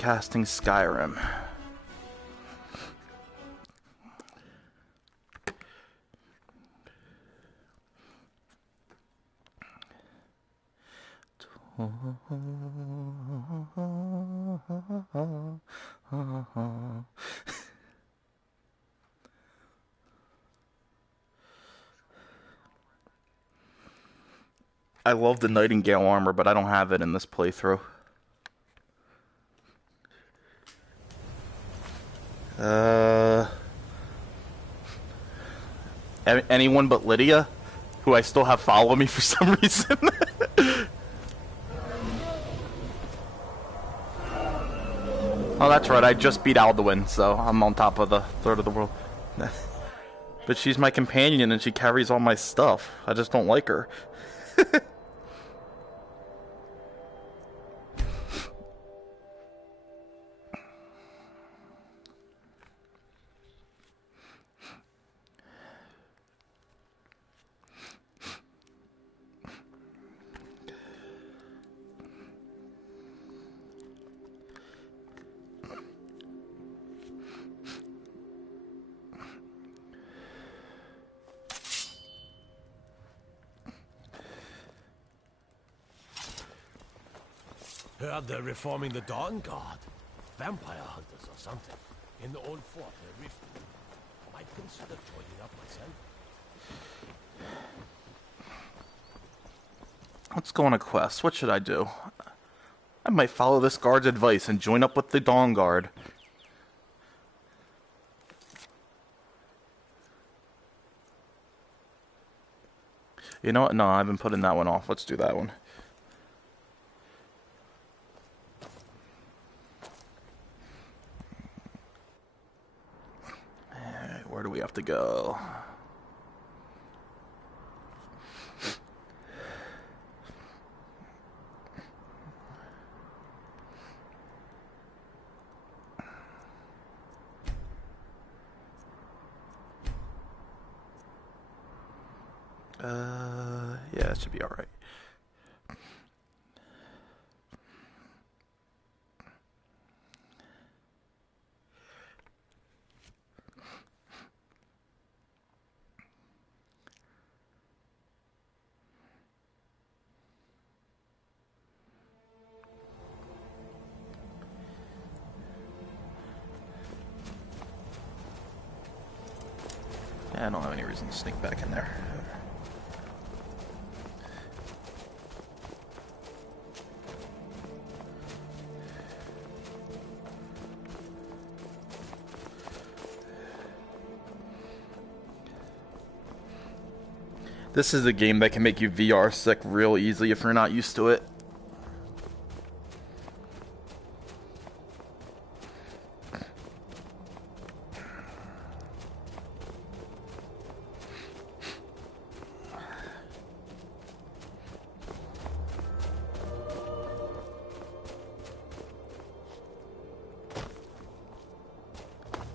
Broadcasting Skyrim. I love the Nightingale armor, but I don't have it in this playthrough. Anyone but Lydia, who I still have follow me for some reason. Oh, that's right, I just beat Alduin, so I'm on top of the third of the world. But she's my companion and she carries all my stuff. I just don't like her. Heard they're reforming the Dawn Guard. Vampire hunters or something. In the old fort near Rift. Might consider joining up myself. Let's go on a quest. What should I do? I might follow this guard's advice and join up with the Dawn Guard. You know what? No, I've been putting that one off. Let's do that one. Where do we have to go? Yeah, that should be all right. I don't have any reason to sneak back in there. This is a game that can make you VR sick real easy if you're not used to it.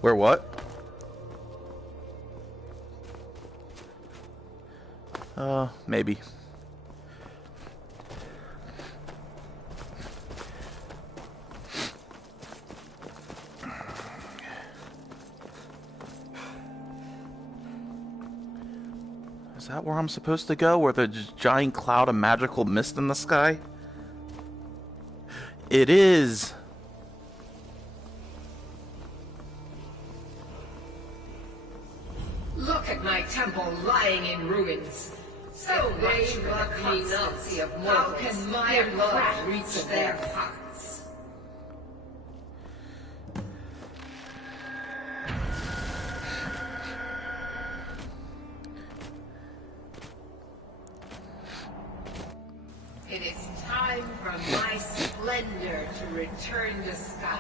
Where what? Maybe. Is that where I'm supposed to go? Where there's a giant cloud of magical mist in the sky? It is! Look at my temple lying in ruins. So much for the constancy of mortals. How can my love reach their hearts? It is time for my splendor to return to Skyrim.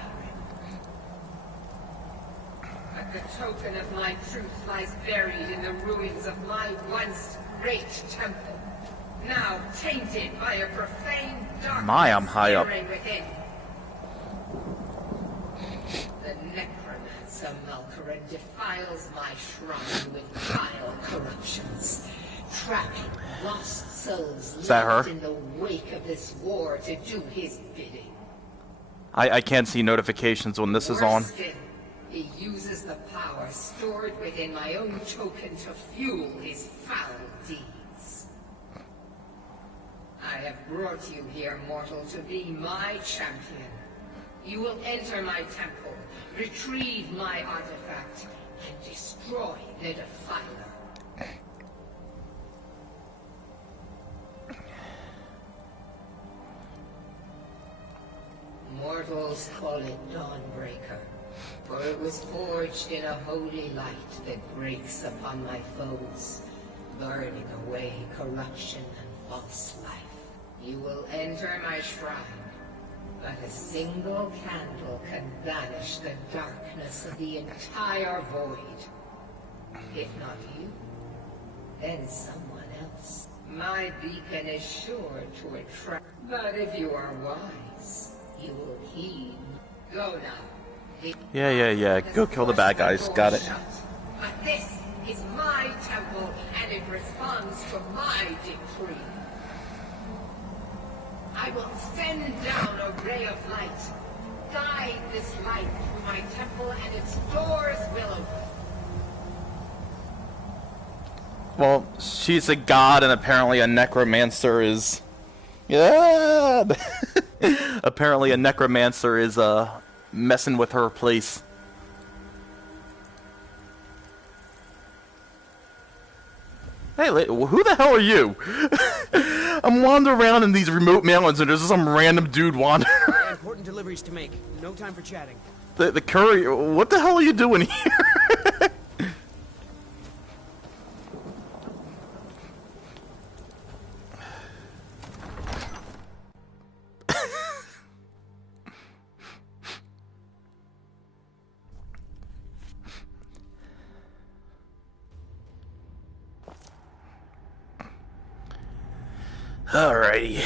But the token of my truth lies buried in the ruins of my once great temple, now tainted by a profane darkness. I'm high up. Within. The necromancer Malkaran defiles my shrine with vile corruptions, trapping lost souls Is that left her? in the wake of this war to do his bidding. I can't see notifications when this is on. Worse still, he uses the power stored within my own token to fuel his foul deeds. I have brought you here, mortal, to be my champion. You will enter my temple, retrieve my artifact, and destroy the Defiler. Mortals call it Dawnbreaker, for it was forged in a holy light that breaks upon my foes, burning away corruption and false life. You will enter my shrine, but a single candle can banish the darkness of the entire void. If not you, then someone else. My beacon is sure to attract, but if you are wise, you will heed. Go now. Yeah. Go kill the bad guys. Got it. But this is my temple, and it responds to my decree. I will send down a ray of light. Guide this light through my temple, and its doors will open. Well, she's a god, and apparently a necromancer is... Yeah! Apparently a necromancer is, messing with her place. Hey, who the hell are you? I'm wandering around in these remote mountains and there's some random dude wandering. Important deliveries to make. No time for chatting. The courier, what the hell are you doing here? Alrighty.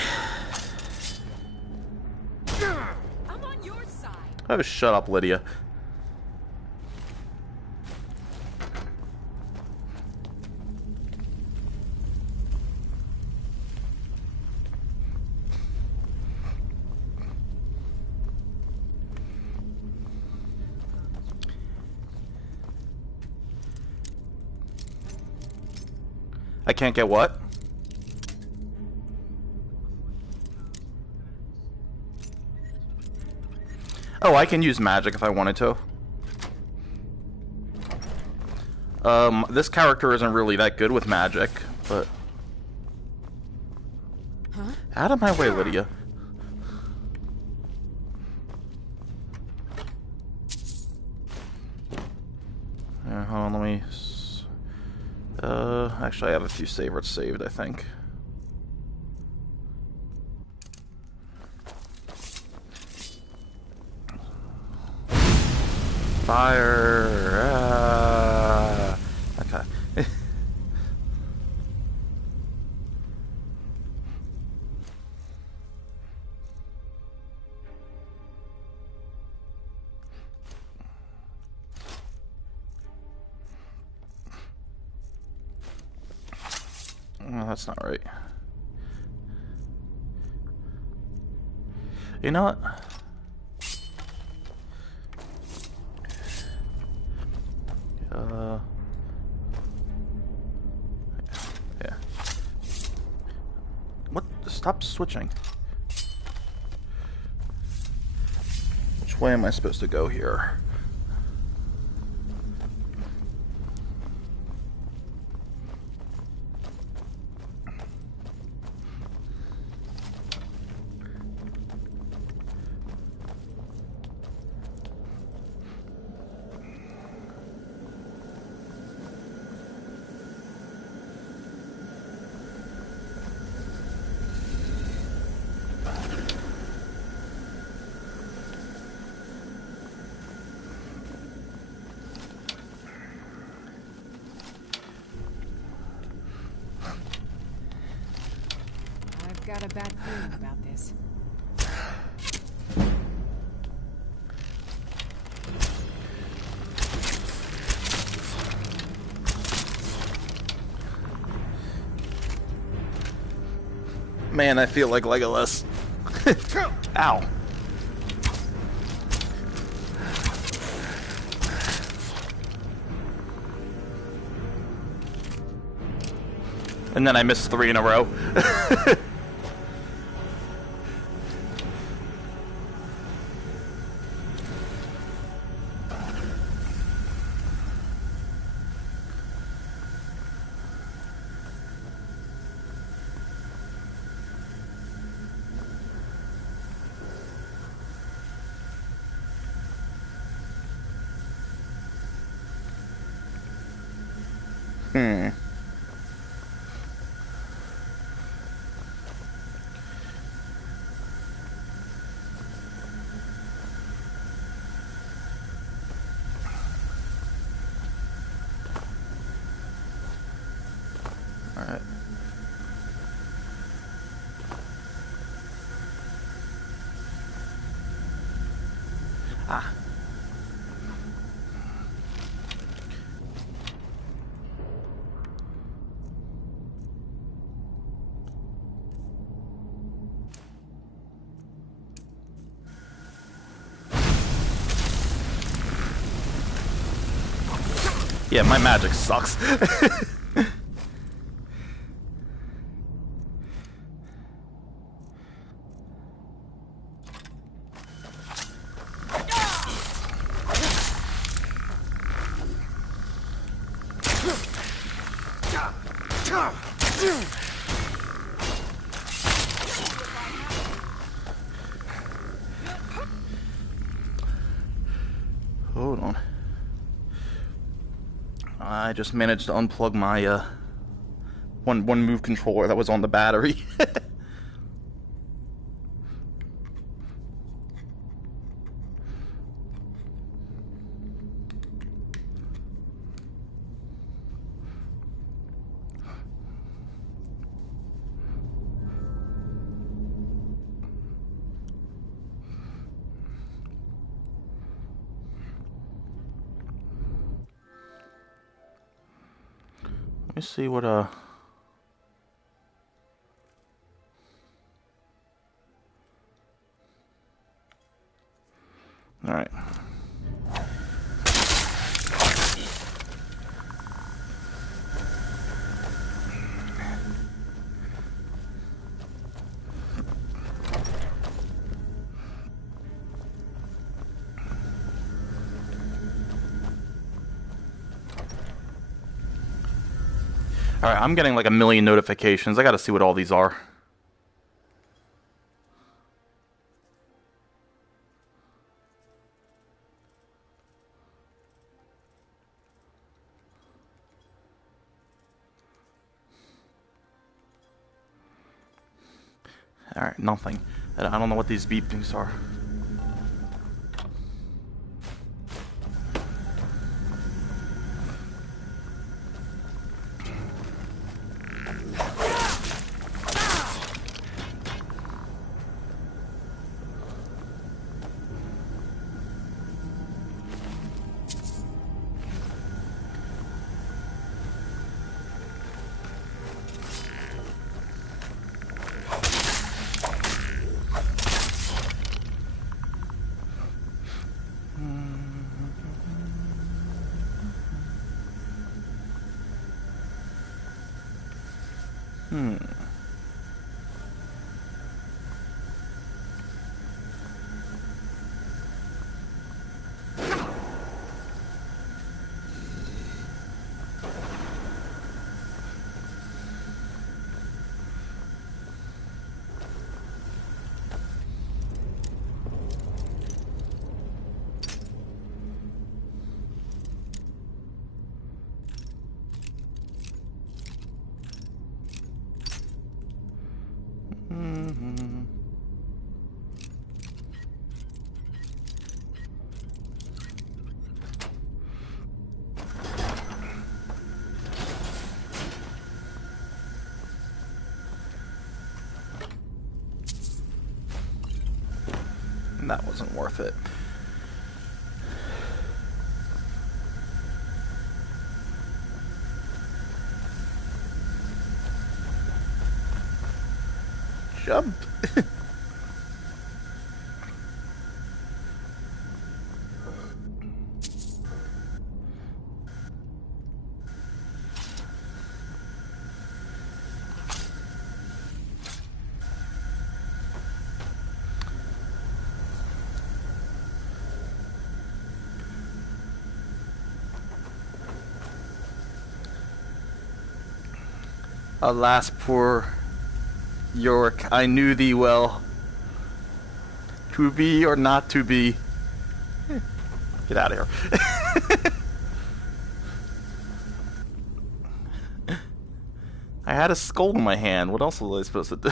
I'm on your side. Oh, shut up, Lydia. I can't get what? Oh, I can use magic if I wanted to. This character isn't really that good with magic, but... Huh? Out of my way, Lydia. Hold on, let me... actually I have a few favorites saved, I think. Fire! Okay. Oh, that's not right. You know what? Yeah. What? Stop switching. Which way am I supposed to go here? Got a bad feeling about this. Man, I feel like Legolas. Ow. And then I missed 3 in a row. Alright. Ah. Yeah, my magic sucks. Hold on. I just managed to unplug my one move controller that was on the battery. Let me see what all right. Alright, I'm getting like a million notifications. I gotta see what all these are. Alright, nothing. I don't know what these beepings are. That wasn't worth it. Jump. Alas, poor Yorick, I knew thee well. To be or not to be. Get out of here. I had a skull in my hand. What else was I supposed to do?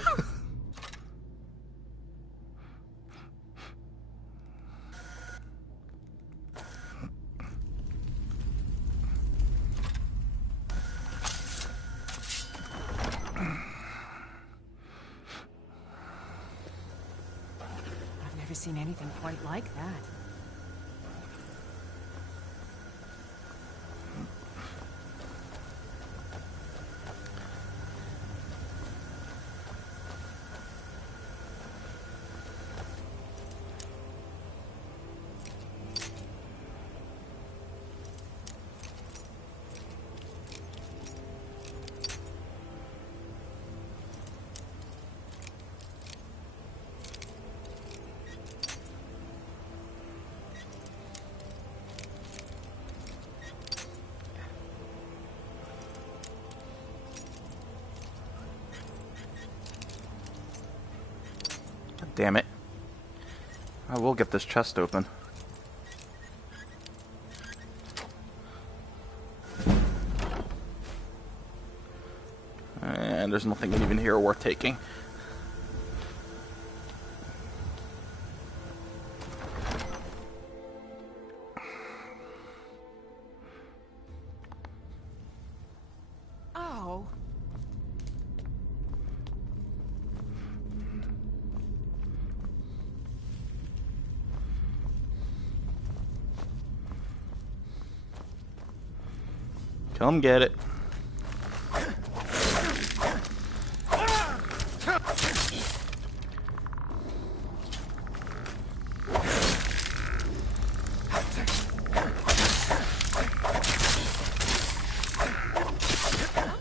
I've never seen anything quite like that. Damn it. I will get this chest open. And there's nothing even here worth taking. Oh. Come get it. I'm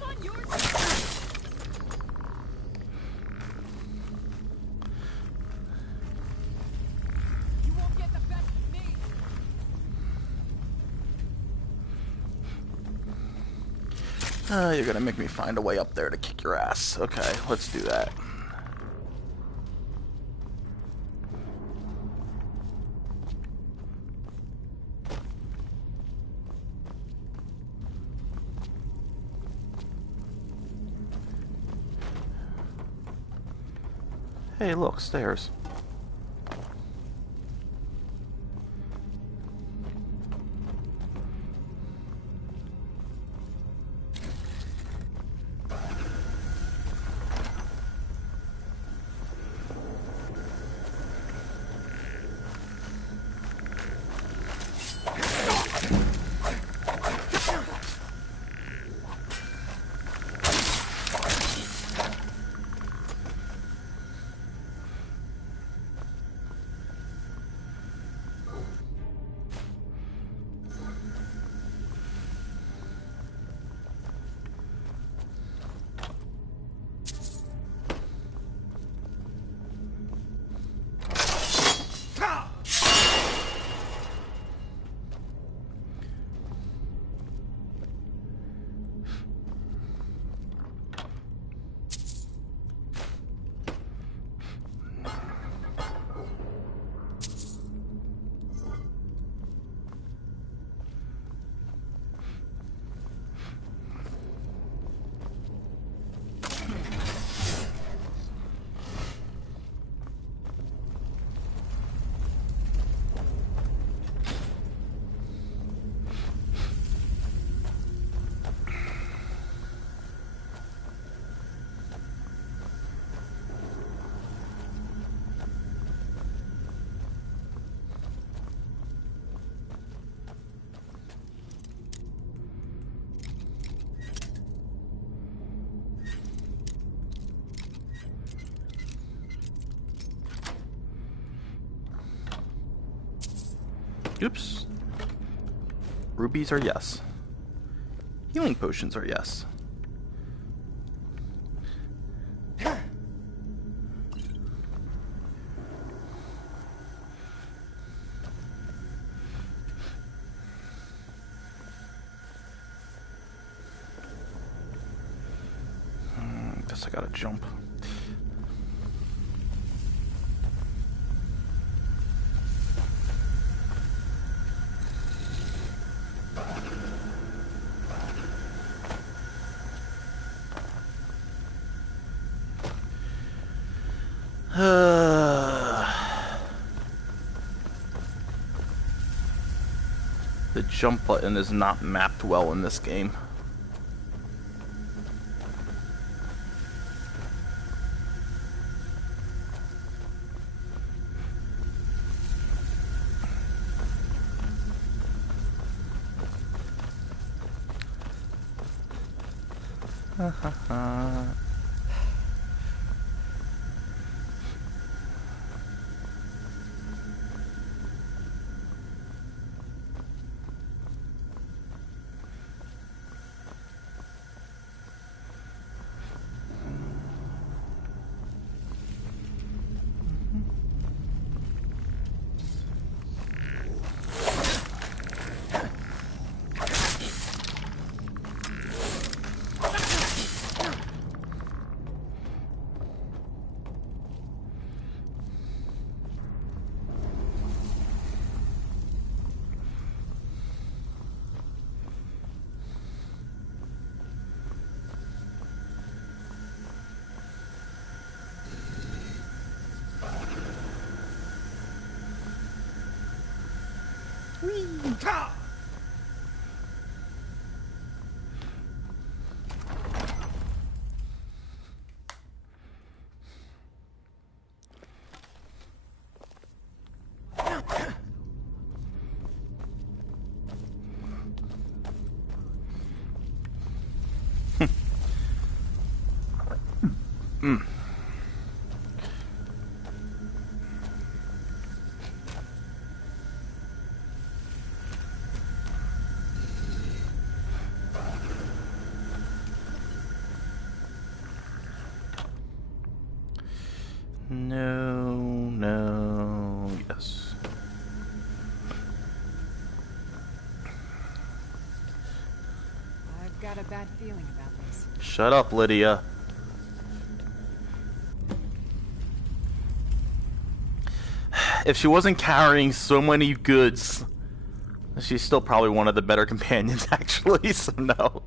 on your side. You won't get the best of me. You're gonna make me find a way up there to kick your ass. Okay, let's do that. Hey, look, stairs. Oops. Rubies are yes. Healing potions are yes. I gotta jump. The jump button is not mapped well in this game. No, yes. I've got a bad feeling about this. Shut up, Lydia. If she wasn't carrying so many goods, she's still probably one of the better companions, actually, so no.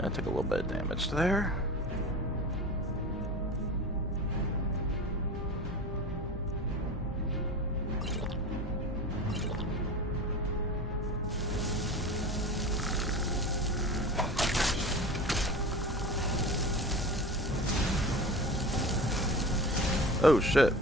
I took a little bit of damage there. Oh shit.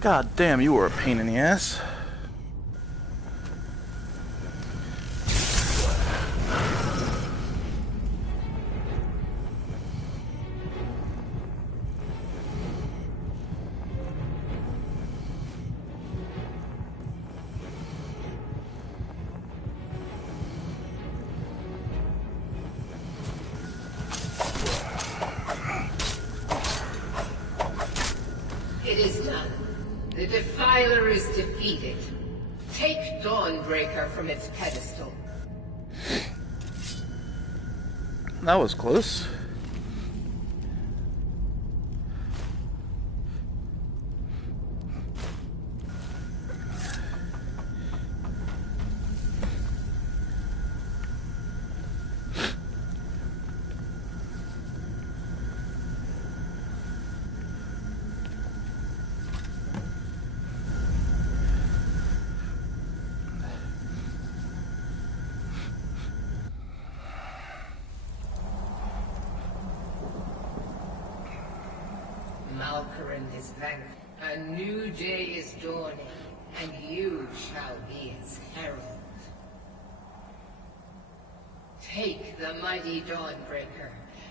God damn, you were a pain in the ass. It is done. The Defiler is defeated. Take Dawnbreaker from its pedestal. that was close. Malkoran is vanquished. A new day is dawning, and you shall be its herald. Take the mighty Dawnbreaker,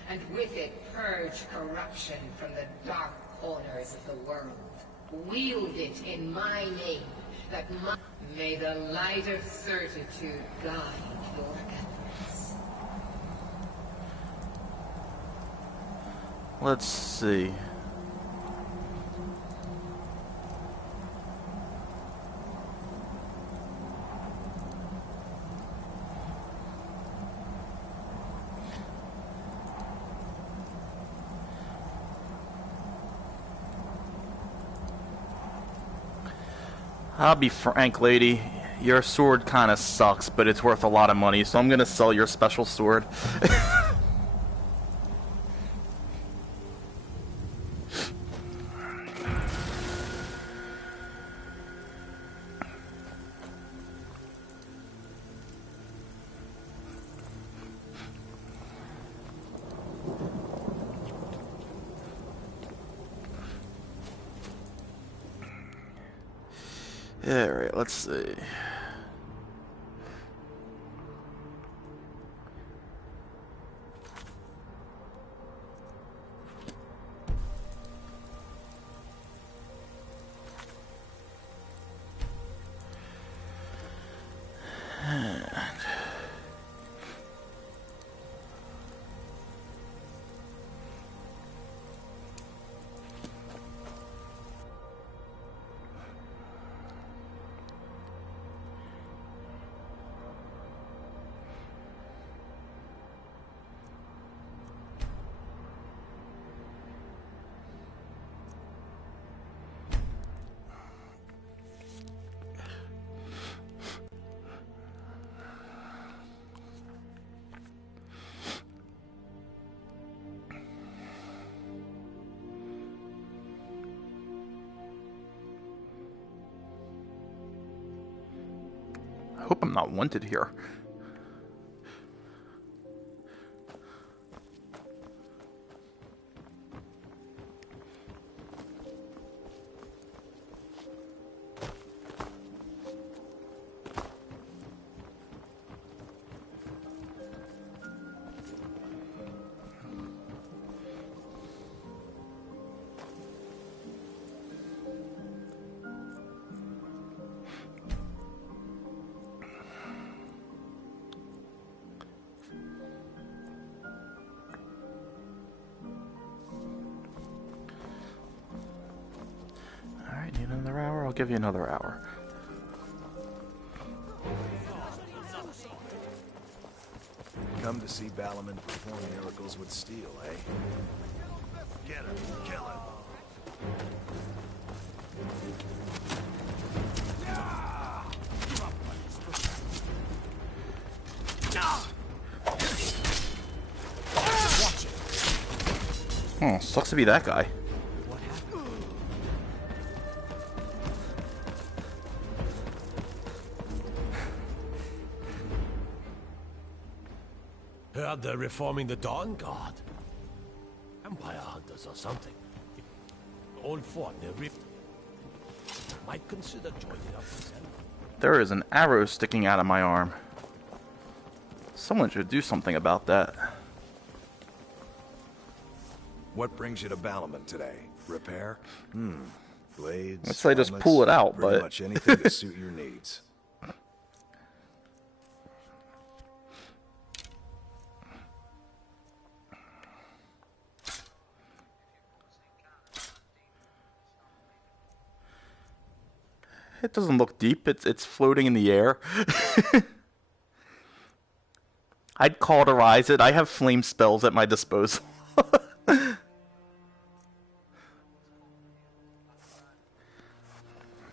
and with it purge corruption from the dark corners of the world. Wield it in my name, that may the light of certitude guide your efforts. Let's see. I'll be frank, lady. Your sword kind of sucks, but it's worth a lot of money, so I'm gonna sell your special sword. Alright, let's see. I hope I'm not wanted here. Need another hour? I'll give you another hour. Come to see Balaman perform miracles with steel, eh? Get him! Kill him! Oh, sucks to be that guy. Heard they're reforming the Dawn Guard. Empire hunters or something. Old fort near Rift. Might consider joining up myself. There is an arrow sticking out of my arm. Someone should do something about that. What brings you to Balaman today? Repair? Blades? Let's say just helmets, pull it out, pretty but much anything to suit your needs. it doesn't look deep. It's floating in the air. I'd cauterize it. I have flame spells at my disposal.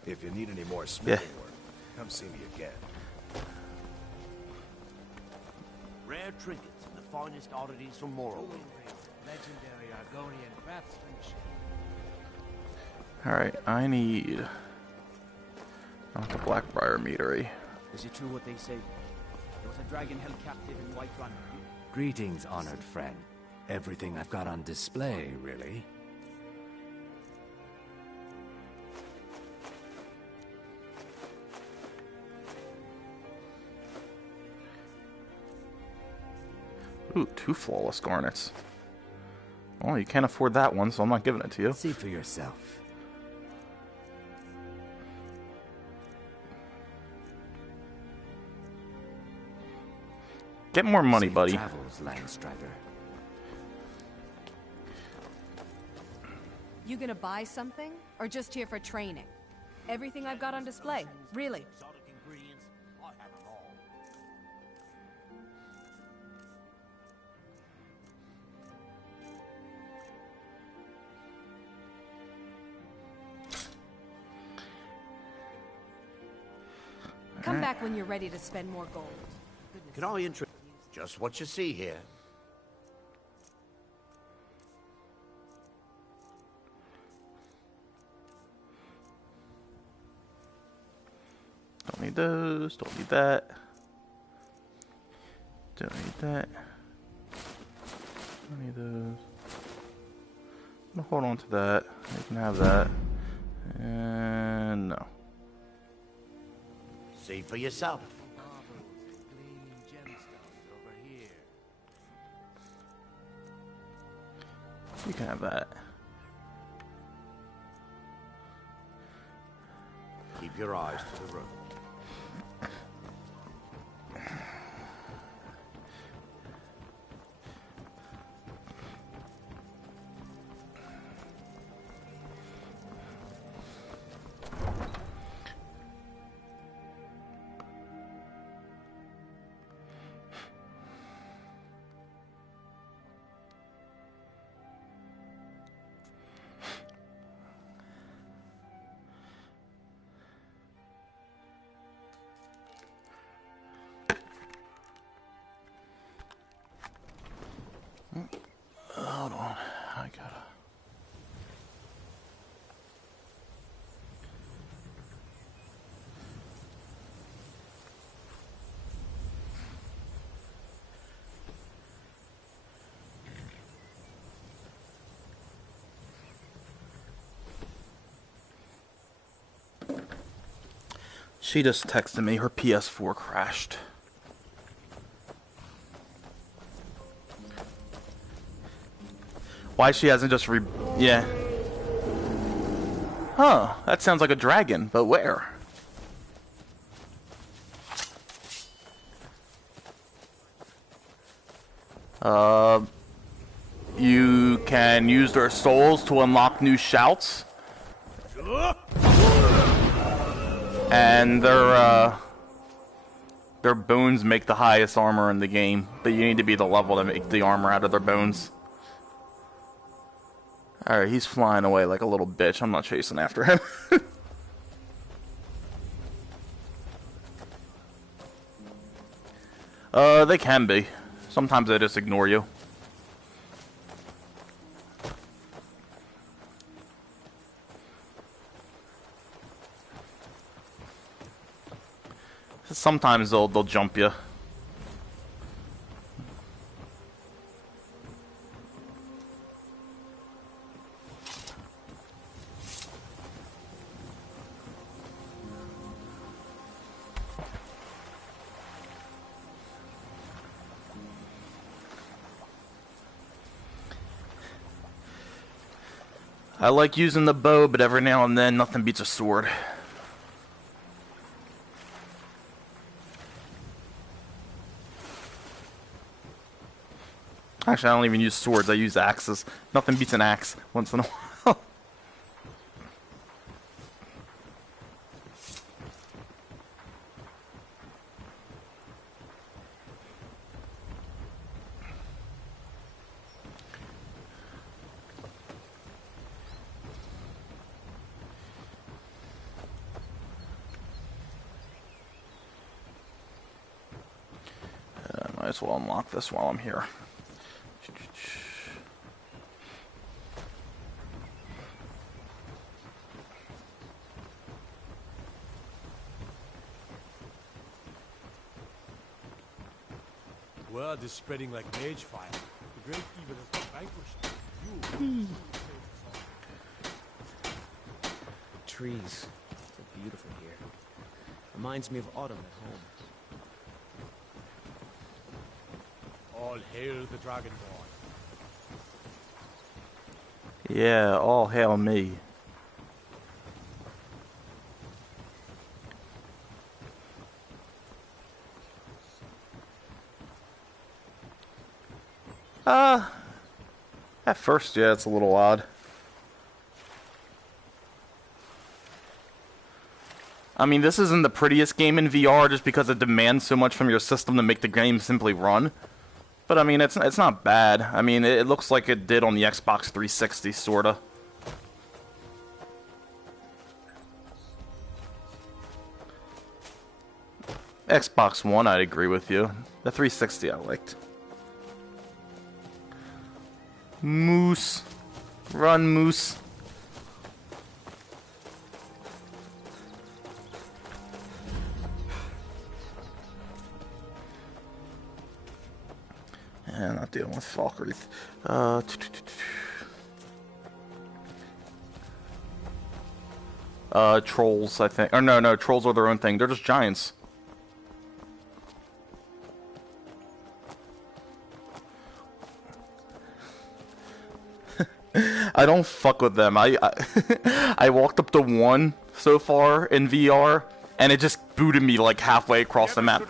If you need any more smithing work, come see me again. Rare trinkets and the finest oddities from Morrowind. Legendary Argonian craftsmanship. Alright, I need... not the Blackbriar meadery. Is it true what they say? There was a dragon held captive in Whiterun. Greetings, honored friend. Everything I've got on display, really. Ooh, 2 flawless garnets. Well, you can't afford that one, so I'm not giving it to you. See for yourself. Get more money, Safe buddy. Travels, Landstrider. You gonna buy something? Or just here for training? Everything I've got on display, really. Exotic ingredients, I have them all. Come back when you're ready to spend more gold. Can I introduce just what you see here? Don't need those, don't need that. Don't need that. Don't need those. I'm gonna hold on to that. You can have that. And no. See for yourself. Gleaming gemstones over here. You can have that. Keep your eyes to the road. Hold on, I gotta. She just texted me her PS4 crashed. Why she hasn't just yeah. Huh, that sounds like a dragon, but where? You can use their souls to unlock new shouts. And their bones make the highest armor in the game, but you need to be the level to make the armor out of their bones. Alright, he's flying away like a little bitch. I'm not chasing after him. They can be. Sometimes they just ignore you. Sometimes they'll jump you. I like using the bow, but every now and then nothing beats a sword. Actually, I don't even use swords, I use axes. Nothing beats an axe once in a while. Might as well unlock this while I'm here. Word is spreading like mage fire. The great evil has been vanquished. Trees. They're beautiful here. Reminds me of autumn at home. All hail the Dragonborn. Yeah, all hail me. At first, yeah, it's a little odd. I mean, this isn't the prettiest game in VR just because it demands so much from your system to make the game simply run. But I mean, it's not bad. I mean, it looks like it did on the Xbox 360, sorta. Xbox One, I'd agree with you. The 360 I liked. Moose. Run, moose. Yeah, not dealing with Falkreath. Trolls, I think. Or no, trolls are their own thing. They're just giants. I don't fuck with them. I walked up to one so far in VR, and it just booted me like halfway across the map.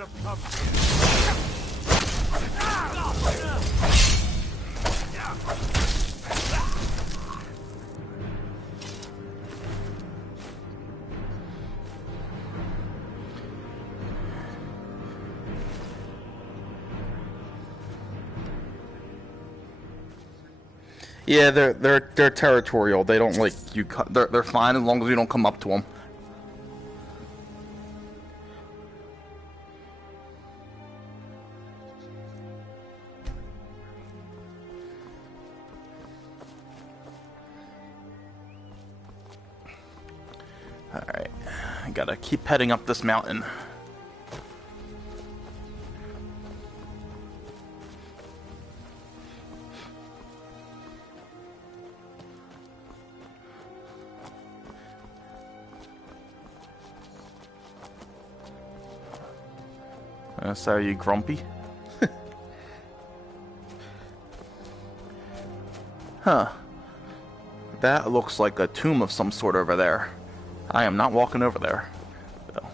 Yeah, they're territorial. They don't like you. They're fine as long as you don't come up to them. All right, I gotta keep heading up this mountain. So are you grumpy? Huh. That looks like a tomb of some sort over there. I am not walking over there. So.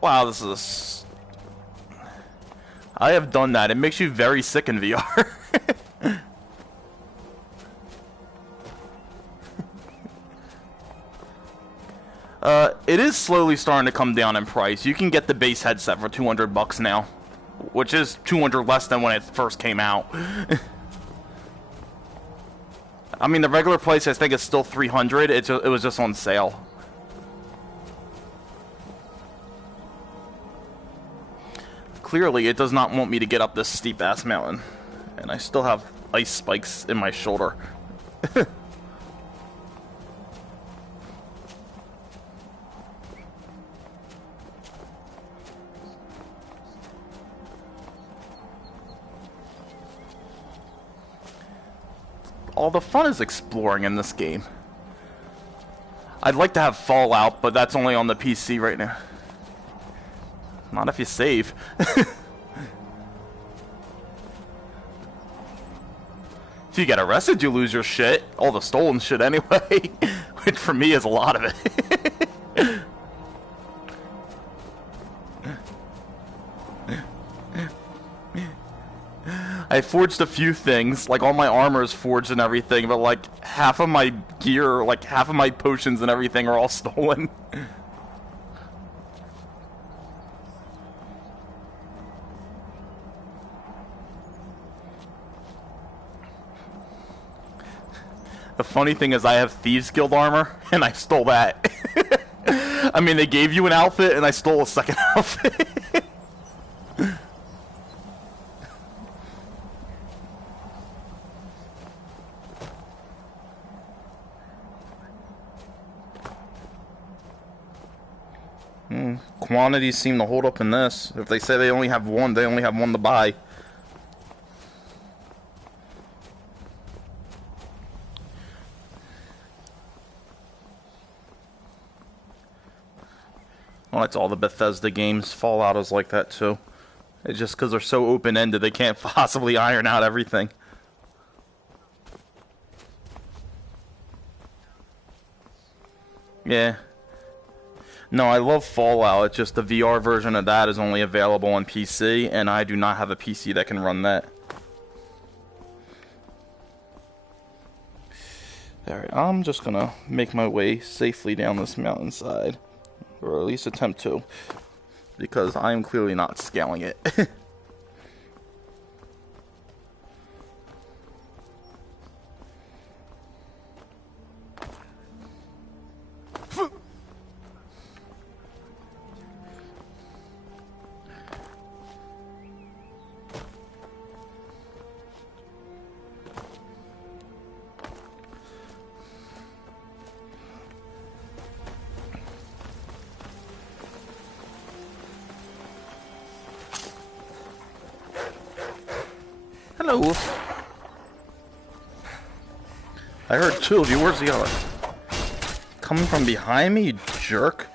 Wow, this is... I have done that. It makes you very sick in VR. It is slowly starting to come down in price. You can get the base headset for $200 now, which is $200 less than when it first came out. I mean, the regular price I think is still $300. It was just on sale. Clearly, it does not want me to get up this steep ass mountain, and I still have ice spikes in my shoulder. All the fun is exploring in this game. I'd like to have Fallout, but that's only on the PC right now. Not if you save. If you get arrested, you lose your shit. All the stolen shit anyway. Which for me is a lot of it. I forged a few things, like all my armor is forged and everything, but like half of my gear, like half of my potions and everything are all stolen. The funny thing is I have Thieves Guild armor, and I stole that. I mean, they gave you an outfit, and I stole a second outfit. quantities seem to hold up in this. If they say they only have one, they only have one to buy. Well, that's all the Bethesda games. Fallout is like that too. It's just because they're so open-ended, they can't possibly iron out everything. Yeah. No, I love Fallout. It's just the VR version of that is only available on PC, and I do not have a PC that can run that. Alright, I'm just gonna make my way safely down this mountainside. Or at least attempt to. Because I am clearly not scaling it. Hello. I heard two of you. Where's the other? Coming from behind me, you jerk.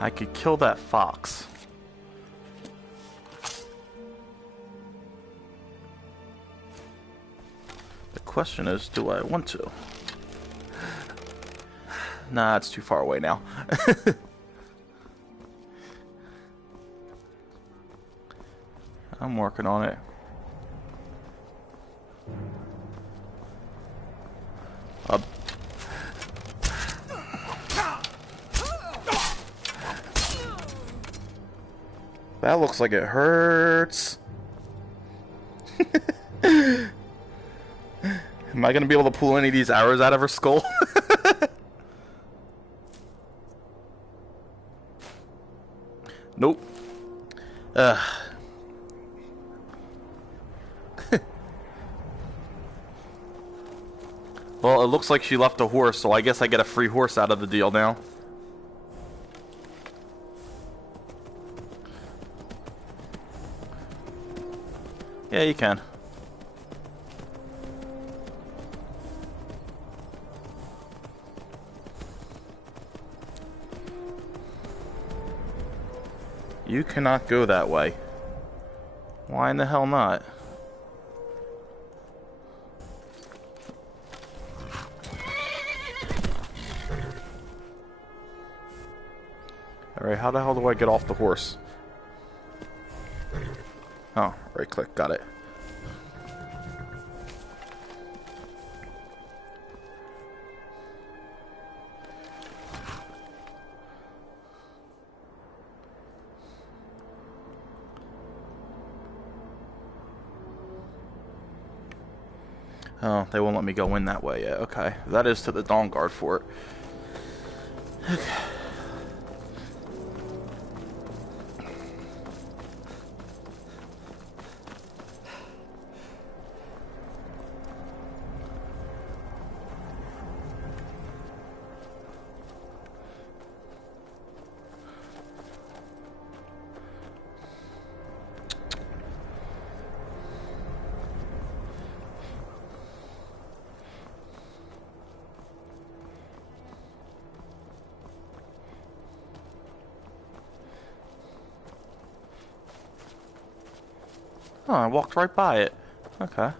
I could kill that fox. The question is, do I want to? Nah, it's too far away now. I'm working on it. That looks like it hurts. Am I gonna be able to pull any of these arrows out of her skull? Nope. Well, it looks like she left a horse, so I guess I get a free horse out of the deal now. Yeah, you can. You cannot go that way. Why in the hell not? Alright, how the hell do I get off the horse? Oh, right click, got it. Oh, they won't let me go in that way yet. Okay, that is to the Dawn Guard Fort. Okay. Oh, I walked right by it. Okay.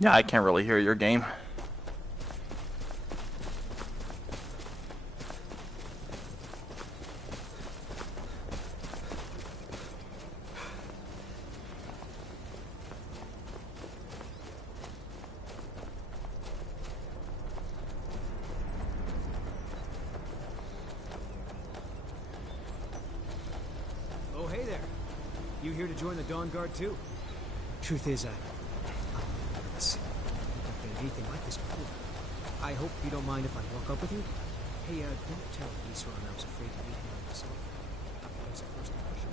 Yeah, I can't really hear your game. You here to join the Dawn Guard too? Truth is, I'm nervous. I've been anything like this before. I hope you don't mind if I walk up with you. Hey, don't tell Isran I was afraid to meet him myself. That's the first impression.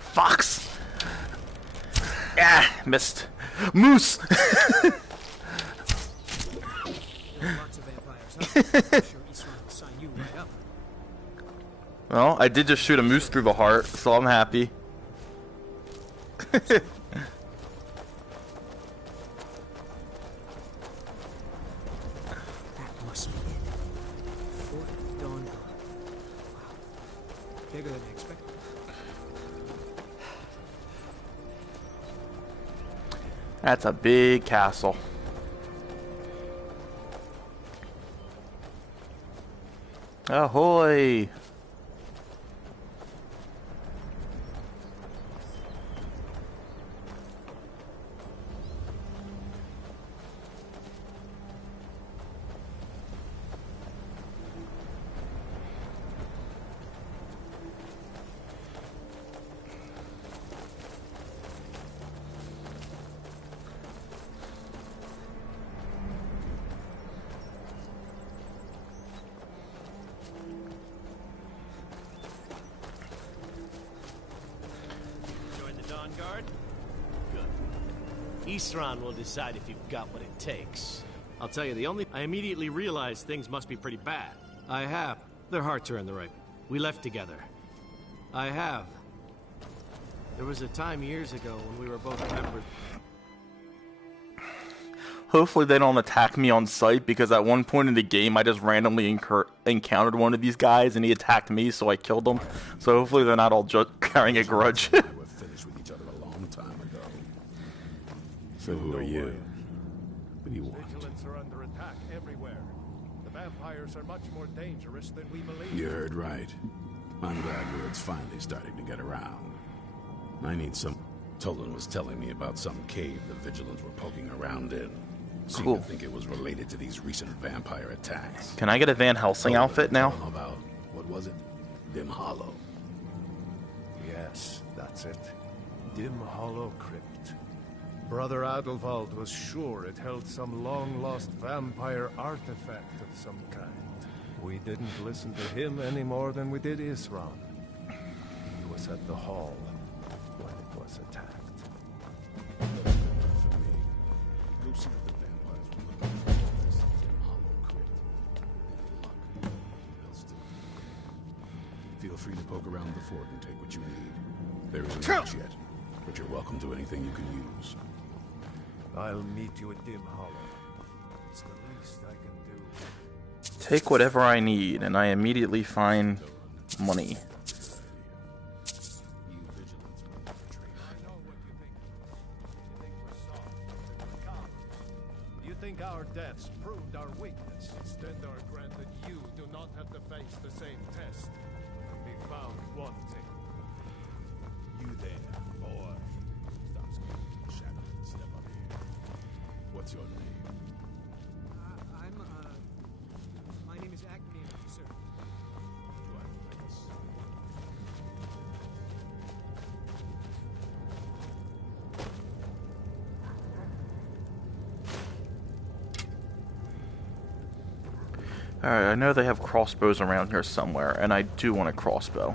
Fox! Ah, missed. Moose! Lots of vampires, huh? I'm sure Isran will sign you right up. Well, I did just shoot a moose through the heart, so I'm happy. That must be it. Fort Dawn Guard. Wow. Bigger than I expected. That's a big castle. Ahoy! Join the Dawn Guard? Good. Isran will decide if you've got what it takes. I'll tell you, I immediately realized things must be pretty bad. I have. Their hearts are in the right. We left together. I have. There was a time years ago when we were both members. Hopefully they don't attack me on sight, because at one point in the game I just randomly encountered one of these guys and he attacked me, so I killed him. So hopefully they're not all carrying a grudge. We were finished with each other a long time ago. So who are you? What do you want? Vigilants are under attack everywhere. The vampires are much more dangerous than we believe. You heard right. I'm glad word's finally starting to get around. I need some... Tolan was telling me about some cave the Vigilants were poking around in. Seemed Cool. to think it was related to these recent vampire attacks. Can I get a Van Helsing outfit now? Tell 'em about, what was it? Dim Hollow. Yes, that's it. Dim Hollow Crypt. Brother Adelwald was sure it held some long-lost vampire artifact of some kind. We didn't listen to him any more than we did Isran. He was at the hall when it was attacked. For me, go see what the vampires were looking for in this Dim Hollow Crypt. Any luck, they'll still be there. Feel free to poke around the fort and take what you need. There isn't much yet, but you're welcome to anything you can use. I'll meet you at Dim Hollow. It's the least I can do. Take whatever I need, and I immediately find money. You Vigilants were infiltrated. I know what you think. You think we're soft and cowards. You think our deaths proved our weakness. Stendarr granted you do not have to face the same test. And we found wanting. You there, boy. Stop screaming in the shadow and step up here. What's your name? My name is Acme, sir. Do I place? Alright, I know they have crossbows around here somewhere, and I do want a crossbow.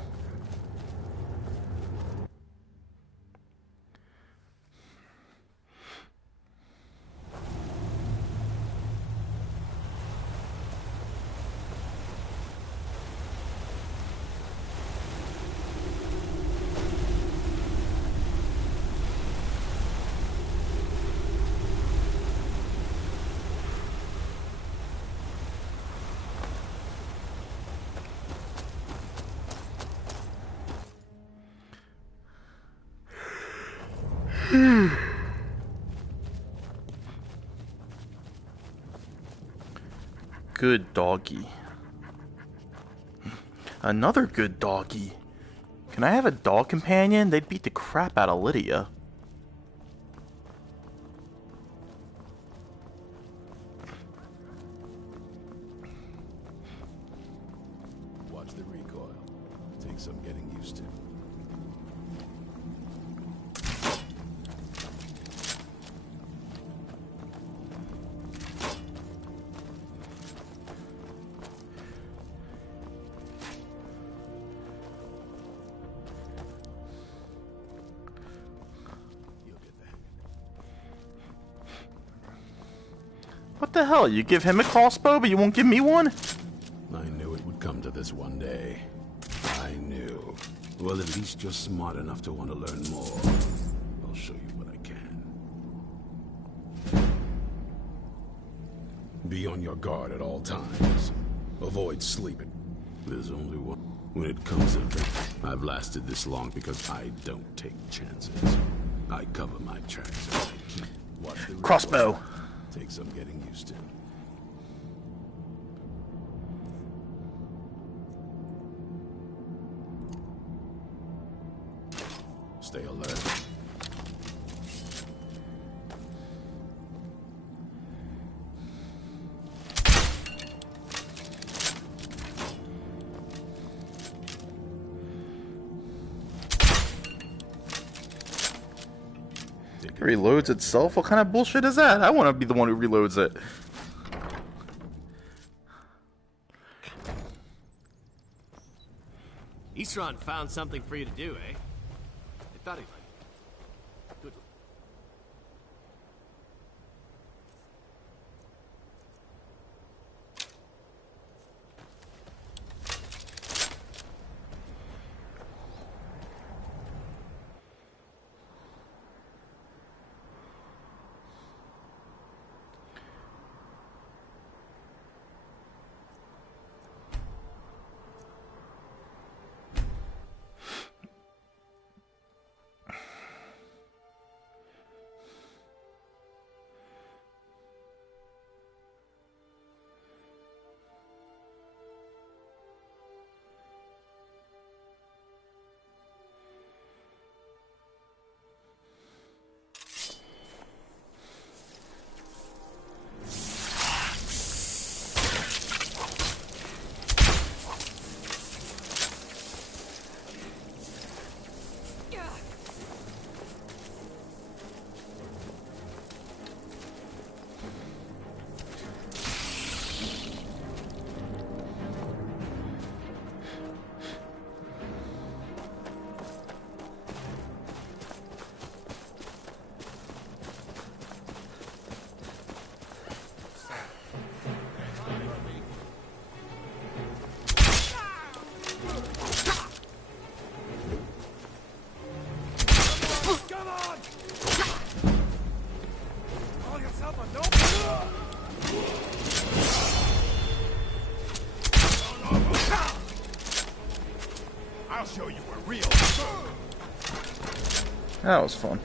Good doggy. Another good doggy. Can I have a dog companion? They'd beat the crap out of Lydia. some getting used to. What the hell? You give him a crossbow, but you won't give me one? I knew it would come to this one day. I knew. Well, at least you're smart enough to want to learn more. I'll show you what I can. Be on your guard at all times. Avoid sleeping. There's only one. When it comes to it, I've lasted this long because I don't take chances. I cover my tracks and I keep. Watch the Crossbow. Take some getting used to. Stay alert. It reloads itself? What kind of bullshit is that? I want to be the one who reloads it. Isran found something for you to do, eh? I thought he'd like it. Good. I'll show you a real. That was fun.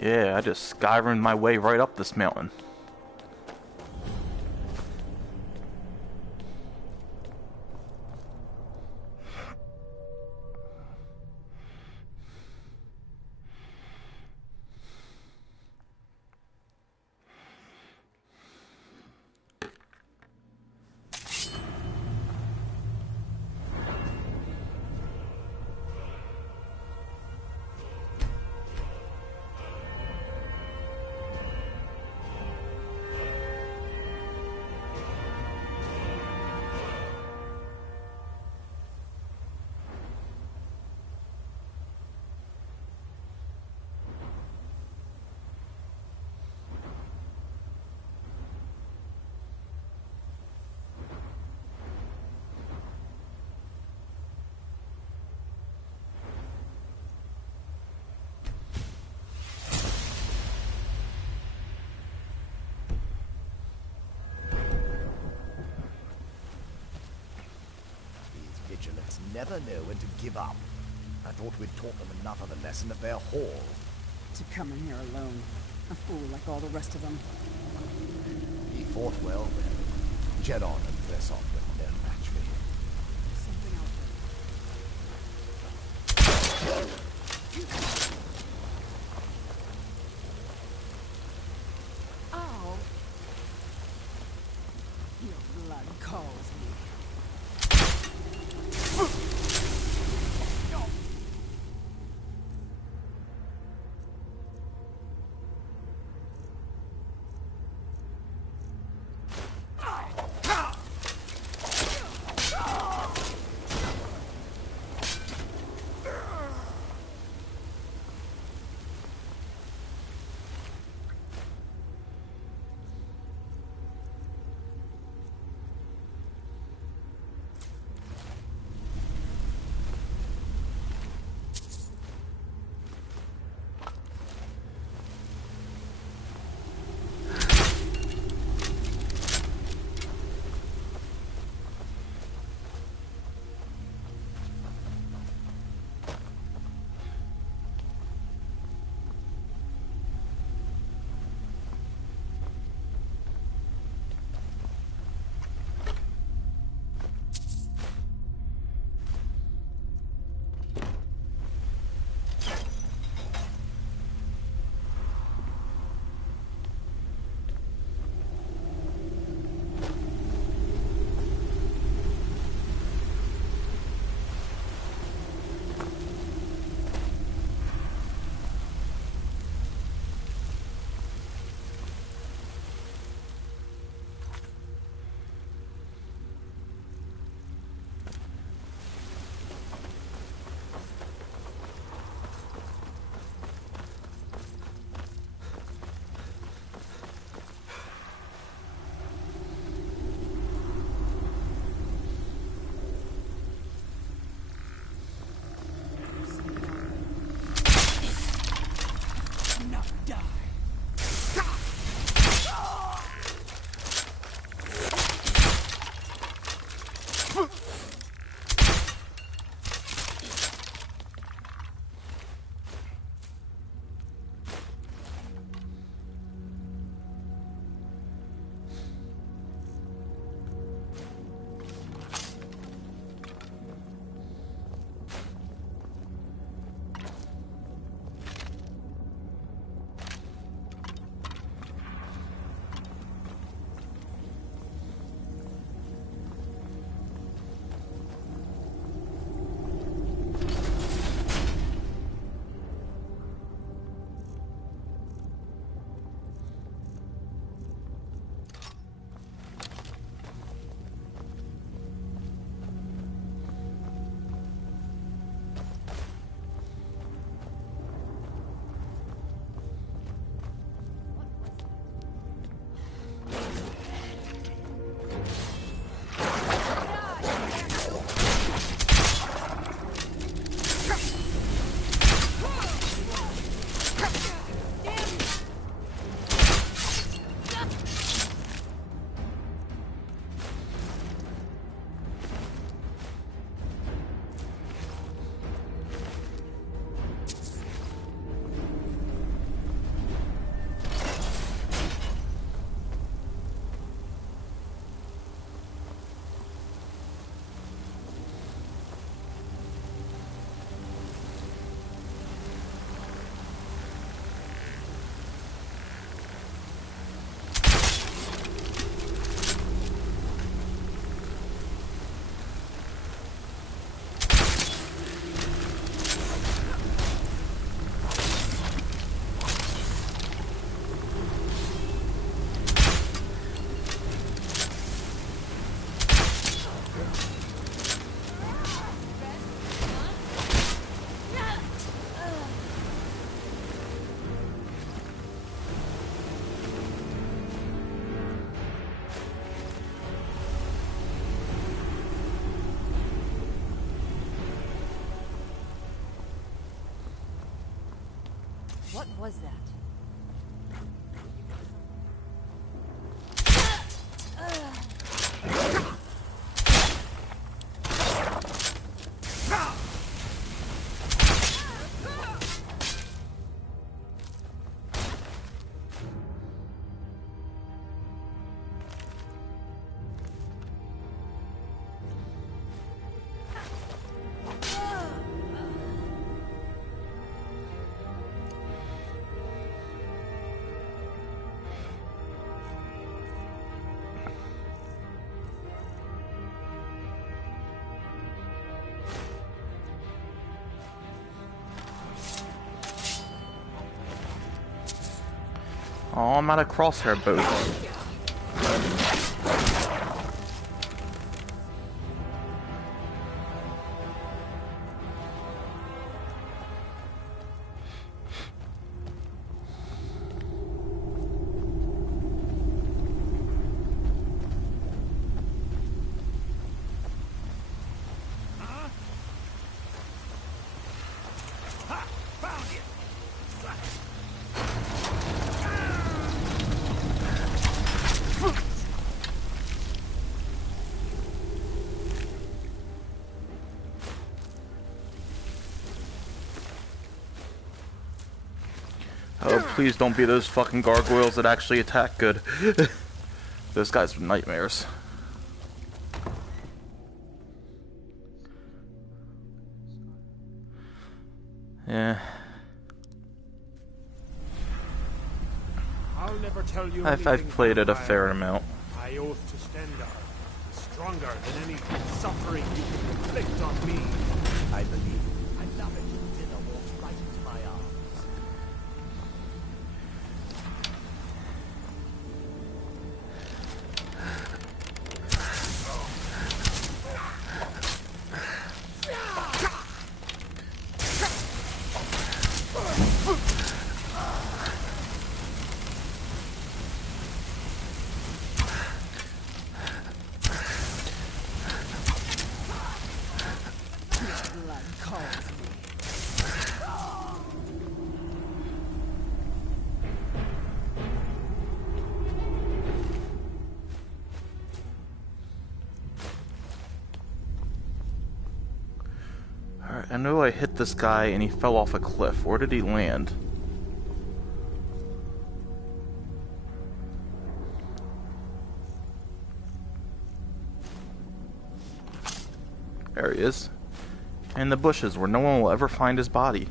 Yeah, I just Skyrim'd my way right up this mountain. Vigilants never know when to give up. I thought we'd taught them enough of a lesson at their hall. To come in here alone. A fool like all the rest of them. He fought well then. Jedon and Versov were no match for him. Something out there. Oh. Your blood calls me. What was that? Oh, I'm out of crosshair boots. Oh, please don't be those fucking gargoyles that actually attack good. Those guys are nightmares. Yeah. I'll never tell you I've played it a fair amount. I oath to stand up, stronger than any suffering you can inflict on me. I believe I love it. Dinner walks right into my arms. Alright, I know I hit this guy and he fell off a cliff. Where did he land? There he is. In the bushes where no one will ever find his body.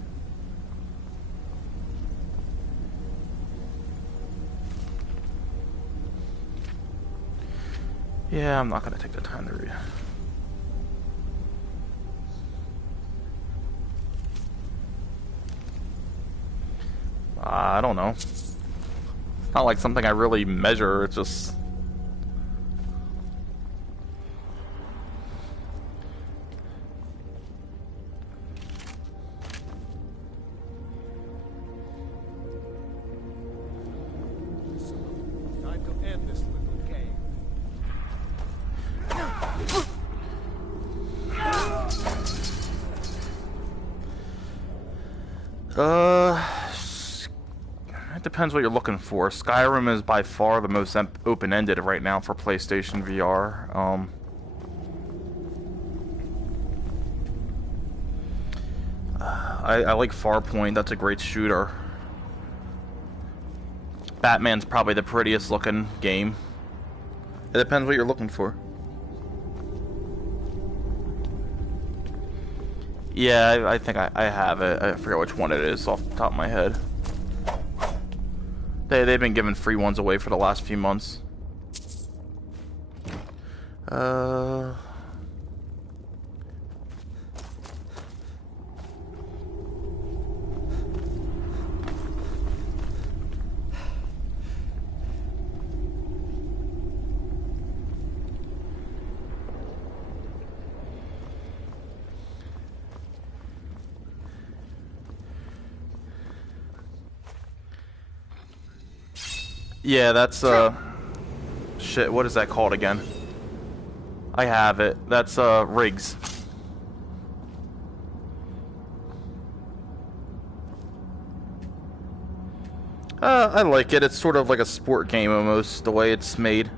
Yeah, I'm not gonna take the time to read. I don't know. It's not like something I really measure, it's just... Time to end this little game. It depends what you're looking for. Skyrim is by far the most open-ended right now for PlayStation VR. I like Farpoint, that's a great shooter. Batman's probably the prettiest looking game. It depends what you're looking for. Yeah, I think I have it. I forget which one it is off the top of my head. They've been giving free ones away for the last few months. Yeah, that's, shit, what is that called again? I have it. That's, rigs. I like it. It's sort of like a sport game almost, the way it's made.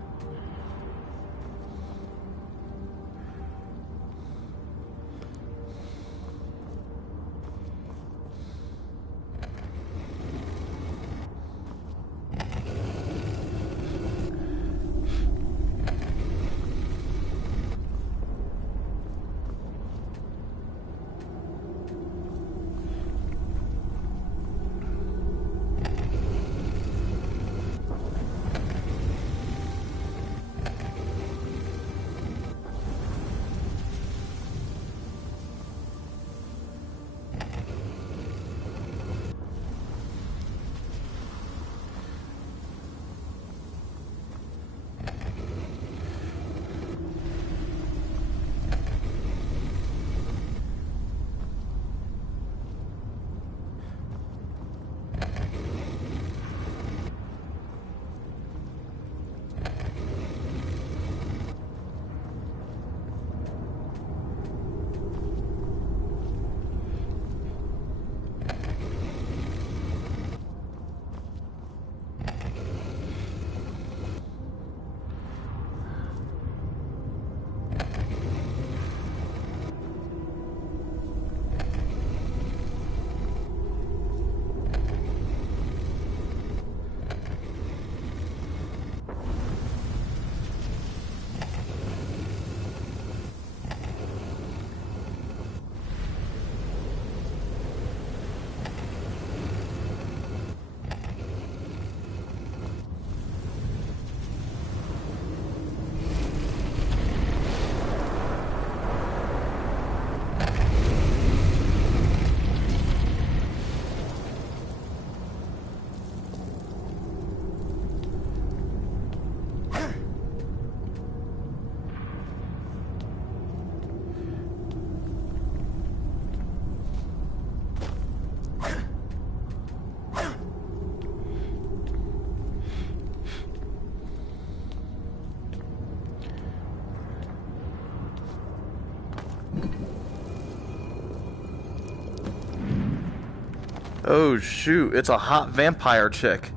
Oh shoot, it's a hot vampire chick.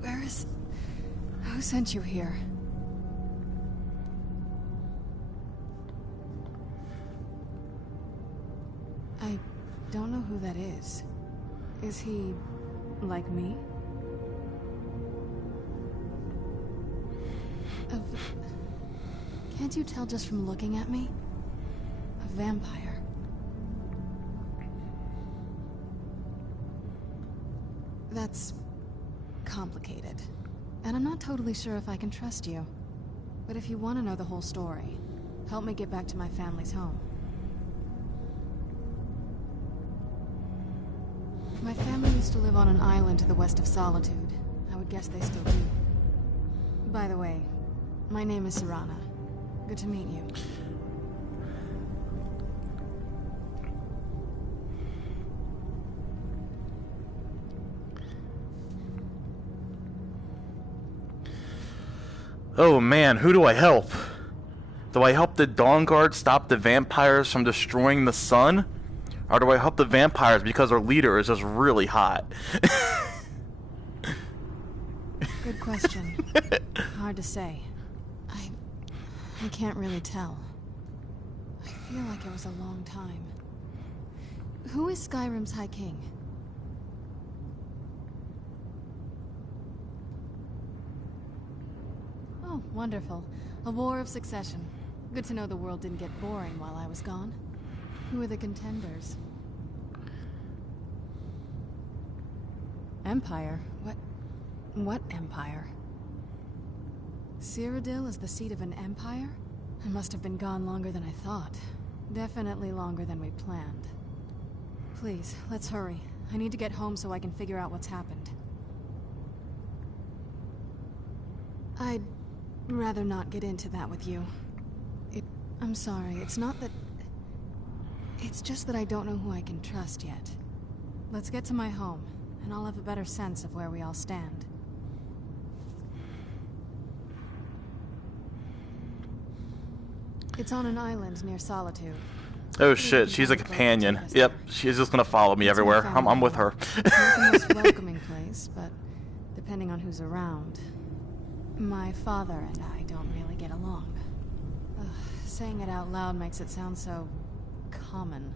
Where is... Who sent you here? I don't know who that is. Is he... like me? Can't you tell just from looking at me? A vampire. That's... complicated. And I'm not totally sure if I can trust you. But if you want to know the whole story, help me get back to my family's home. My family used to live on an island to the west of Solitude. I would guess they still do. By the way, my name is Serana. Good to meet you. Oh man, who do I help? Do I help the Dawn Guard stop the vampires from destroying the sun? Or do I help the vampires because their leader is just really hot? Good question. Hard to say. I can't really tell. I feel like it was a long time. Who is Skyrim's High King? Oh, wonderful. A war of succession. Good to know the world didn't get boring while I was gone. Who are the contenders? Empire? What empire? Cyrodiil is the seat of an empire? I must have been gone longer than I thought. Definitely longer than we planned. Please, let's hurry. I need to get home so I can figure out what's happened. I'd rather not get into that with you. I'm sorry, it's not that... It's just that I don't know who I can trust yet. Let's get to my home, and I'll have a better sense of where we all stand. It's on an island near Solitude. Oh shit, she's a companion. Yep, she's just gonna follow me everywhere. I'm with her. It's not the most welcoming place, but depending on who's around. My father and I don't really get along. Ugh, saying it out loud makes it sound so common.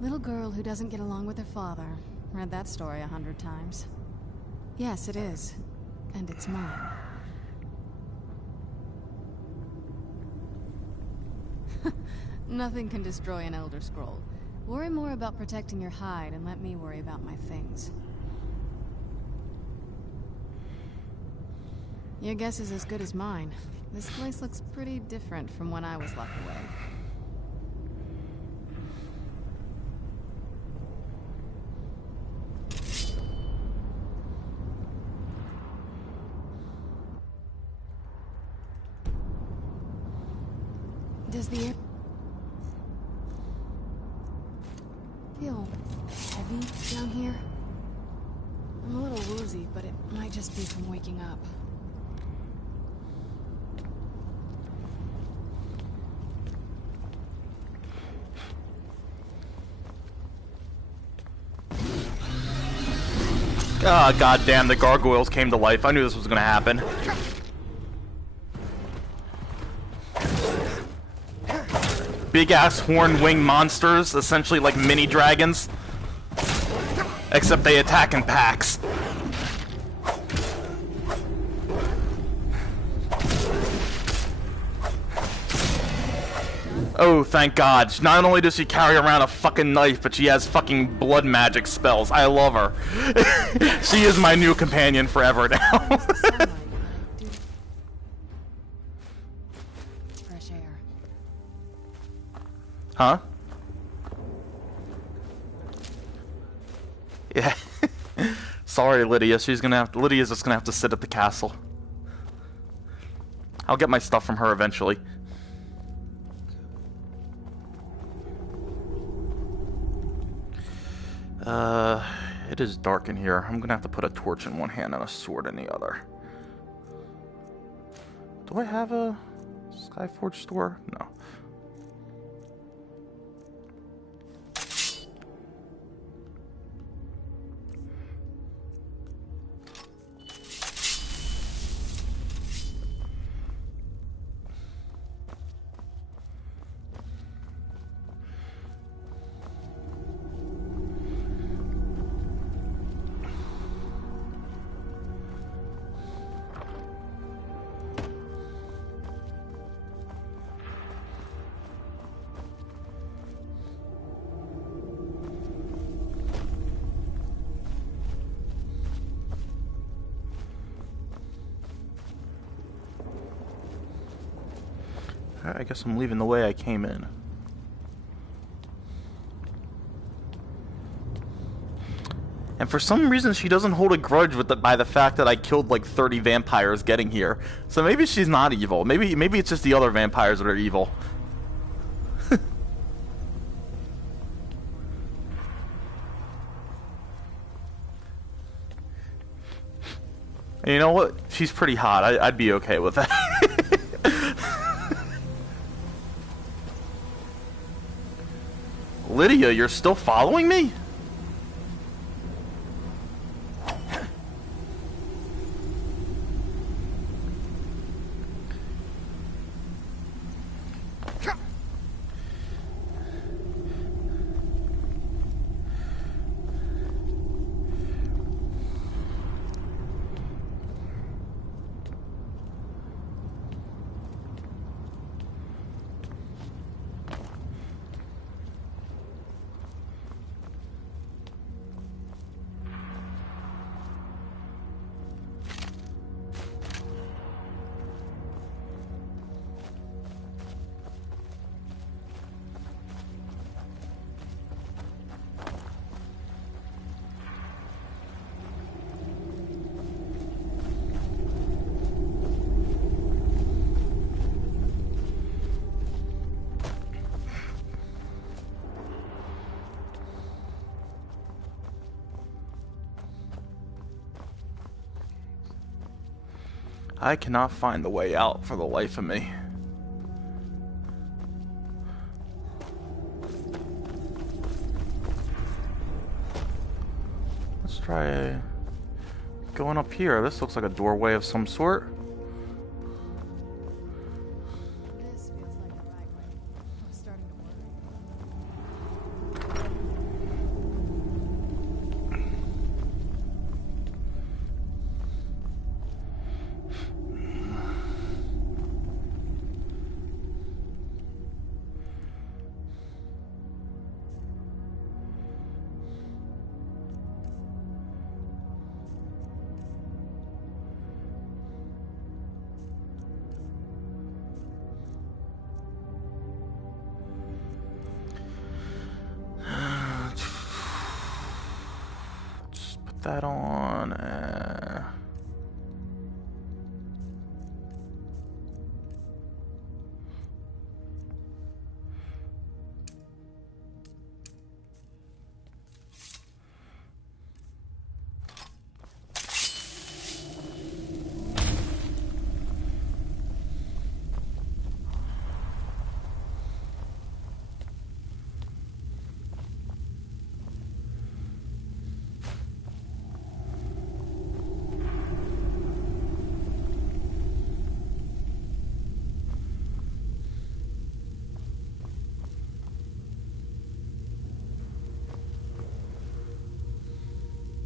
Little girl who doesn't get along with her father. Read that story 100 times. Yes, it is. And it's mine. Nothing can destroy an Elder Scroll. Worry more about protecting your hide and let me worry about my things. Your guess is as good as mine. This place looks pretty different from when I was locked away. Does the air feel heavy down here? I'm a little woozy, but it might just be from waking up. Ah, goddamn! The gargoyles came to life. I knew this was gonna happen. Big ass horn wing monsters, essentially like mini dragons. Except they attack in packs. Oh, thank God. Not only does she carry around a fucking knife, but she has fucking blood magic spells. I love her. She is my new companion forever now. Fresh air. Huh? Yeah. Sorry, Lydia. Lydia's just gonna have to sit at the castle. I'll get my stuff from her eventually. It is dark in here. I'm gonna have to put a torch in one hand and a sword in the other. Do I have a Skyforge store? No. I guess I'm leaving the way I came in. And for some reason, she doesn't hold a grudge by the fact that I killed like 30 vampires getting here. So maybe she's not evil. Maybe it's just the other vampires that are evil. And you know what? She's pretty hot. I'd be okay with that. Lydia, you're still following me? I cannot find the way out for the life of me. try going up here. This looks like a doorway of some sort. This feels like the right way. I'm starting to worry. Just put that on.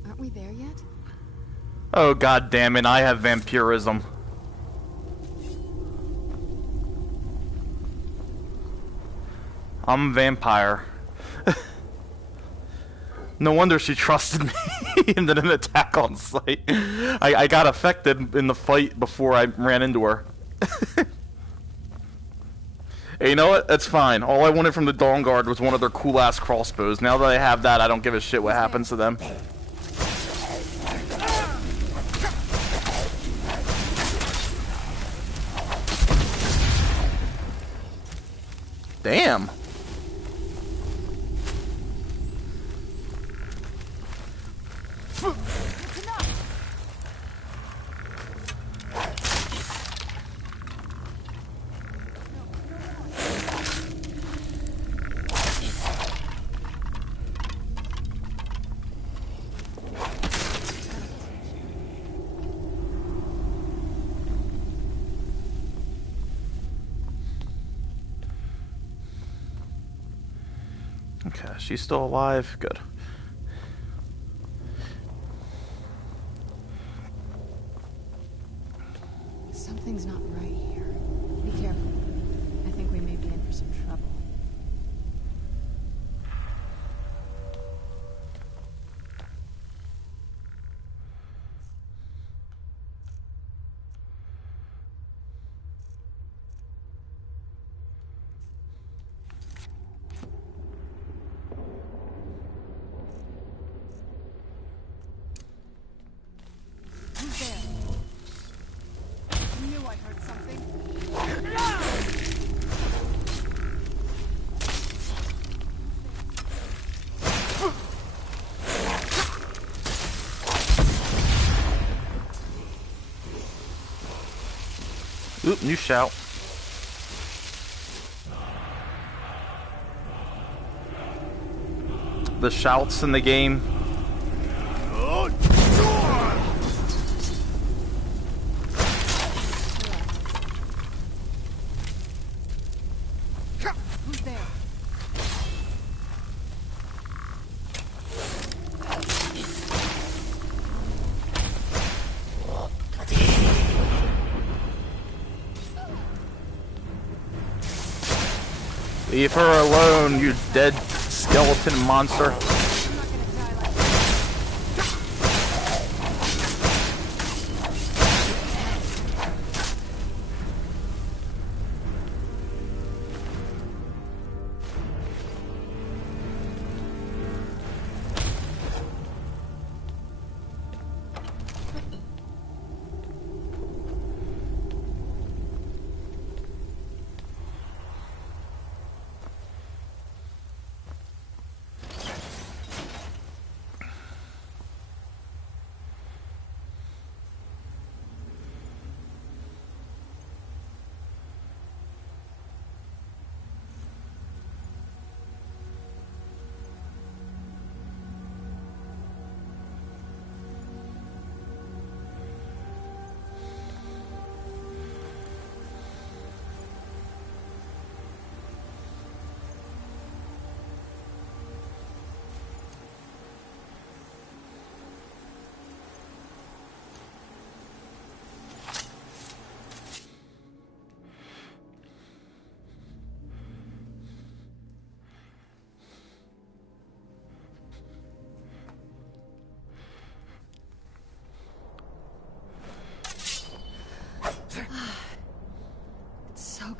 Aren't we there yet? Oh god damn it, I have vampirism. I'm a vampire. No wonder she trusted me and didn't attack on sight. I got affected in the fight before I ran into her. Hey, you know what? That's fine. All I wanted from the Dawn Guard was one of their cool-ass crossbows. Now that I have that, I don't give a shit what happens to them. Damn. Okay, she's still alive. Good. Something's not right here. Be careful. I think we may be in for some trouble. Who's there? I knew I heard something. Oop, new shout. The shouts in the game. Who's there? Leave her alone, you dead skeleton monster.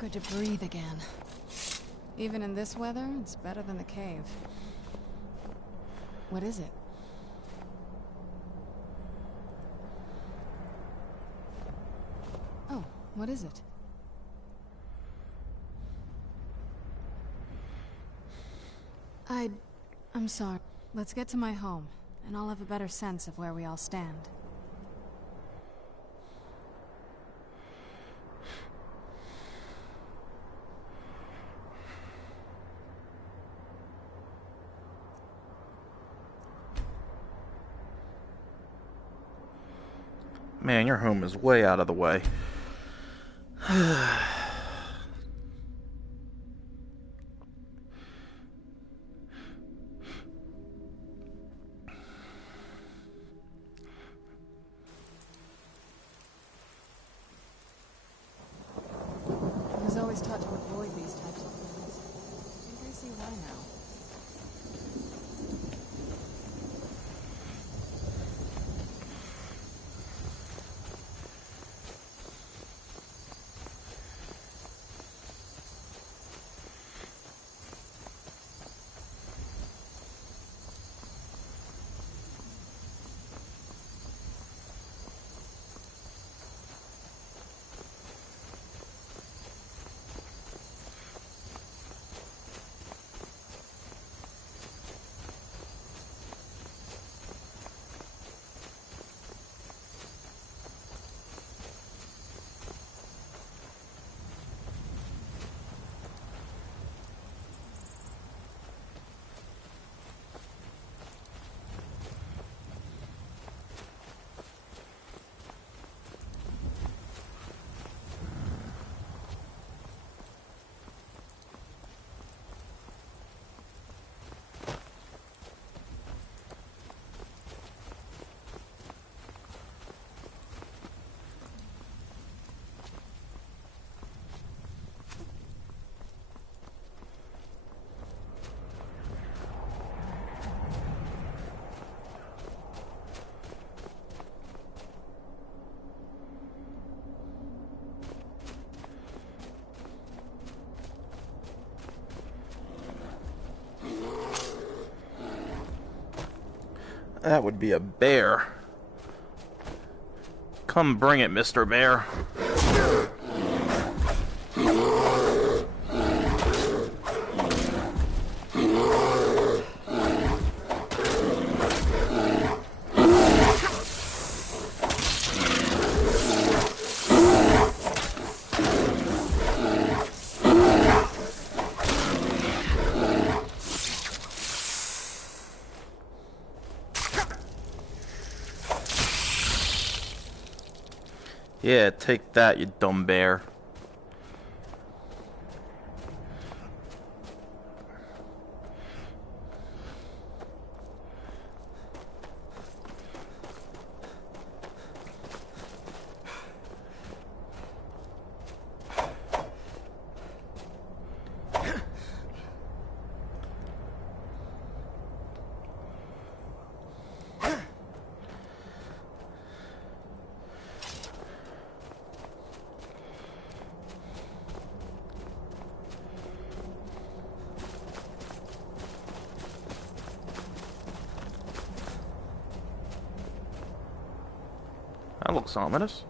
good to breathe again. Even in this weather, it's better than the cave. What is it? Oh, what is it? I'm sorry. Let's get to my home, and I'll have a better sense of where we all stand. Man, your home is way out of the way. I was always taught to avoid these types of things. I think I see why now. That would be a bear. Come bring it, Mr. Bear. Yeah, take that, you dumb bear. That looks ominous.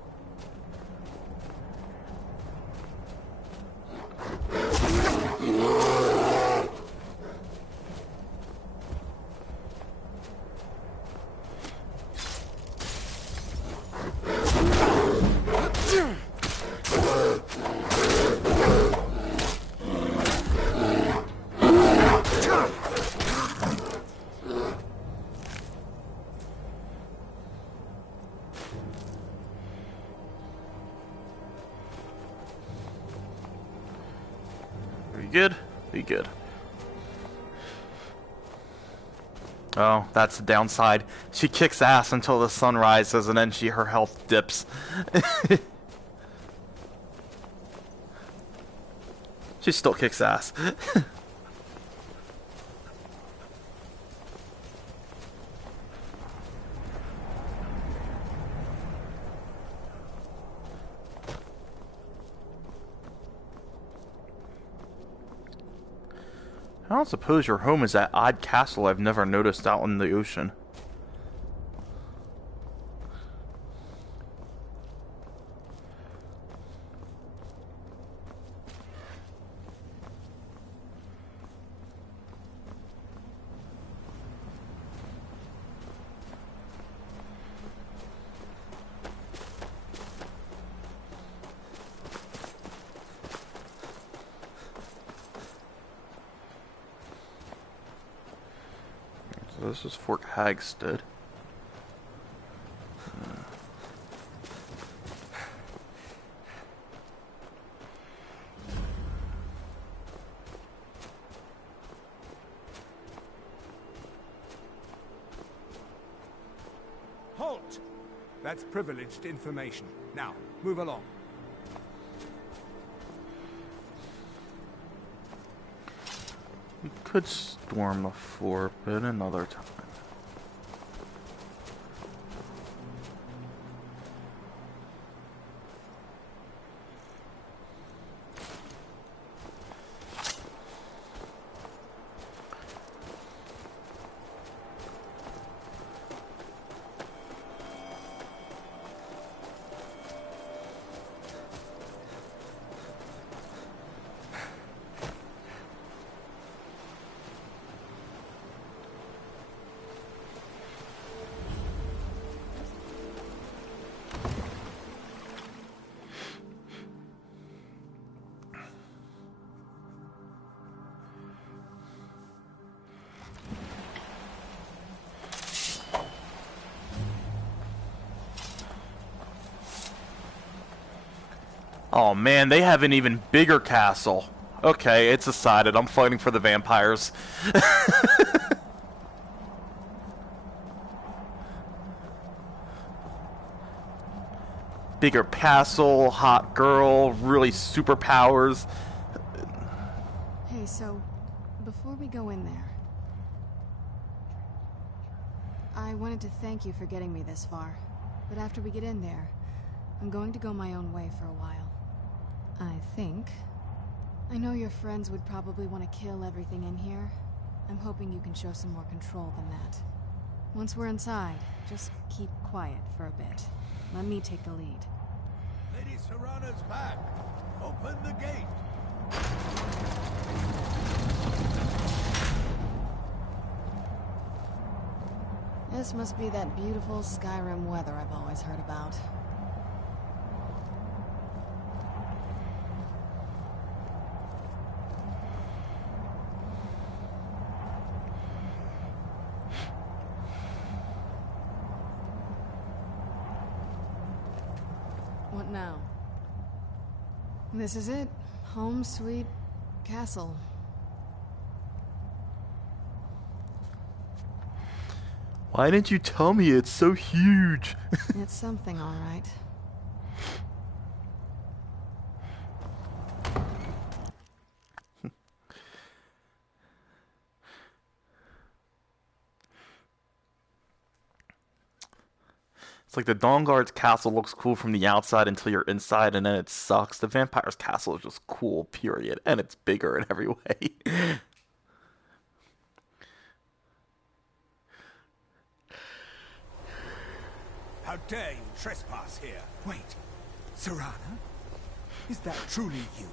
Good? Be good. Oh, that's the downside. She kicks ass until the sun rises and then her health dips. She still kicks ass. I don't suppose your home is that odd castle I've never noticed out in the ocean. This is Fort Hagstead. Halt! That's privileged information. Now, move along. We could storm the fort, but another time. Oh man, they have an even bigger castle. Okay, it's decided. I'm fighting for the vampires. Bigger castle, hot girl, really superpowers. Hey, so, before we go in there, I wanted to thank you for getting me this far. But after we get in there, I'm going to go my own way for a while. I think. I know your friends would probably want to kill everything in here. I'm hoping you can show some more control than that. Once we're inside, just keep quiet for a bit. Let me take the lead. Lady Serana's back. Open the gate. This must be that beautiful Skyrim weather I've always heard about. What now? This is it. Home sweet castle. Why didn't you tell me it's so huge? It's something, all right. It's like the Dawnguard's castle looks cool from the outside until you're inside, and then it sucks. The vampire's castle is just cool, period. And it's bigger in every way. How dare you trespass here? Wait, Serana? Is that truly you?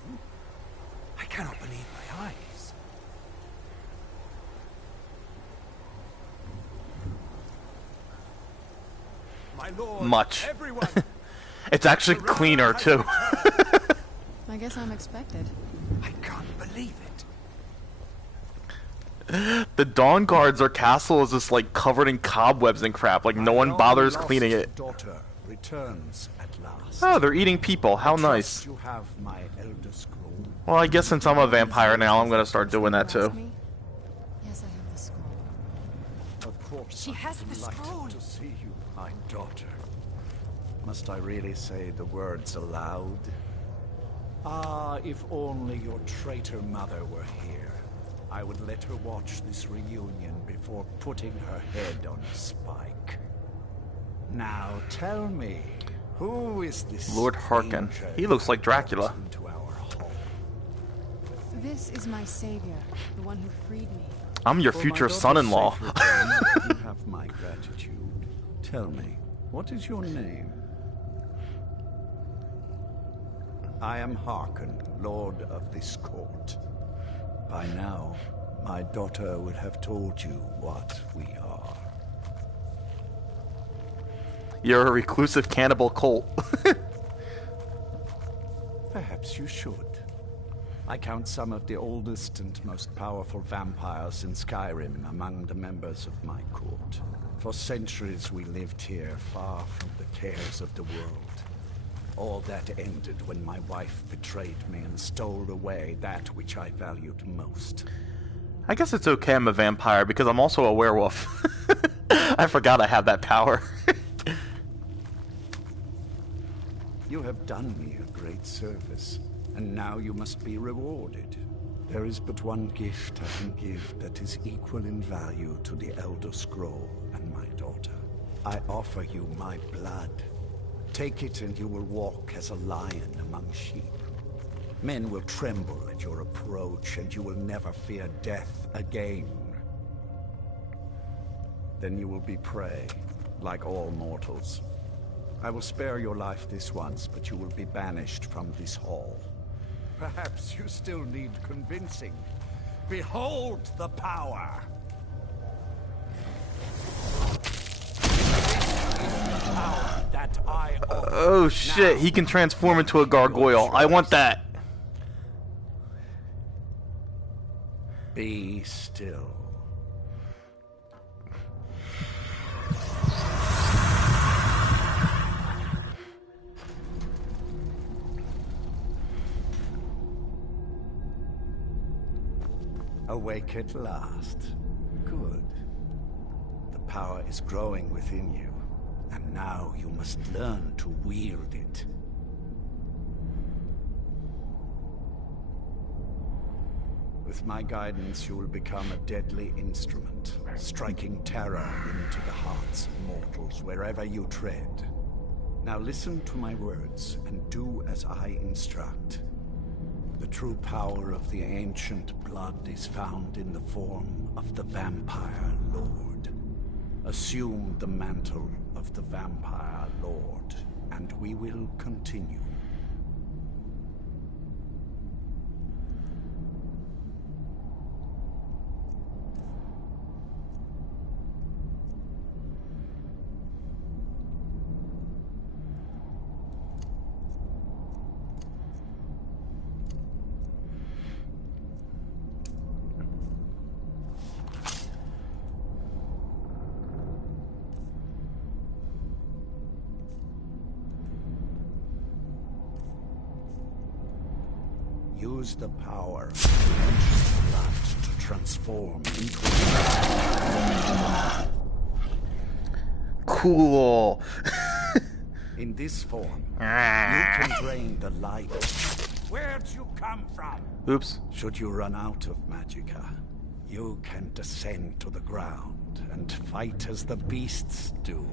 I cannot believe my eyes. My lord, Much. Everyone. It's actually cleaner, too. I guess I'm expected. I can't believe it. The Dawnguard's castle is just like covered in cobwebs and crap. Like no one bothers cleaning it. Daughter returns at last. Oh, they're eating people. How nice. You have my elder scroll. Well, I guess since I'm a vampire now, I'm gonna start doing that too. Yes, I have the scroll. Of course. She has the scroll. To see you, my daughter. Must I really say the words aloud? Ah, if only your traitor mother were here. I would let her watch this reunion before putting her head on a spike. Now tell me, who is this Lord Harkin? He looks like Dracula. This is my savior, the one who freed me. I'm your For my future daughter's son-in-law. safe return, you have my gratitude. Tell me, what is your name? I am Harkon, Lord of this court. By now, my daughter would have told you what we are. You're a reclusive cannibal cult. Perhaps you should. I count some of the oldest and most powerful vampires in Skyrim among the members of my court. For centuries we lived here, far from the cares of the world. All that ended when my wife betrayed me and stole away that which I valued most. I guess it's okay I'm a vampire because I'm also a werewolf. I forgot I have that power. You have done me a great service, and now you must be rewarded. There is but one gift I can give that is equal in value to the Elder Scroll and my daughter. I offer you my blood. Take it and you will walk as a lion among sheep. Men will tremble at your approach, and you will never fear death again. Then you will be prey, like all mortals. I will spare your life this once, but you will be banished from this hall. Perhaps you still need convincing. Behold the power! That I offer. Oh shit, he can transform into a gargoyle. I want that. Be still. Awake at last. Good. The power is growing within you, and now you must learn to wield it. With my guidance, you will become a deadly instrument, striking terror into the hearts of mortals wherever you tread. Now listen to my words, and do as I instruct. The true power of the ancient blood is found in the form of the Vampire Lord. Assume the mantle of the Vampire Lord, and we will continue. Use the power of the ancient blood to transform into Cool. In this form, you can drain the light. Where'd you come from? Oops. Should you run out of magicka, you can descend to the ground and fight as the beasts do.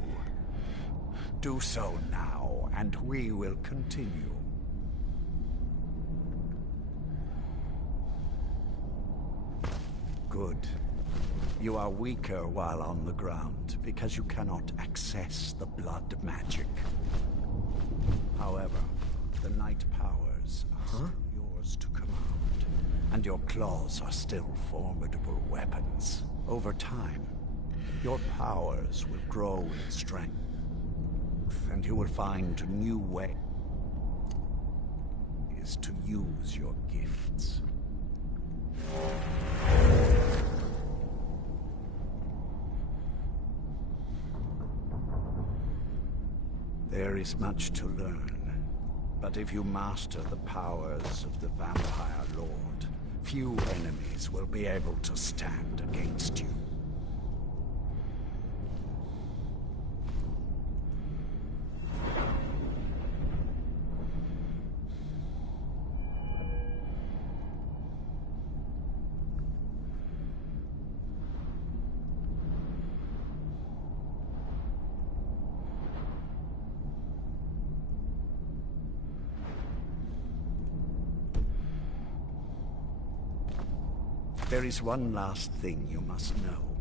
Do so now, and we will continue. Good. You are weaker while on the ground, because you cannot access the blood magic. However, the night powers are still yours to command, and your claws are still formidable weapons. Over time, your powers will grow in strength, and you will find new ways to use your gifts. There is much to learn, but if you master the powers of the Vampire Lord, few enemies will be able to stand against you. There is one last thing you must know.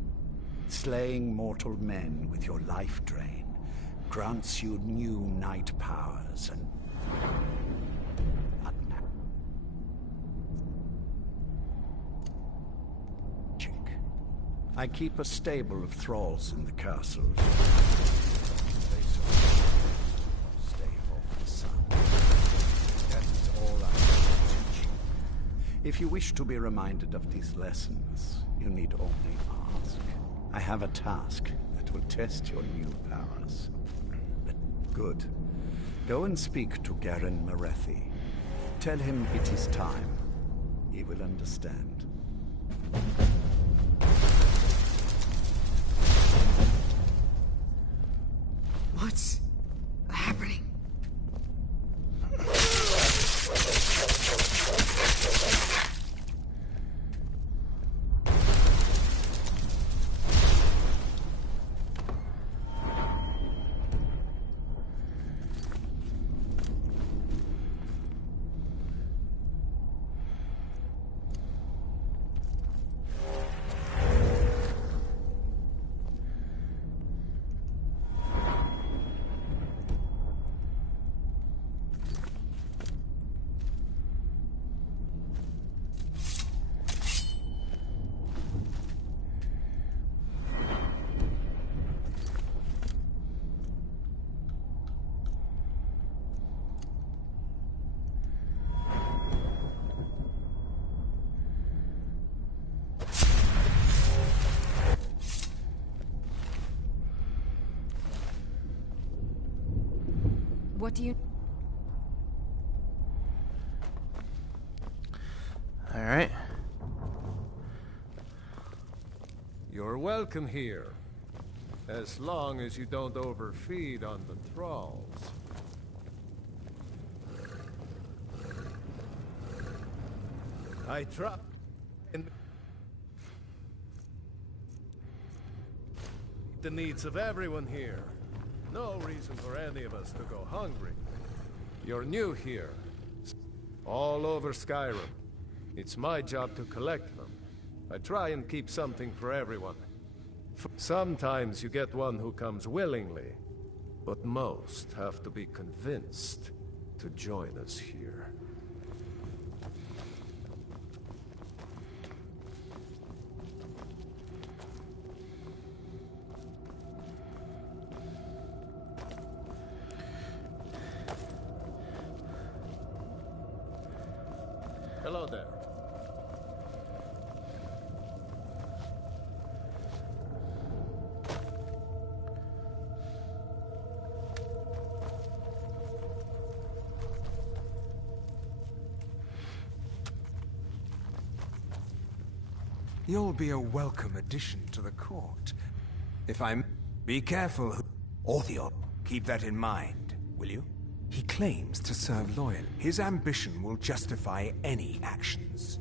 Slaying mortal men with your life drain grants you new night powers and... I keep a stable of thralls in the castles. Stay off the sun. That is all I can teach you. If you wish to be reminded of these lessons, you need only ask. I have a task that will test your new powers. Good. Go and speak to Garen Marethi. Tell him it is time. He will understand. What's happening? What do you... Alright. You're welcome here. As long as you don't overfeed on the thralls. I try... the needs of everyone here. No reason for any of us to go hungry. You're new here. All over Skyrim. It's my job to collect them. I try and keep something for everyone. Sometimes you get one who comes willingly, but most have to be convinced to join us here. Hello there. You'll be a welcome addition to the court. If I'm... Be careful who... Orthion, keep that in mind, will you? He claims to serve loyal. His ambition will justify any actions.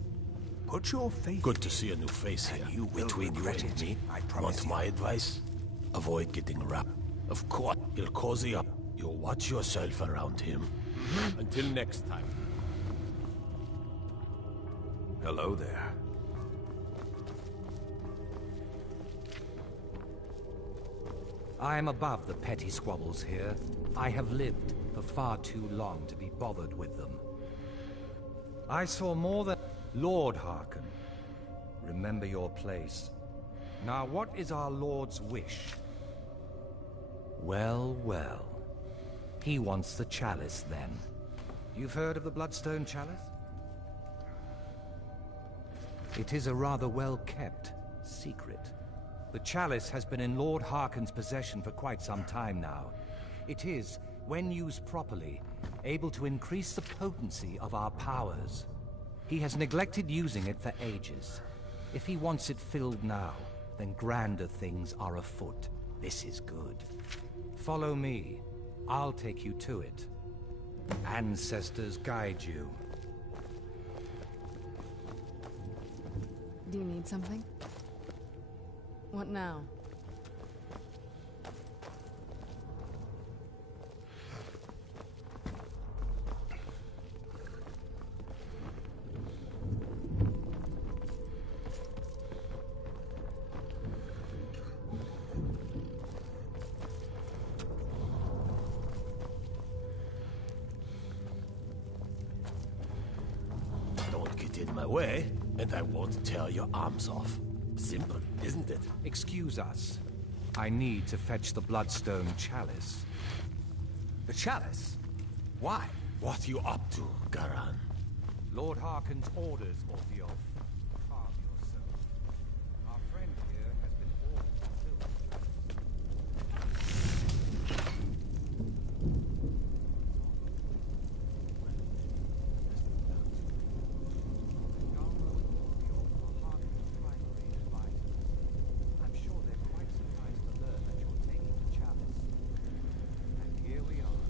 Put your faith... Good to see a new face here. You will Between you regret and it, me, I promise want you. my advice? Avoid getting wrapped. Of course, he'll cozy up. You'll watch yourself around him. Until next time. Hello there. I am above the petty squabbles here. I have lived for far too long to be bothered with them. I saw more than... Lord Harkon, remember your place. Now what is our Lord's wish? Well, well. He wants the chalice then. You've heard of the Bloodstone Chalice? It is a rather well-kept secret. The chalice has been in Lord Harkon's possession for quite some time now. It is, when used properly, able to increase the potency of our powers. He has neglected using it for ages. If he wants it filled now, then grander things are afoot. This is good. Follow me. I'll take you to it. Ancestors guide you. Do you need something? What now? in my way, and I won't tear your arms off. Simple, isn't it? Excuse us. I need to fetch the Bloodstone Chalice. The chalice? Why? What you up to, Garan? Lord Harkon's orders, Orpheus. Calm yourself. Our friend here has been ordered to I'm sure they're quite surprised to learn that you're taking the chalice. And here we are.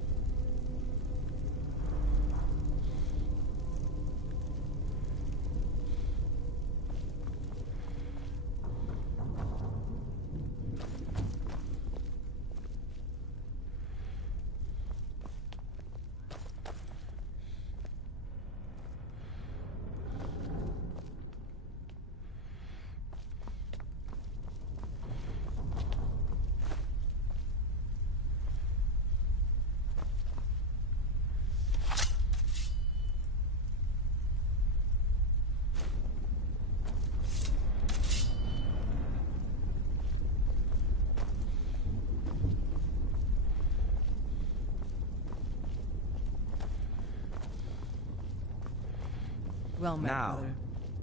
Well met, Now, brother.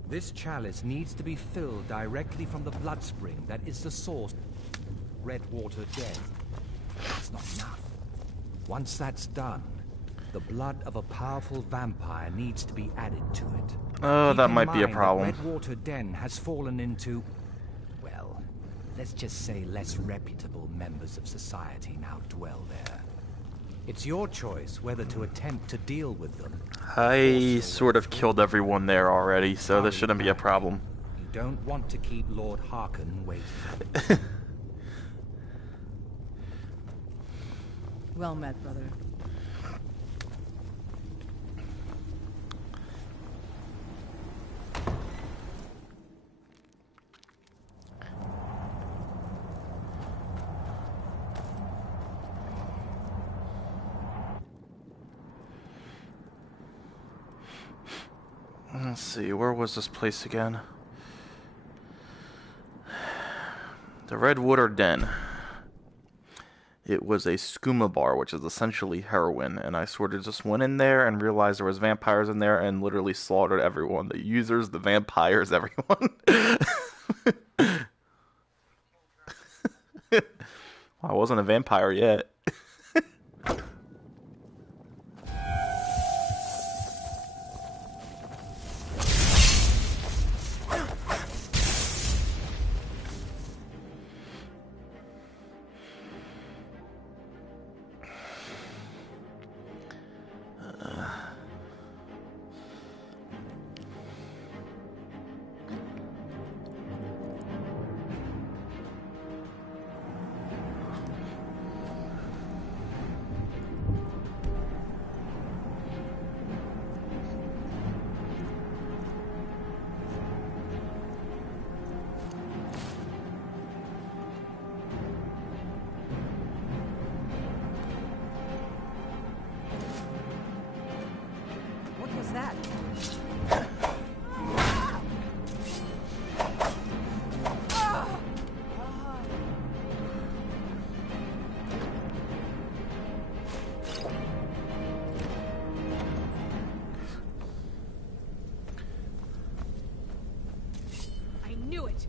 this chalice needs to be filled directly from the blood spring that is the source. Redwater Den. That's not enough. Once that's done, the blood of a powerful vampire needs to be added to it. Oh, Keep that in might be a mind that problem. Redwater Den has fallen into, well, let's just say less reputable members of society now dwell there. It's your choice whether to attempt to deal with them. I sort of killed everyone there already, so this shouldn't be a problem. You don't want to keep Lord Harkon waiting. Well met, brother. Let's see, where was this place again? The Redwater Den. It was a skooma bar, which is essentially heroin, and I sort of just went in there and realized there was vampires in there and literally slaughtered everyone. The users, the vampires, everyone. I wasn't a vampire yet. What was that? I knew it!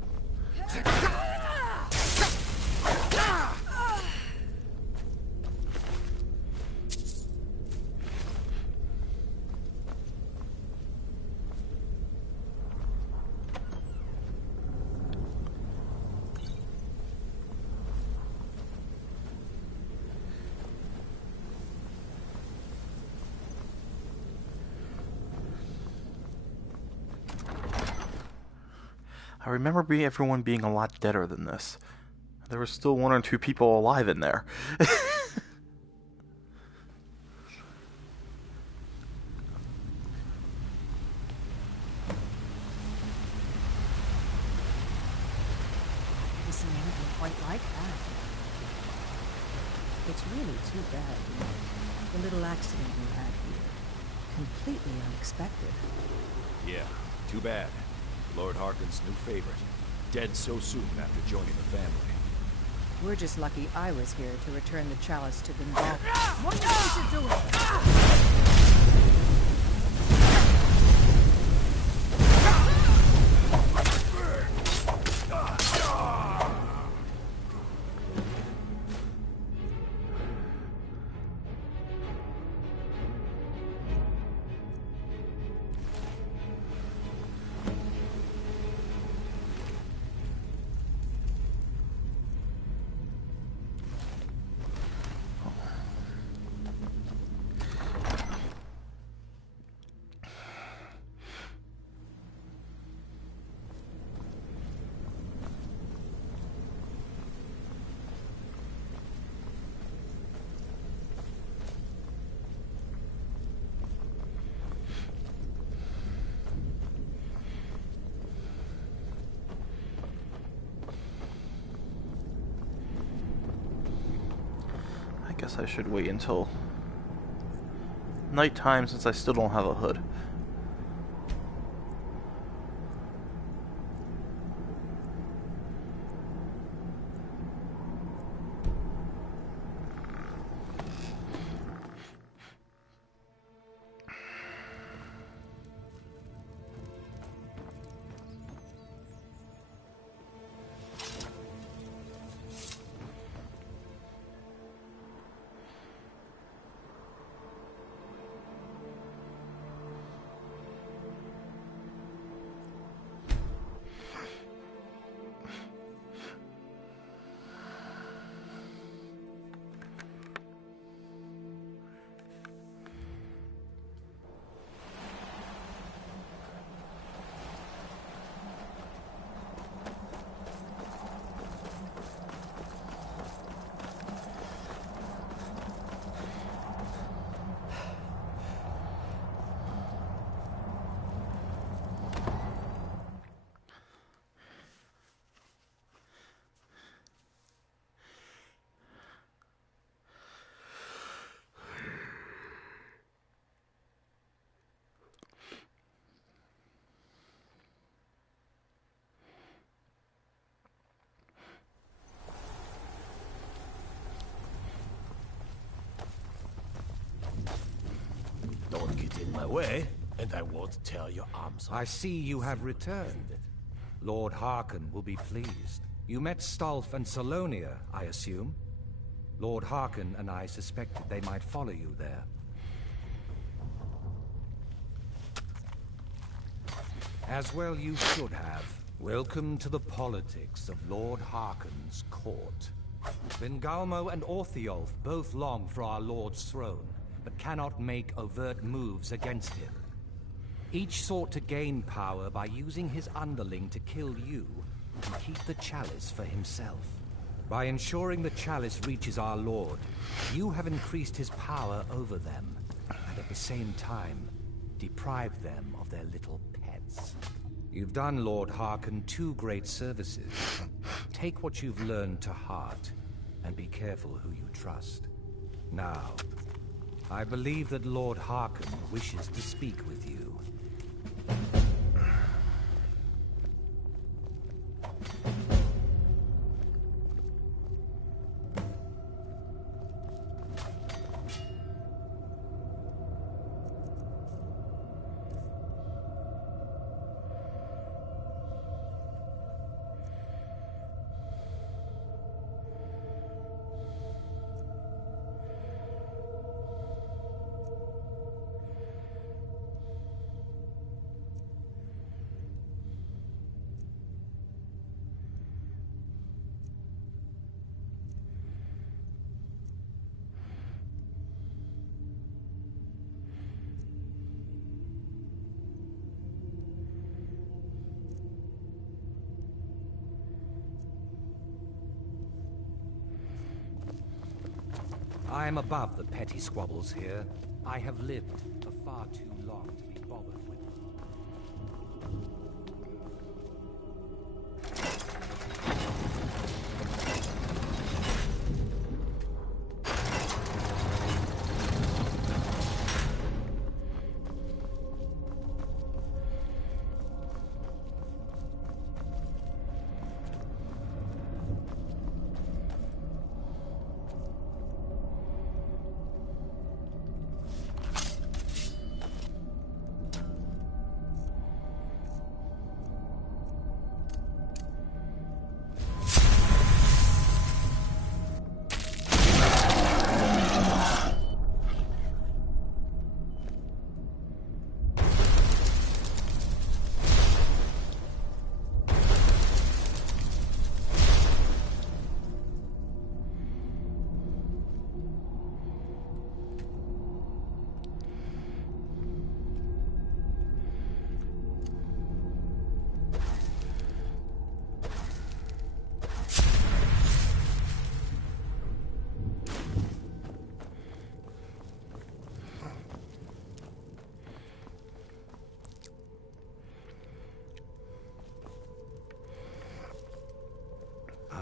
I remember everyone being a lot deader than this. There were still one or two people alive in there. Never seen anything quite like that. It's really too bad, you know. The little accident we had here. Completely unexpected. Yeah, Too bad. Lord Harkin's new favorite. Dead so soon after joining the family. We're just lucky I was here to return the chalice to Bengal. What do you think you're doing? I guess I should wait until nighttime since I still don't have a hood. Don't get in my way, and I won't tear your arms off. I see you have returned. Lord Harkin will be pleased. You met Stolf and Salonia, I assume? Lord Harkin and I suspected they might follow you there. As well you should have. Welcome to the politics of Lord Harkin's court. Bengalmo and Orthiolf both long for our Lord's throne, but cannot make overt moves against him. Each sought to gain power by using his underling to kill you and keep the chalice for himself. By ensuring the chalice reaches our Lord, you have increased his power over them, and at the same time, deprived them of their little pets. You've done Lord Harkin 2 great services. Take what you've learned to heart, and be careful who you trust. Now, I believe that Lord Harkin wishes to speak with you. I am above the petty squabbles here. I have lived for far too long to be bothered with them.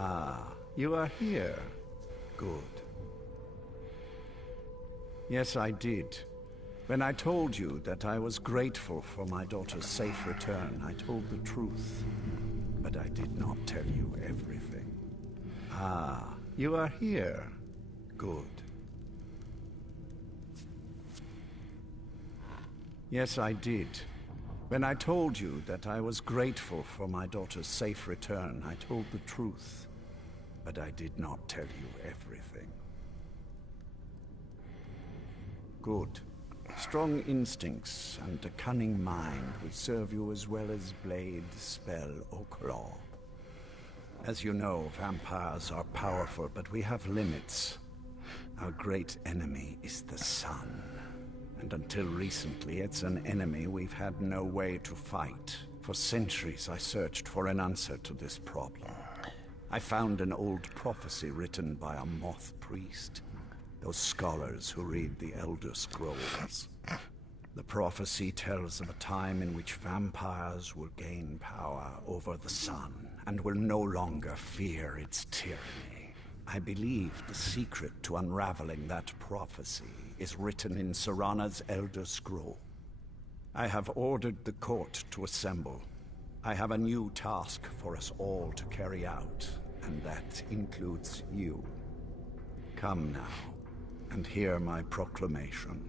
Ah, you are here. Good. Yes, I did. When I told you that I was grateful for my daughter's safe return, I told the truth. But I did not tell you everything. Ah, you are here. Good. Yes, I did. When I told you that I was grateful for my daughter's safe return, I told the truth. But I did not tell you everything. Good. Strong instincts and a cunning mind would serve you as well as blade, spell, or claw. As you know, vampires are powerful, but we have limits. Our great enemy is the sun. And until recently, it's an enemy we've had no way to fight. For centuries, I searched for an answer to this problem. I found an old prophecy written by a moth priest. Those scholars who read the Elder Scrolls. The prophecy tells of a time in which vampires will gain power over the sun and will no longer fear its tyranny. I believe the secret to unraveling that prophecy is written in Serana's Elder Scroll. I have ordered the court to assemble. I have a new task for us all to carry out, and that includes you. Come now, and hear my proclamation.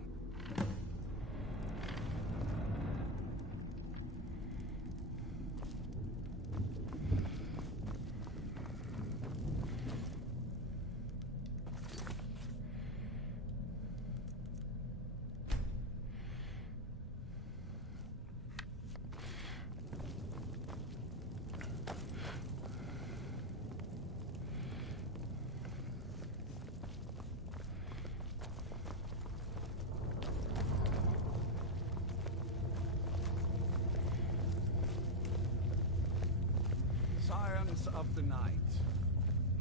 Scions of the night,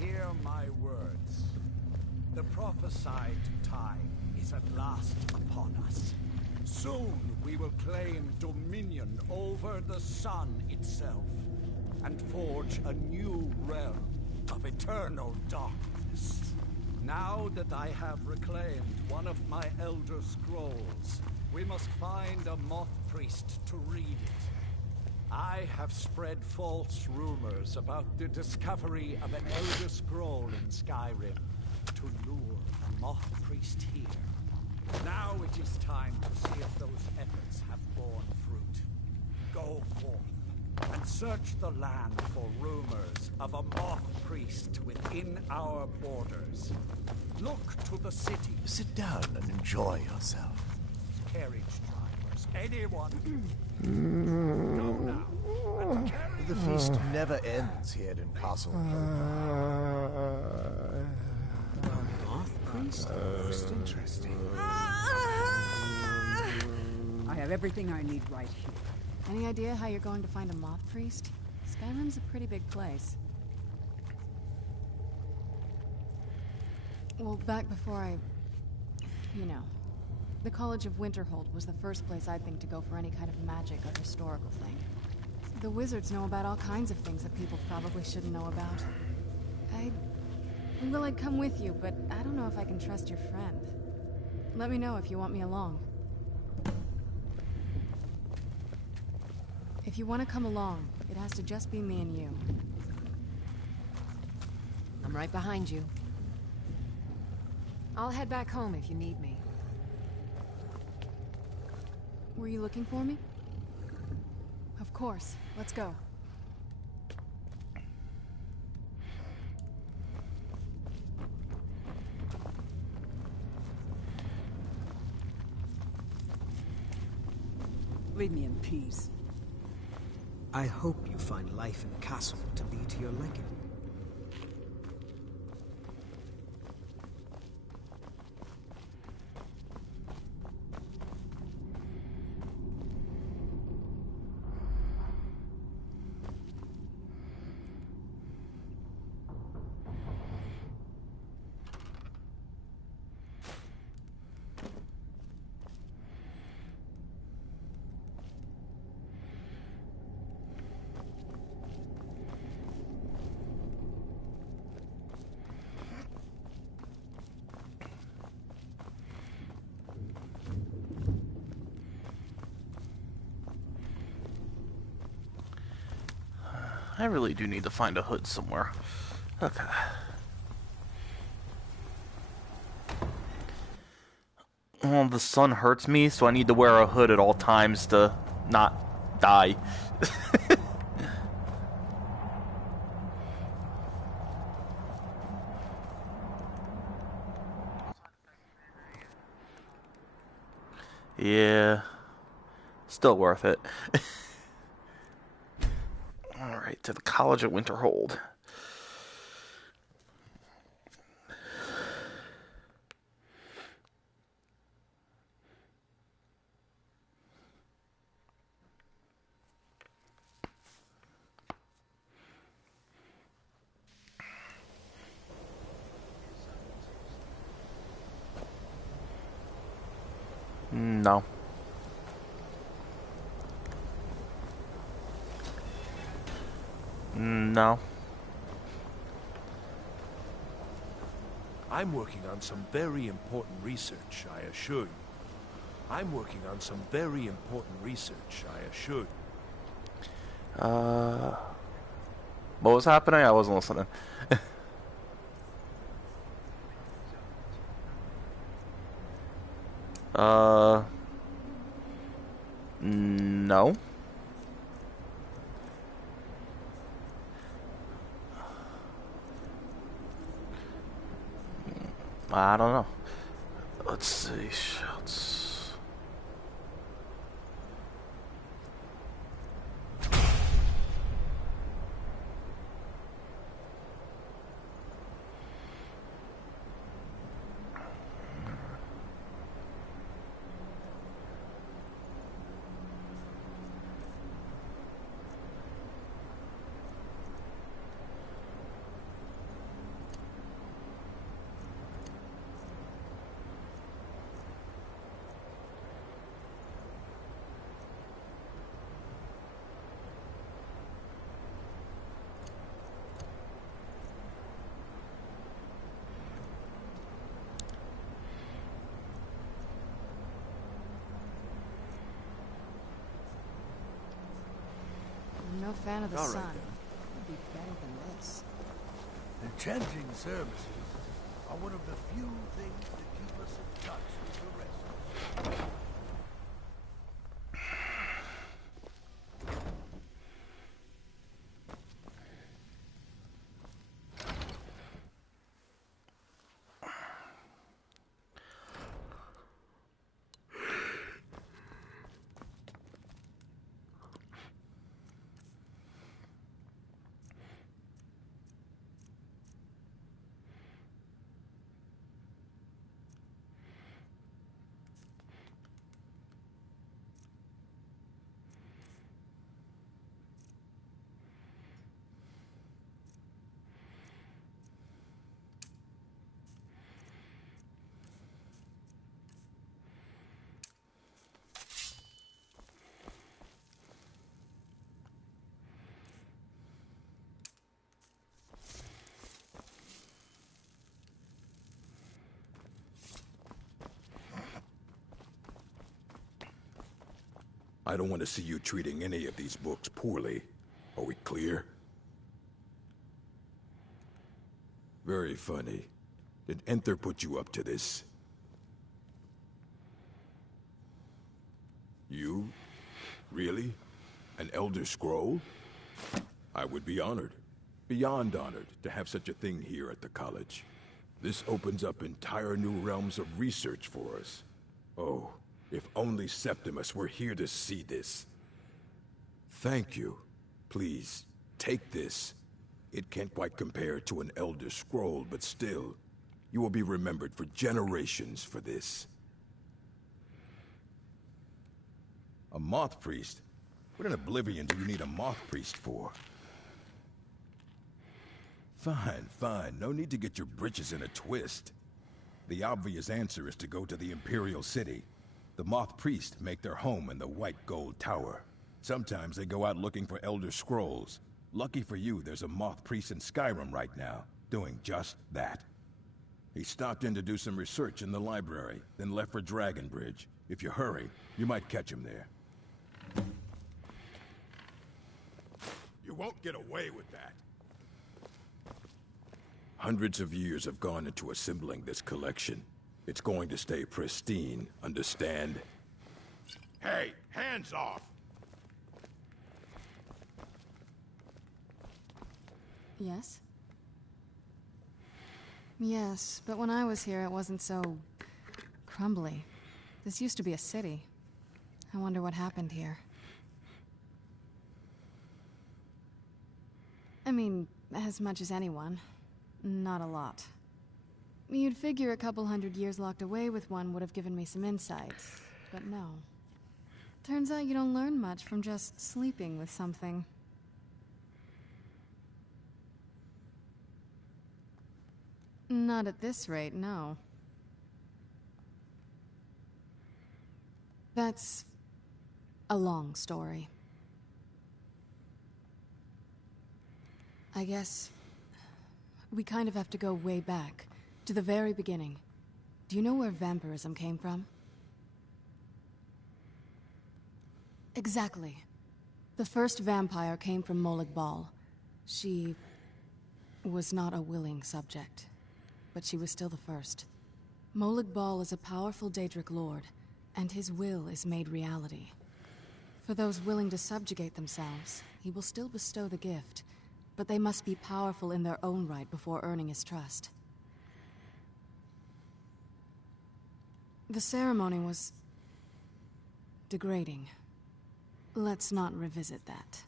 hear my words. The prophesied time is at last upon us. Soon we will claim dominion over the sun itself, and forge a new realm of eternal darkness. Now that I have reclaimed one of my Elder Scrolls, we must find a moth priest to read it. I have spread false rumors about the discovery of an Elder Scroll in Skyrim to lure the Moth Priest here. Now it is time to see if those efforts have borne fruit. Go forth and search the land for rumors of a Moth Priest within our borders. Look to the city. Sit down and enjoy yourself. Carriage drivers, anyone. Go now. The feast never ends here in Castle. Moth priest? Most interesting. I have everything I need right here. Any idea how you're going to find a moth priest? Skyrim's a pretty big place. Well, back before you know, the College of Winterhold was the first place I'd think to go for any kind of magic or historical thing. The wizards know about all kinds of things that people probably shouldn't know about. I'd come with you, but I don't know if I can trust your friend. Let me know if you want me along. If you want to come along, it has to just be me and you. I'm right behind you. I'll head back home if you need me. Were you looking for me? Of course. Let's go. Leave me in peace. I hope you find life in the castle to be to your liking. I really do need to find a hood somewhere. Okay. Well, the sun hurts me, so I need to wear a hood at all times to not die. Yeah. Still worth it. Alright, to the college at Winterhold. No. No. I'm working on some very important research, I assure you. I'm working on some very important research, I assure you. What was happening? I wasn't listening. No. I don't know. Let's see. Shouts. I'm no fan of the All right, sun. then. It'd be better than this. Enchanting services are one of the few things that keep us in touch with the rest of us. I don't want to see you treating any of these books poorly. Are we clear? Very funny. Did Enther put you up to this? You? Really? An Elder Scroll? I would be honored. Beyond honored to have such a thing here at the college. This opens up entire new realms of research for us. Oh, if only Septimus were here to see this. Thank you. Please, take this. It can't quite compare to an Elder Scroll, but still, you will be remembered for generations for this. A Moth Priest? What in Oblivion do you need a Moth Priest for? Fine, fine. No need to get your britches in a twist. The obvious answer is to go to the Imperial City. The Moth Priest make their home in the White Gold Tower. Sometimes they go out looking for Elder Scrolls. Lucky for you, there's a Moth Priest in Skyrim right now, doing just that. He stopped in to do some research in the library, then left for Dragonbridge. If you hurry, you might catch him there. You won't get away with that. Hundreds of years have gone into assembling this collection. It's going to stay pristine, understand? Hey, hands off! Yes? Yes, but when I was here, it wasn't so crumbly. This used to be a city. I wonder what happened here. I mean, as much as anyone. Not a lot. You'd figure a couple 100 years locked away with one would have given me some insights, but no. Turns out you don't learn much from just sleeping with something. Not at this rate, no. That's a long story. I guess we kind of have to go way back, to the very beginning. Do you know where vampirism came from? Exactly. The first vampire came from Molag Bal. She was not a willing subject, but she was still the first. Molag Bal is a powerful Daedric lord, and his will is made reality. For those willing to subjugate themselves, he will still bestow the gift, but they must be powerful in their own right before earning his trust. The ceremony was degrading. Let's not revisit that.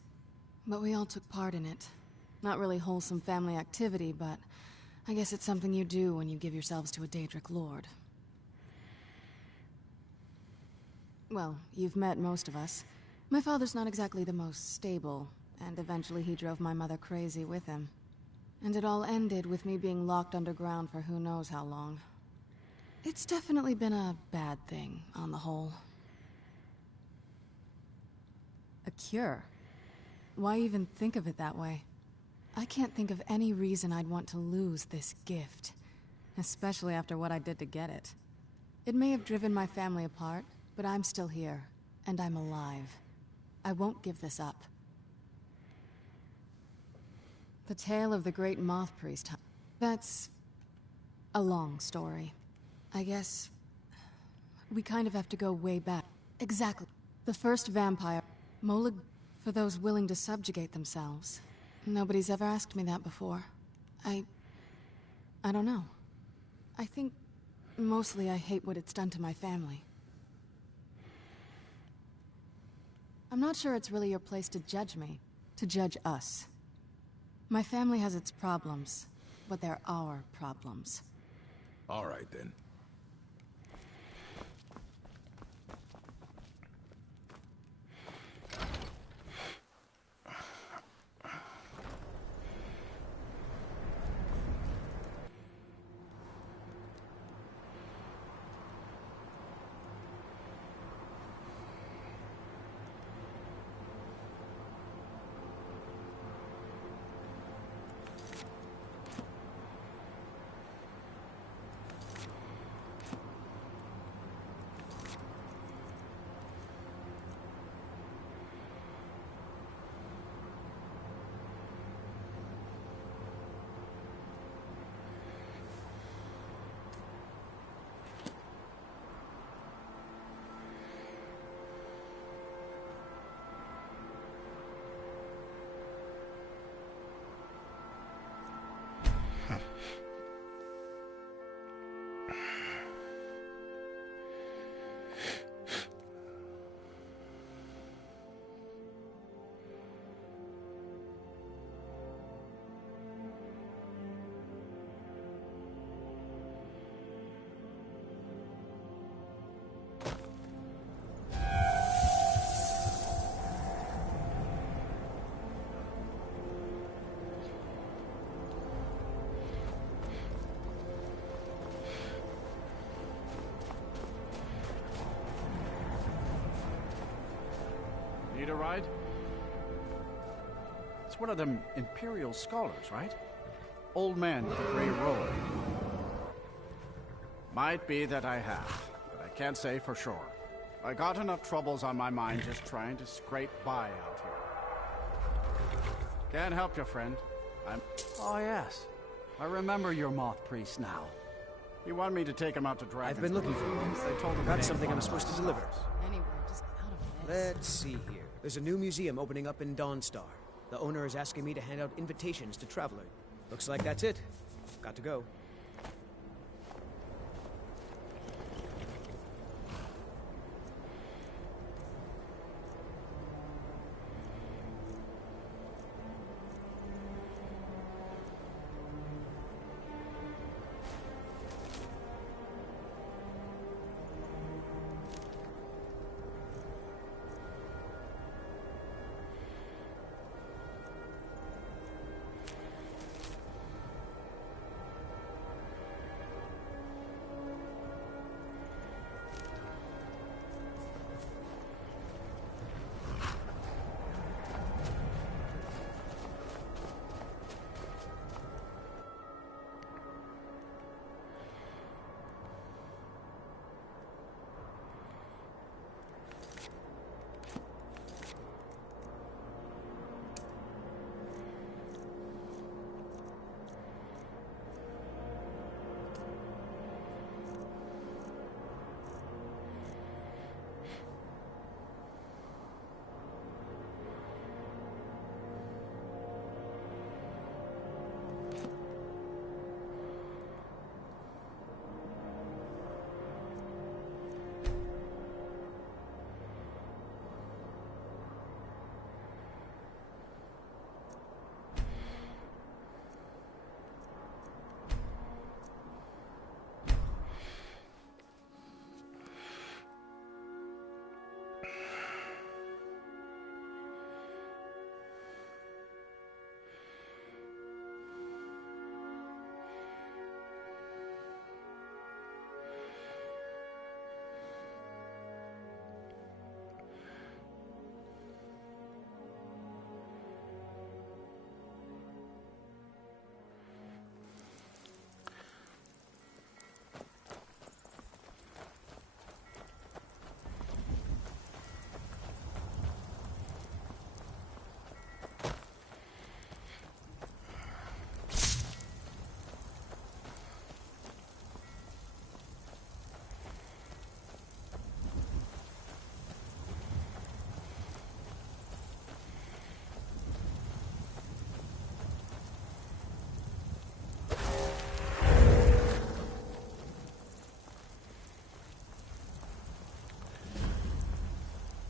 But we all took part in it. Not really wholesome family activity, but I guess it's something you do when you give yourselves to a Daedric lord. Well, you've met most of us. My father's not exactly the most stable, and eventually he drove my mother crazy with him. And it all ended with me being locked underground for who knows how long. It's definitely been a bad thing, on the whole. A cure? Why even think of it that way? I can't think of any reason I'd want to lose this gift, especially after what I did to get it. It may have driven my family apart, but I'm still here, and I'm alive. I won't give this up. The tale of the great moth priest. That's a long story. I guess we kind of have to go way back. Exactly. The first vampire, Molag, for those willing to subjugate themselves. Nobody's ever asked me that before. I don't know. I think mostly I hate what it's done to my family. I'm not sure it's really your place to judge me, to judge us. My family has its problems, but they're our problems. All right, then. Need a ride? It's one of them Imperial scholars, right? Old man with a gray robe. Might be that I have, but I can't say for sure. I got enough troubles on my mind just trying to scrape by out here. Can't help you, friend. Oh, yes. I remember your moth priest now. He wanted me to take him out to Dragon's I've been looking for you. They told him Got something I'm supposed to deliver. Anyway, just out of this. Let's see here. There's a new museum opening up in Dawnstar. The owner is asking me to hand out invitations to travelers. Looks like that's it. Got to go.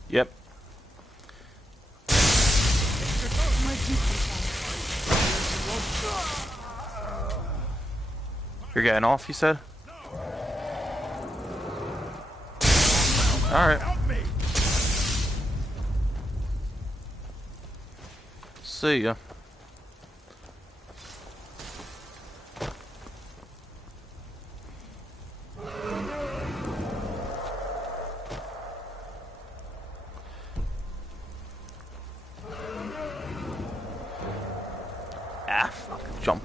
Yep. You're getting off, you said? Alright. See ya. Ah, fuck. Jump.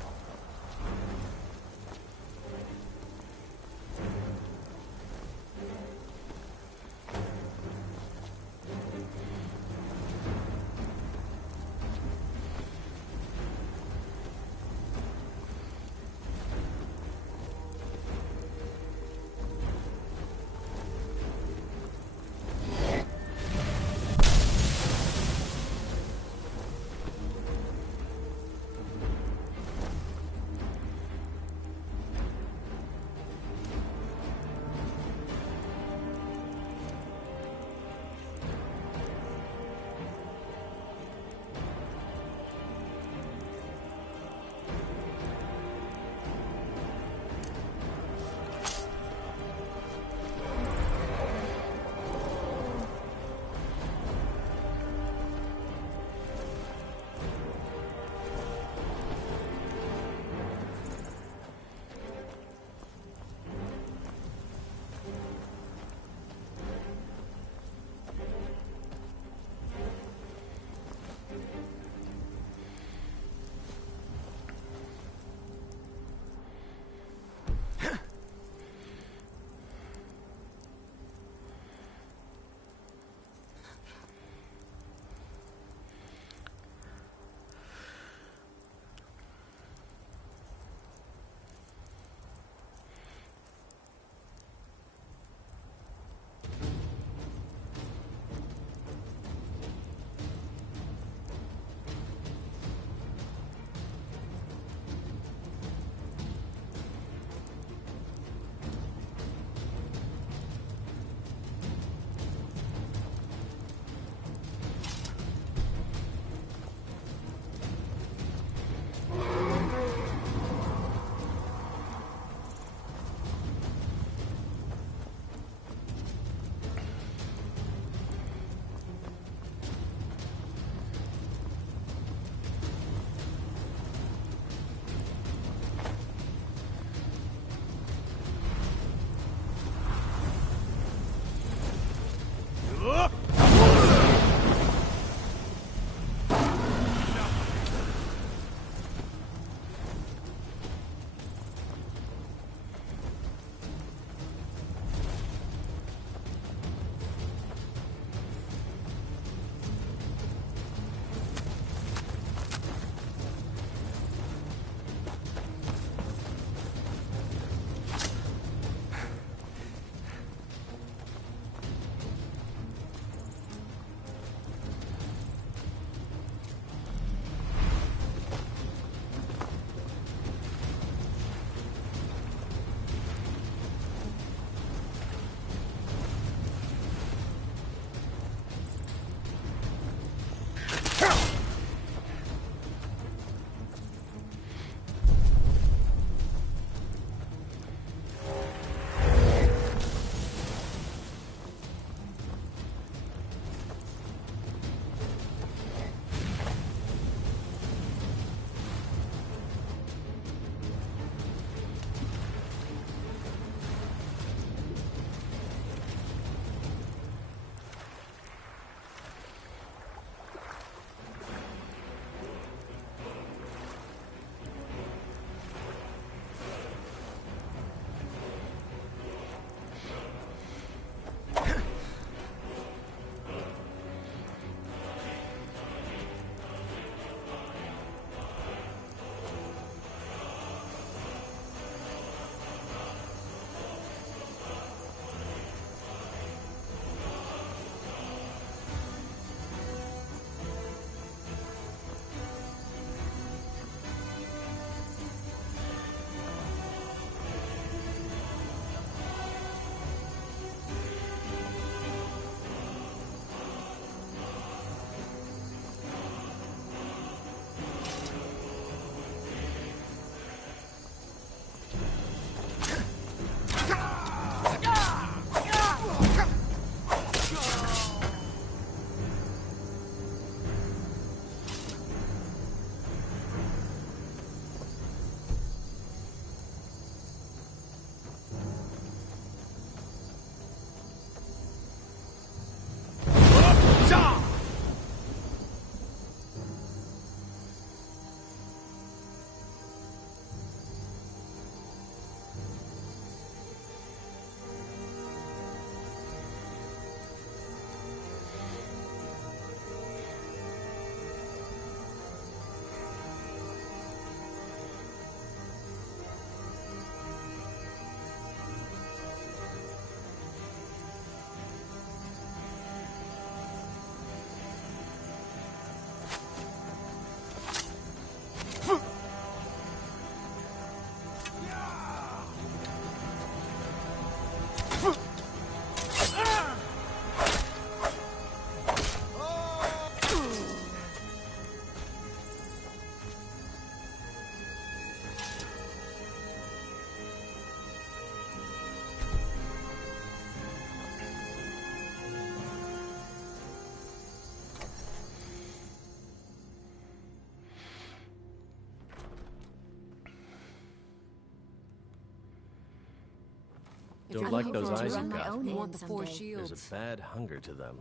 Don't I'm like hoping those to eyes run you've my got. own You inn want the four someday. shields. There's a bad hunger to them.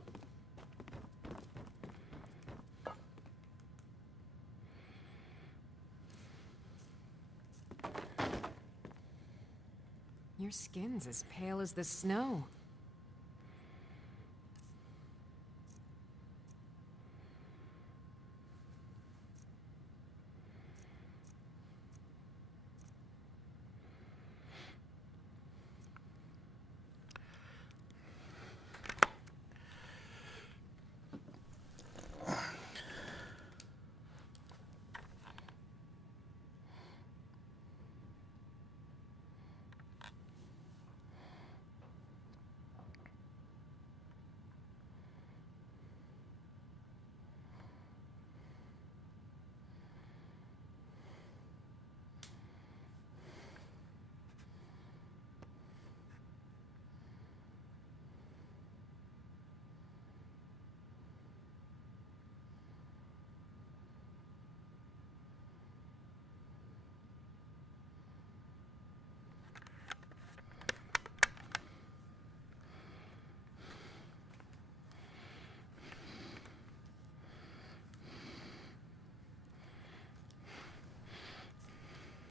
Your skin's as pale as the snow.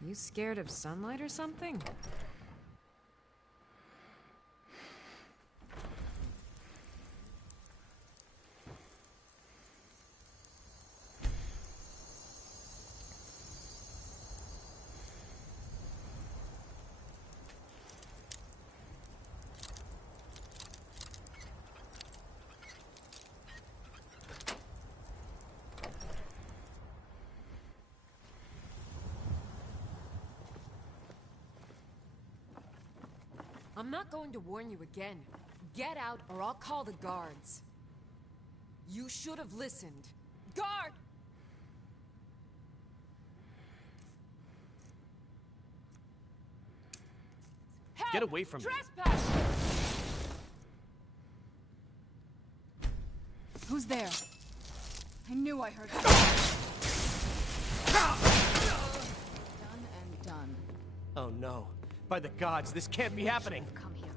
You scared of sunlight or something? I'm not going to warn you again. Get out or I'll call the guards. You should have listened. Guard! Help! Get away from me. Trespass! Who's there? I knew I heard. Done and done. Oh no. By the gods, this can't be happening. Come here.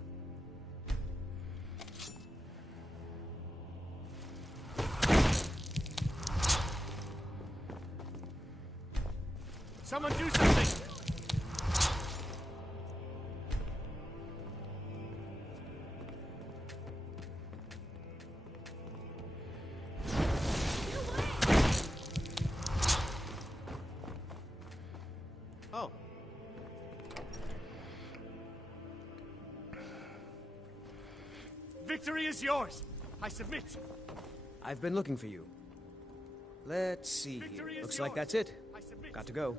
Someone do something! Oh. Victory is yours! I submit! I've been looking for you. Let's see here. Looks like that's it. Got to go.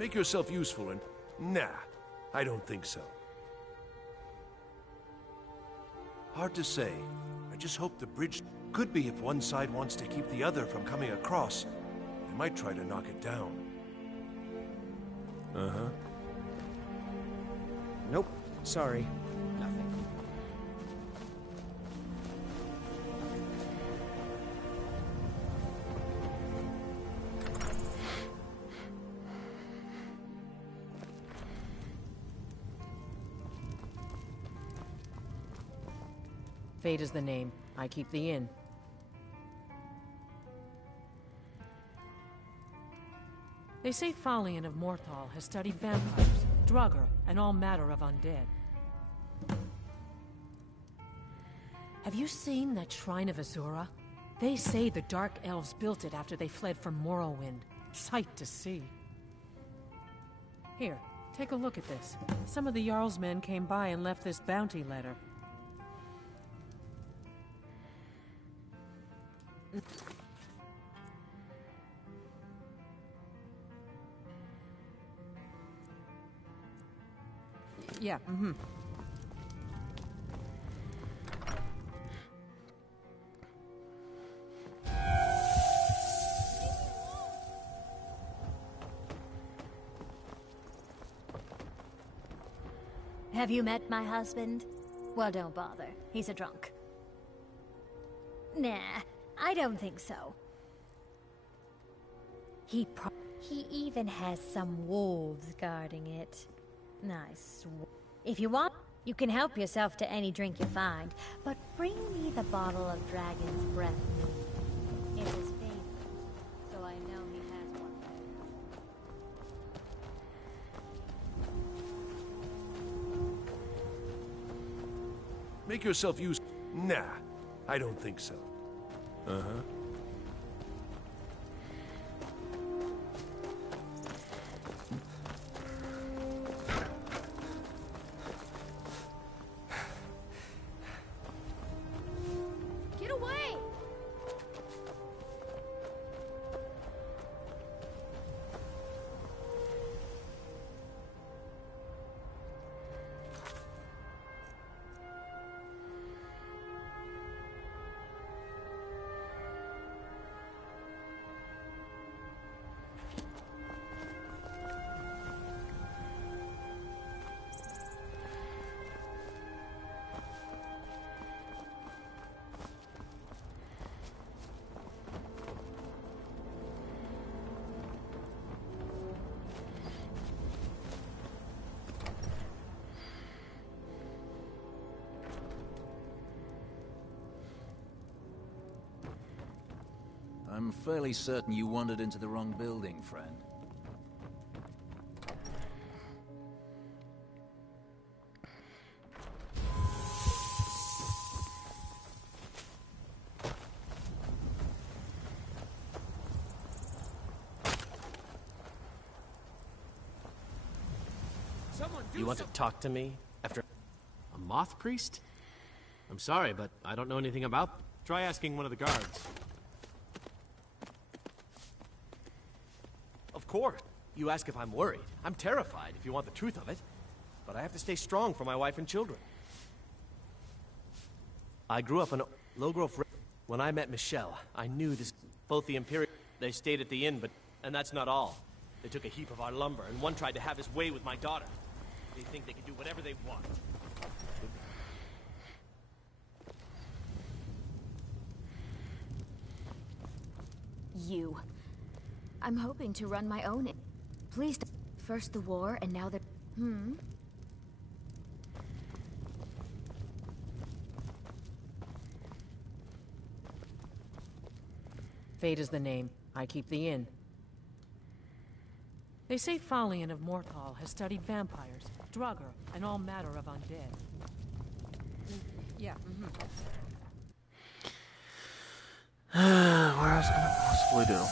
Make yourself useful and... Nah, I don't think so. Hard to say. I just hope the bridge... Could be if one side wants to keep the other from coming across. They might try to knock it down. Uh-huh. Nope. Sorry. Nothing. Fate is the name. I keep the inn. They say Falion of Morthal has studied vampires, Draugr, and all manner of undead. Have you seen that Shrine of Azura? They say the Dark Elves built it after they fled from Morrowind. Sight to see. Here, take a look at this. Some of the Jarl's men came by and left this bounty letter. Yeah, mm-hmm. Have you met my husband? Well, don't bother. He's a drunk. Nah, I don't think so. He even has some wolves guarding it. Nice. If you want, you can help yourself to any drink you find, but bring me the bottle of Dragon's Breath mead. It is favorite, so I know he has one. Make yourself useful. Nah, I don't think so. Uh-huh. Get away! I'm fairly certain you wandered into the wrong building, friend. You want to talk to me after a moth priest? I'm sorry, but I don't know anything about. Try asking one of the guards. Of course. You ask if I'm worried. I'm terrified, if you want the truth of it. But I have to stay strong for my wife and children. I grew up in Logrove. When I met Michelle, I knew this. Both the Imperial. They stayed at the inn, and that's not all. They took a heap of our lumber, and one tried to have his way with my daughter. They think they can do whatever they want. You. I'm hoping to run my own. Please. First the war, and now the. Fate is the name. I keep the inn. They say Falion of Morthal has studied vampires, Draugr, and all manner of undead. Yeah, Where else can I possibly do?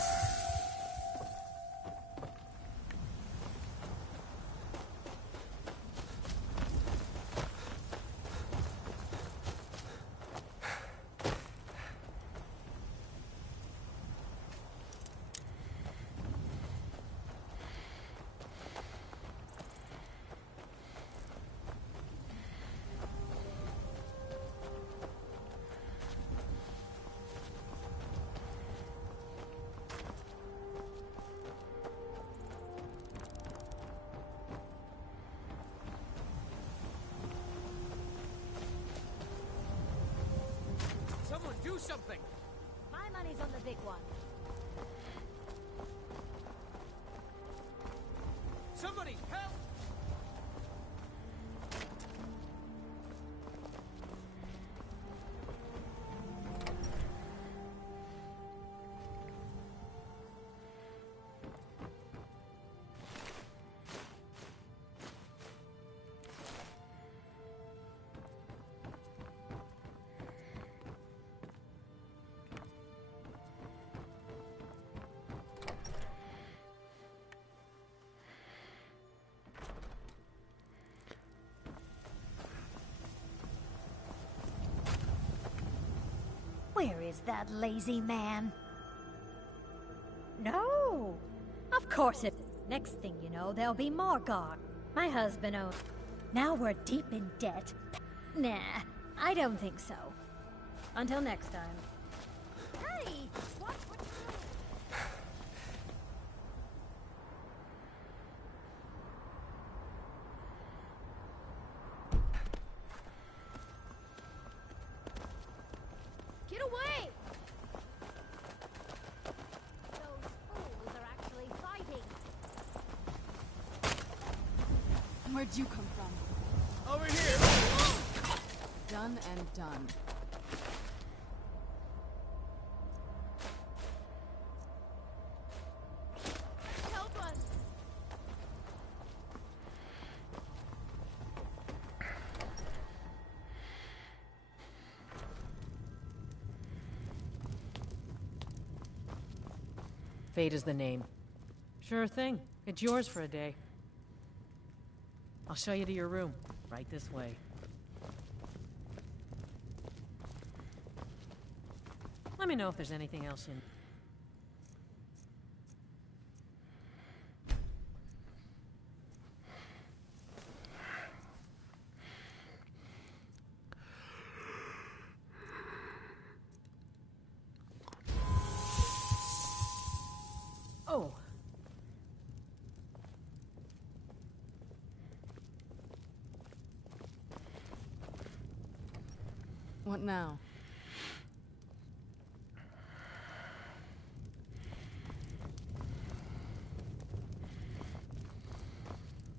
do something! My money's on the big one. Somebody, help! Where is that lazy man? No! Of course it... Next thing you know, there'll be more guard. My husband owns... Now we're deep in debt. Nah, I don't think so. Until next time. Hey! What you doing? Get away! Those fools are actually fighting. Where'd you come from? Over here! Done and done. Help us! Fate is the name. Sure thing. It's yours for a day. I'll show you to your room. Right this way. Let me know if there's anything else in... Oh. What now?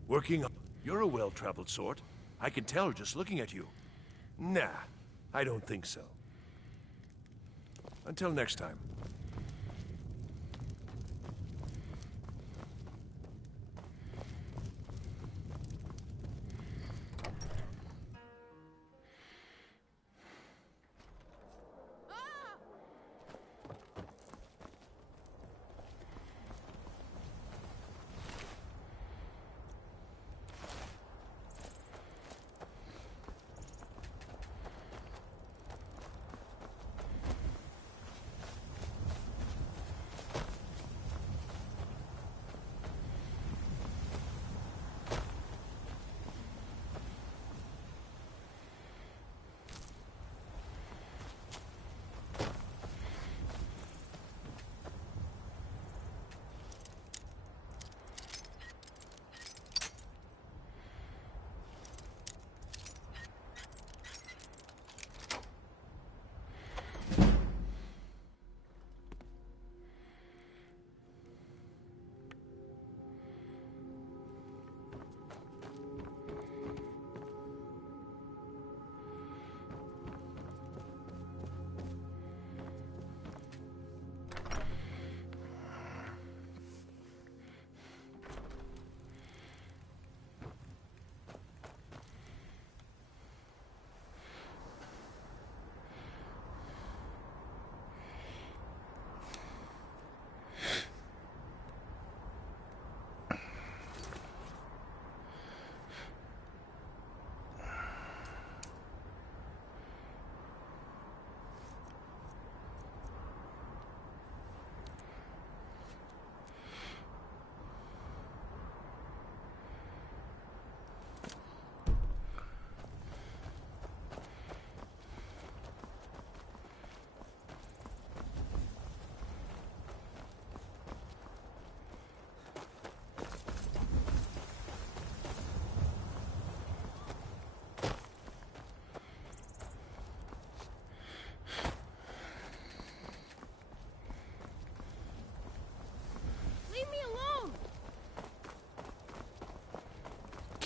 Working on... You're a well-traveled sort. I can tell just looking at you. Nah, I don't think so. Until next time.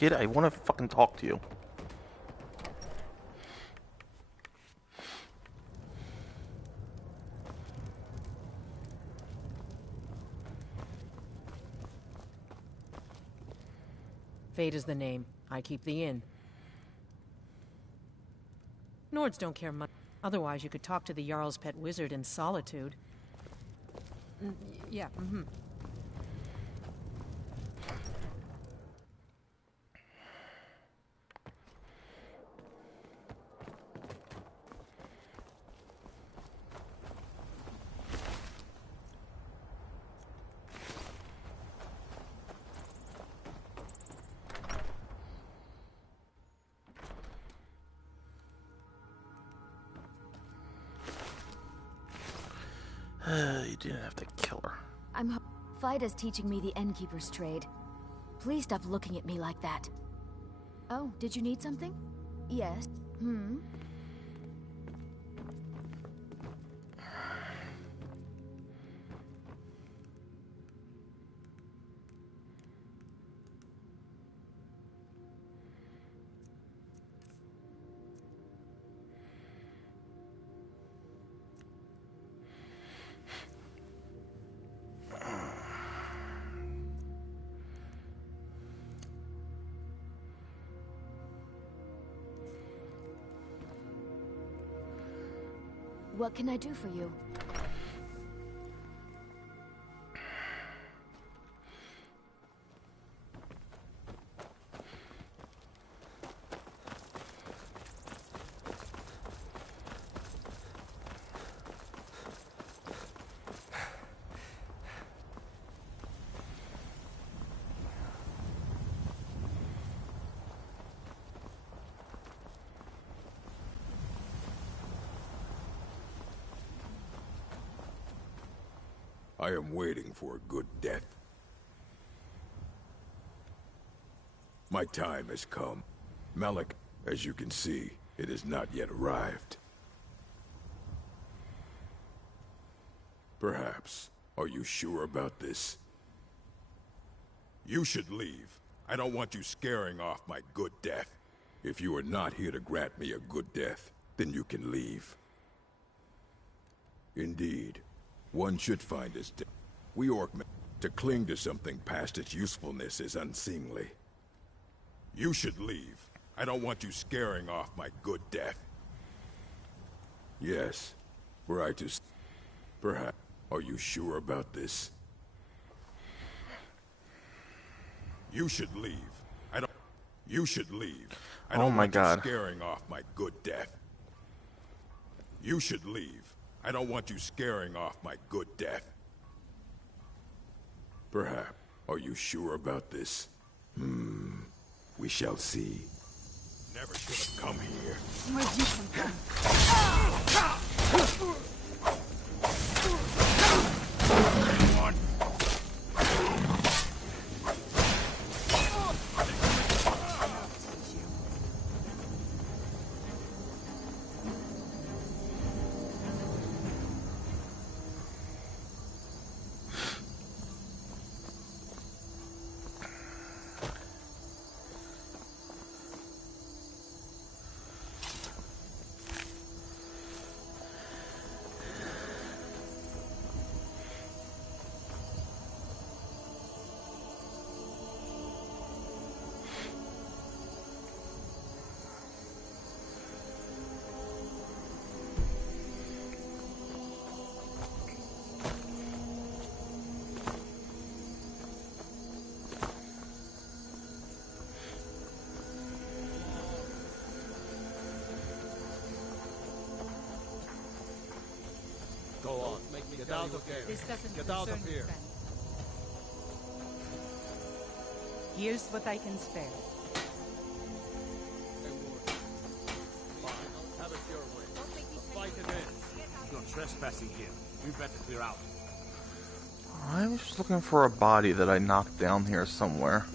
kid. I want to fucking talk to you. Fate is the name. I keep the inn. Nords don't care much. Otherwise, you could talk to the Jarl's pet wizard in solitude. Yeah, You didn't have to kill her. Fida's teaching me the innkeeper's trade. Please stop looking at me like that. Oh, did you need something? Yes. What can I do for you? I am waiting for a good death. My time has come. Malik, as you can see, it has not yet arrived. Perhaps. Are you sure about this? You should leave. I don't want you scaring off my good death. If you are not here to grant me a good death, then you can leave. Indeed. One should find his death. We Orcmen, to cling to something past its usefulness is unseemly. You should leave. I don't want you scaring off my good death. Yes. Were I to... Perhaps. Are you sure about this? You should leave. You should leave. I don't want you scaring off my good death. You should leave. I don't want you scaring off my good death. Perhaps. Are you sure about this? We shall see. Never should have come here. Where'd you come from? Go on. Get out of here. This doesn't Get out of concern you, here. friend. Here's what I can spare. Have it your way. The fight ends. You're trespassing here. We better clear out. I was just looking for a body that I knocked down here somewhere.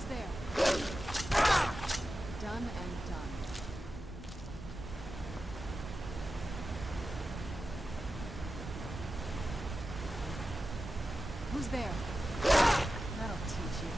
Who's there? Done and done. Who's there? That'll teach you.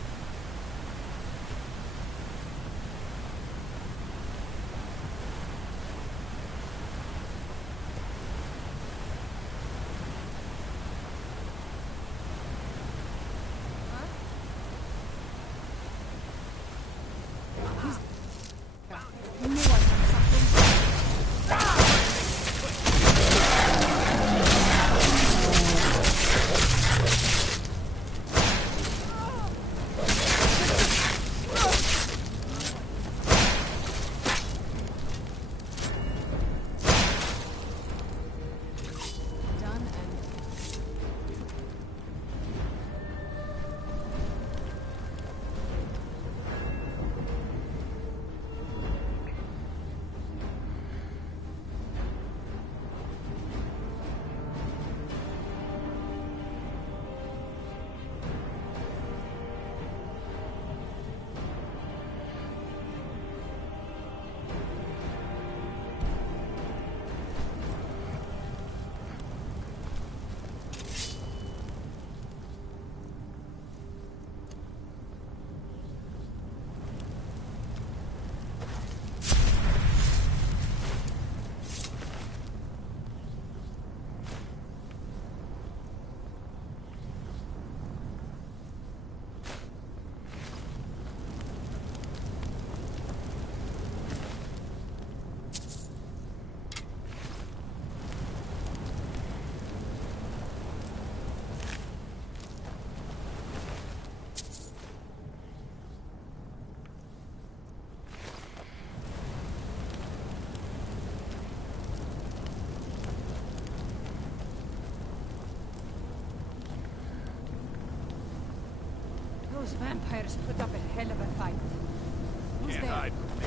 Those vampires put up a hell of a fight. Who's Can't there? hide from me.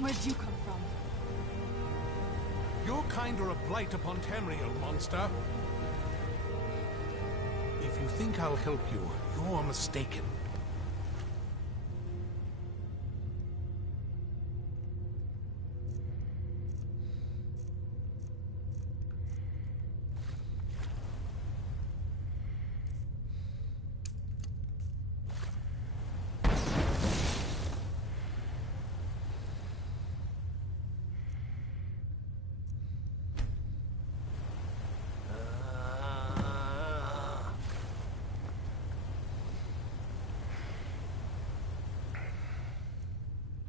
Where'd you come from? You're kinder a blight upon Tamriel, monster. If you think I'll help you, you're mistaken.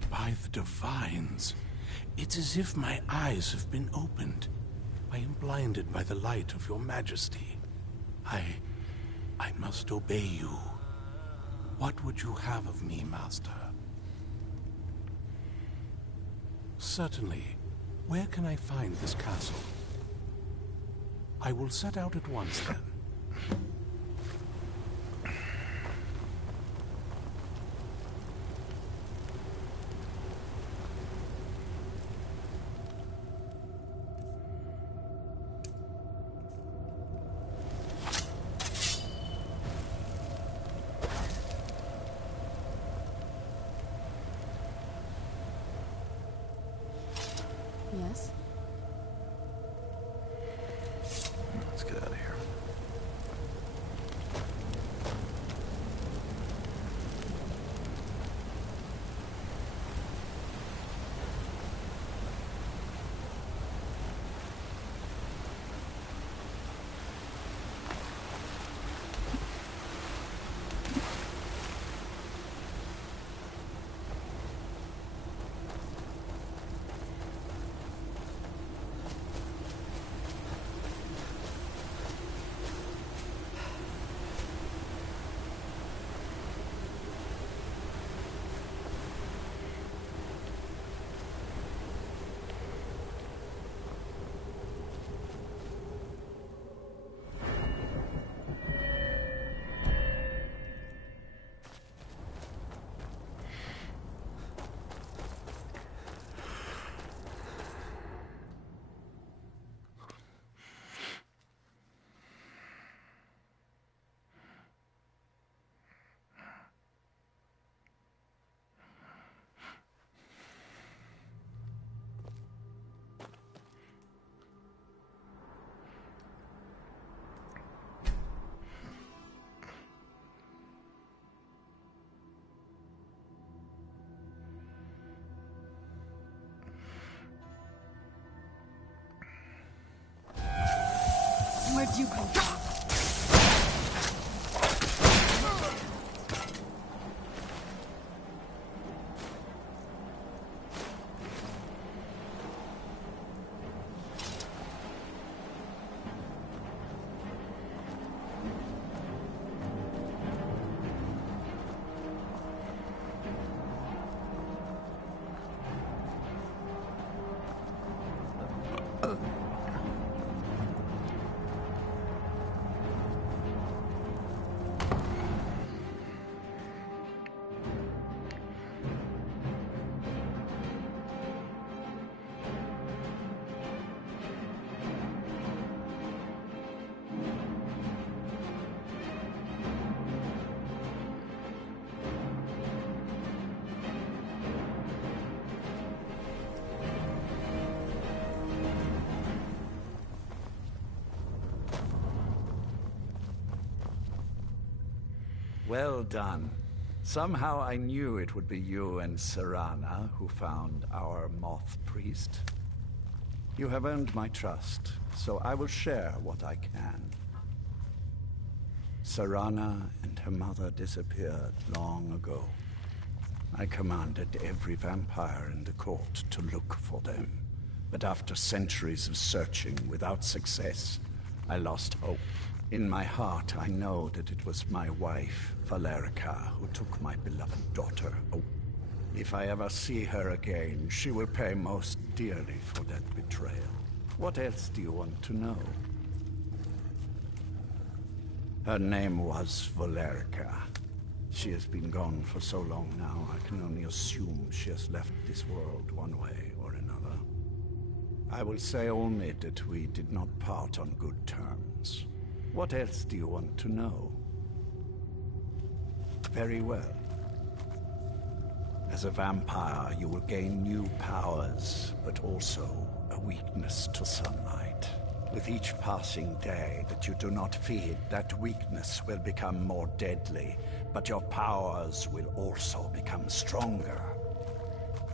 By the Divines, It's as if my eyes have been opened. I am blinded by the light of your majesty. I must obey you. What would you have of me, master? Certainly. Where can I find this castle? I will set out at once, then. Yes? Let's get out of here. Where'd you come from? Well done. Somehow I knew it would be you and Serana who found our moth priest. You have earned my trust, so I will share what I can. Serana and her mother disappeared long ago. I commanded every vampire in the court to look for them. But after centuries of searching without success, I lost hope. In my heart, I know that it was my wife, Valerica, who took my beloved daughter. Oh, if I ever see her again, she will pay most dearly for that betrayal. What else do you want to know? Her name was Valerica. She has been gone for so long now, I can only assume she has left this world one way or another. I will say only that we did not part on good terms. What else do you want to know? Very well. As a vampire, you will gain new powers, but also a weakness to sunlight. With each passing day that you do not feed, that weakness will become more deadly, but your powers will also become stronger.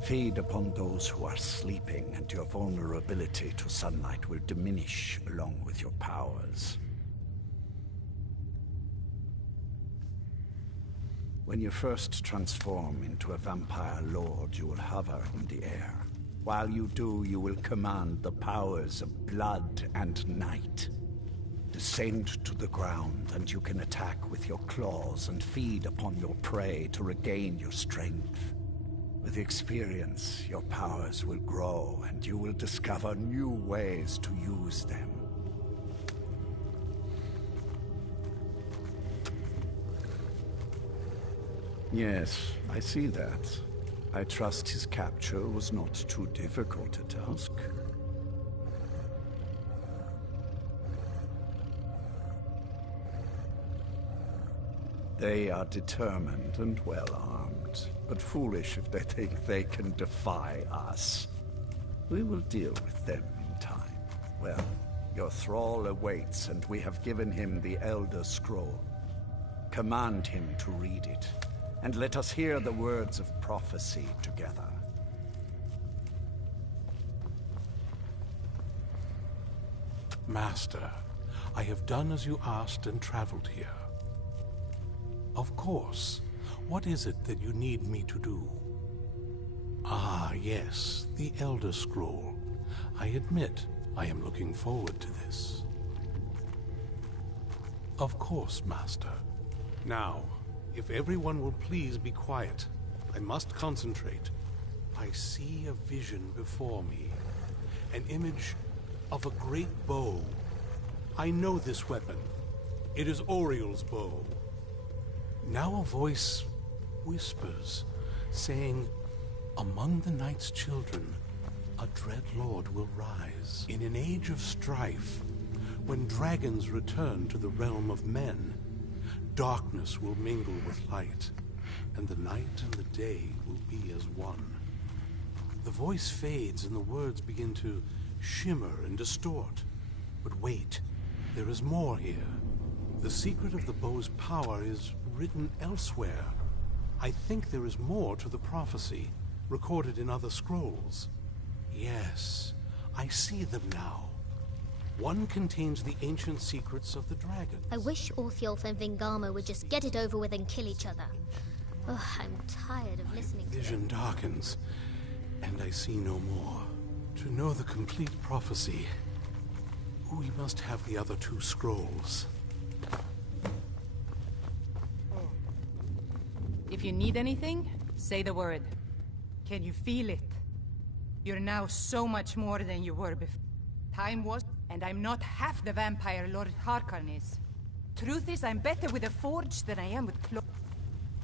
Feed upon those who are sleeping, and your vulnerability to sunlight will diminish along with your powers. When you first transform into a vampire lord, you will hover in the air. While you do, you will command the powers of blood and night. Descend to the ground, and you can attack with your claws and feed upon your prey to regain your strength. With experience, your powers will grow, and you will discover new ways to use them. Yes, I see that. I trust his capture was not too difficult a task. They are determined and well-armed, but foolish if they think they can defy us. We will deal with them in time. Well, your thrall awaits, and we have given him the Elder Scroll. Command him to read it, and let us hear the words of prophecy together. Master, I have done as you asked and traveled here. Of course. What is it that you need me to do? Ah, yes, the Elder Scroll. I admit, I am looking forward to this. Of course, Master. Now, if everyone will please be quiet, I must concentrate. I see a vision before me. An image of a great bow. I know this weapon. It is Oriel's bow. Now a voice whispers, saying, among the night's children, a dread lord will rise. In an age of strife, when dragons return to the realm of men, darkness will mingle with light, and the night and the day will be as one. The voice fades and the words begin to shimmer and distort. But wait, there is more here. The secret of the bow's power is written elsewhere. I think there is more to the prophecy, recorded in other scrolls. Yes, I see them now. One contains the ancient secrets of the dragon. I wish Orthiolf and Vingama would just get it over with and kill each other. Oh, I'm tired of listening to Vision them. darkens, and I see no more. To know the complete prophecy, we must have the other two scrolls. If you need anything, say the word. Can you feel it? You're now so much more than you were before. Time was, and I'm not half the vampire Lord Harkon is. Truth is, I'm better with a forge than I am with clo-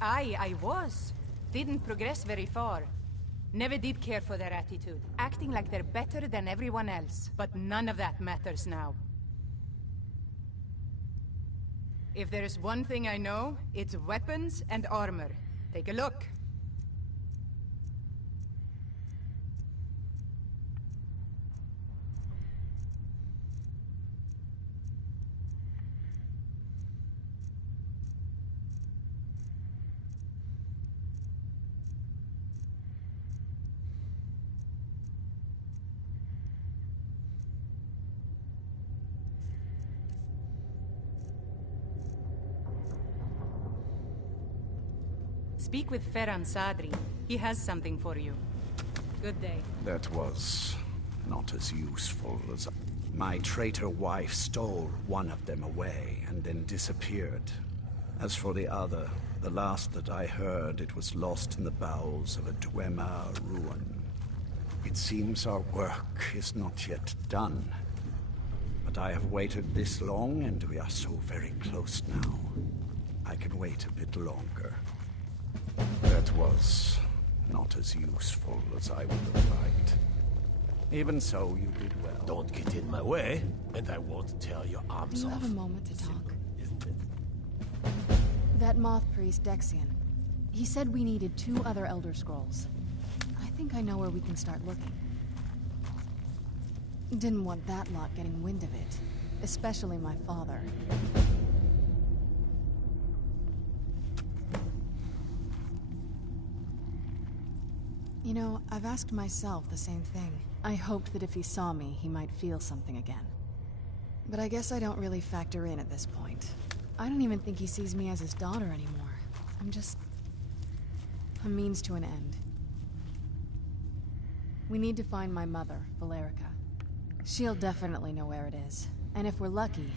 I was. Didn't progress very far. Never did care for their attitude. Acting like they're better than everyone else. But none of that matters now. If there is one thing I know, it's weapons and armor. Take a look. Speak with Ferran Sadri. He has something for you. Good day. That was not as useful as... My traitor wife stole one of them away and then disappeared. As for the other, the last that I heard, it was lost in the bowels of a Dwemer ruin. It seems our work is not yet done. But I have waited this long, and we are so very close now. I can wait a bit longer. That was not as useful as I would have liked. Even so, you did well. Don't get in my way, and I won't tear your arms Do you off. have a moment to talk? Isn't it? That moth priest, Dexian. He said we needed 2 other Elder Scrolls. I think I know where we can start looking. Didn't want that lot getting wind of it. Especially my father. You know, I've asked myself the same thing. I hoped that if he saw me, he might feel something again. But I guess I don't really factor in at this point. I don't even think he sees me as his daughter anymore. I'm just... a means to an end. We need to find my mother, Valerica. She'll definitely know where it is. And if we're lucky,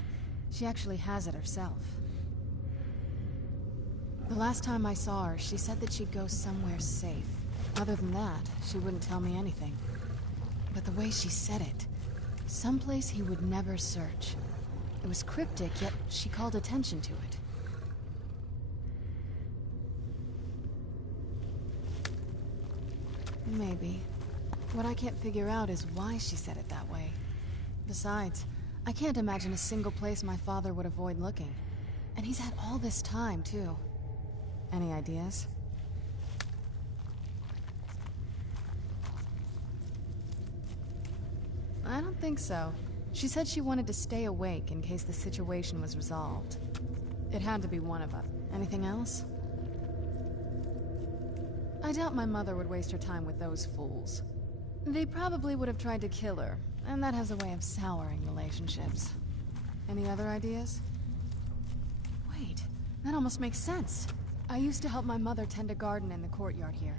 she actually has it herself. The last time I saw her, she said that she'd go somewhere safe. Other than that, she wouldn't tell me anything. But the way she said it, someplace he would never search. It was cryptic, yet she called attention to it. Maybe. What I can't figure out is why she said it that way. Besides, I can't imagine a single place my father would avoid looking. And he's had all this time, too. Any ideas? I don't think so. She said she wanted to stay awake in case the situation was resolved. It had to be one of us. Anything else? I doubt my mother would waste her time with those fools. They probably would have tried to kill her, and that has a way of souring relationships. Any other ideas? Wait, that almost makes sense. I used to help my mother tend a garden in the courtyard here.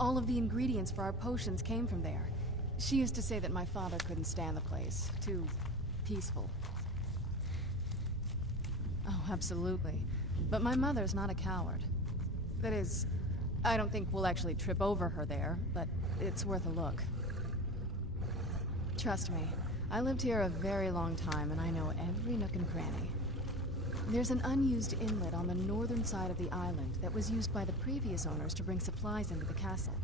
All of the ingredients for our potions came from there. She used to say that my father couldn't stand the place. Too peaceful. Oh, absolutely. But my mother's not a coward. That is, I don't think we'll actually trip over her there, but it's worth a look. Trust me, I lived here a very long time and I know every nook and cranny. There's an unused inlet on the northern side of the island that was used by the previous owners to bring supplies into the castle.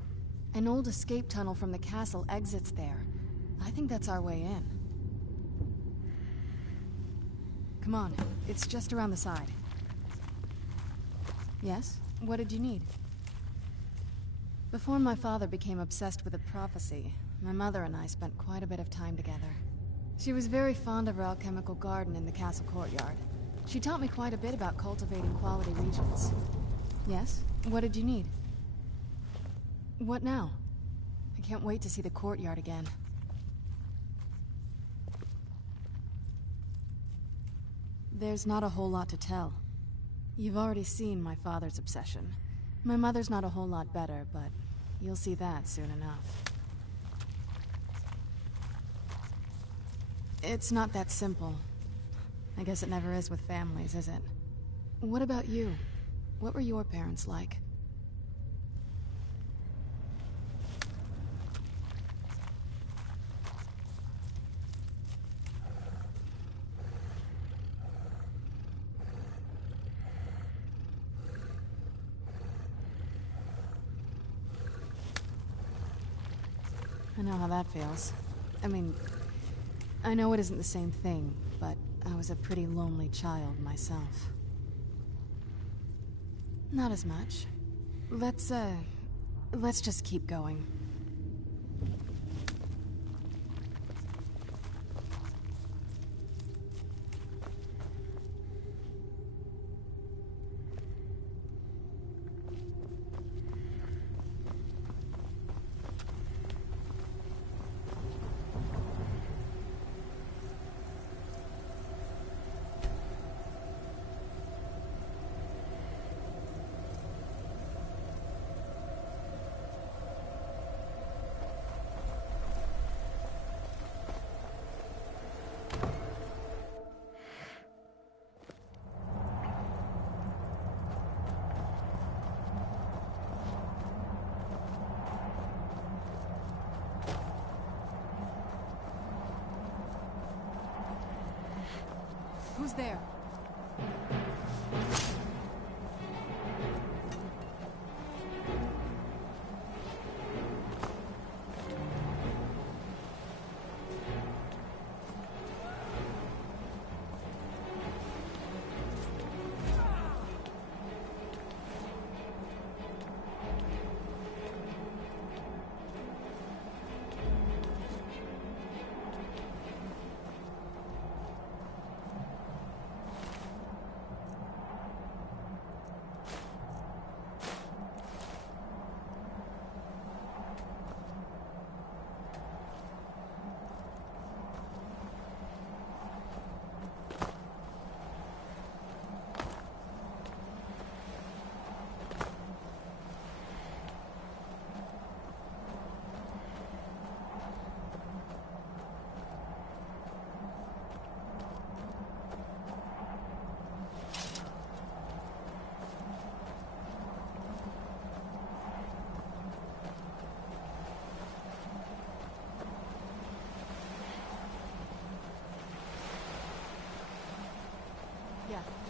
An old escape tunnel from the castle exits there. I think that's our way in. Come on, it's just around the side. Yes? What did you need? Before my father became obsessed with a prophecy, my mother and I spent quite a bit of time together. She was very fond of her alchemical garden in the castle courtyard. She taught me quite a bit about cultivating quality regions. Yes? What did you need? What now? I can't wait to see the courtyard again. There's not a whole lot to tell. You've already seen my father's obsession. My mother's not a whole lot better, but you'll see that soon enough. It's not that simple. I guess it never is with families, is it? What about you? What were your parents like? I know how that feels. I mean, I know it isn't the same thing, but I was a pretty lonely child myself. Not as much. Let's just keep going. Who's there?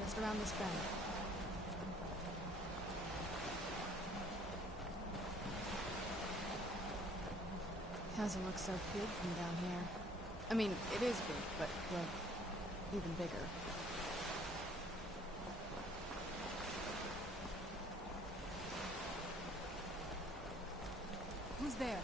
Just around this bend. Casa looks so big from down here. I mean, it is big, but, well, even bigger. Who's there?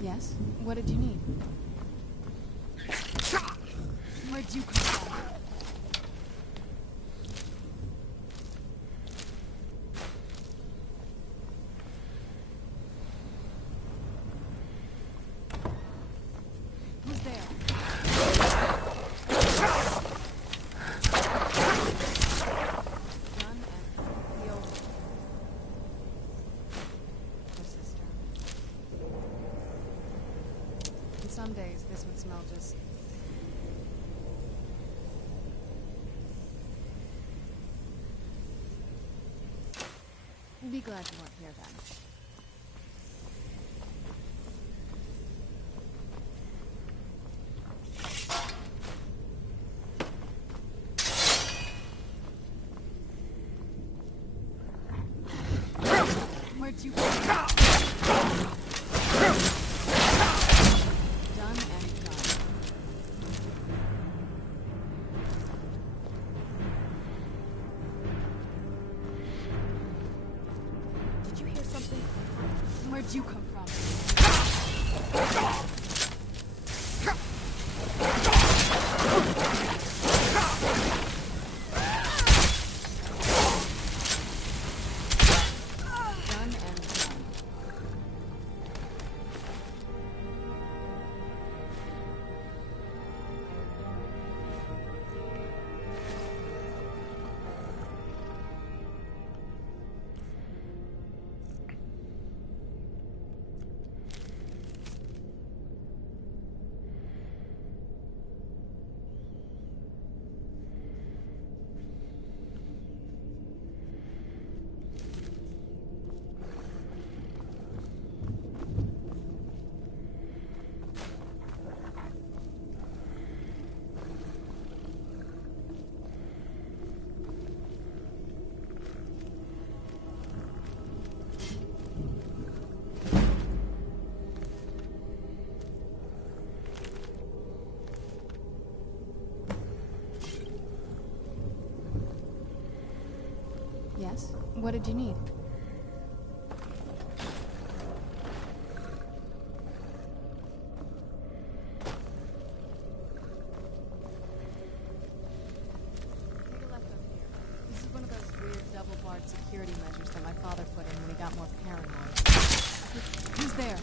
Yes? What did you need? Where'd you come from? Who's there? John and the old... her sister. And some days this would smell just... Be glad you weren't here then. Where'd you come from? Done and done. Did you hear something? Where'd you come from? Done and done. Yes? What did you need? Take a left up here. This is one of those weird double-barred security measures that my father put in when he got more paranoid. Who's there?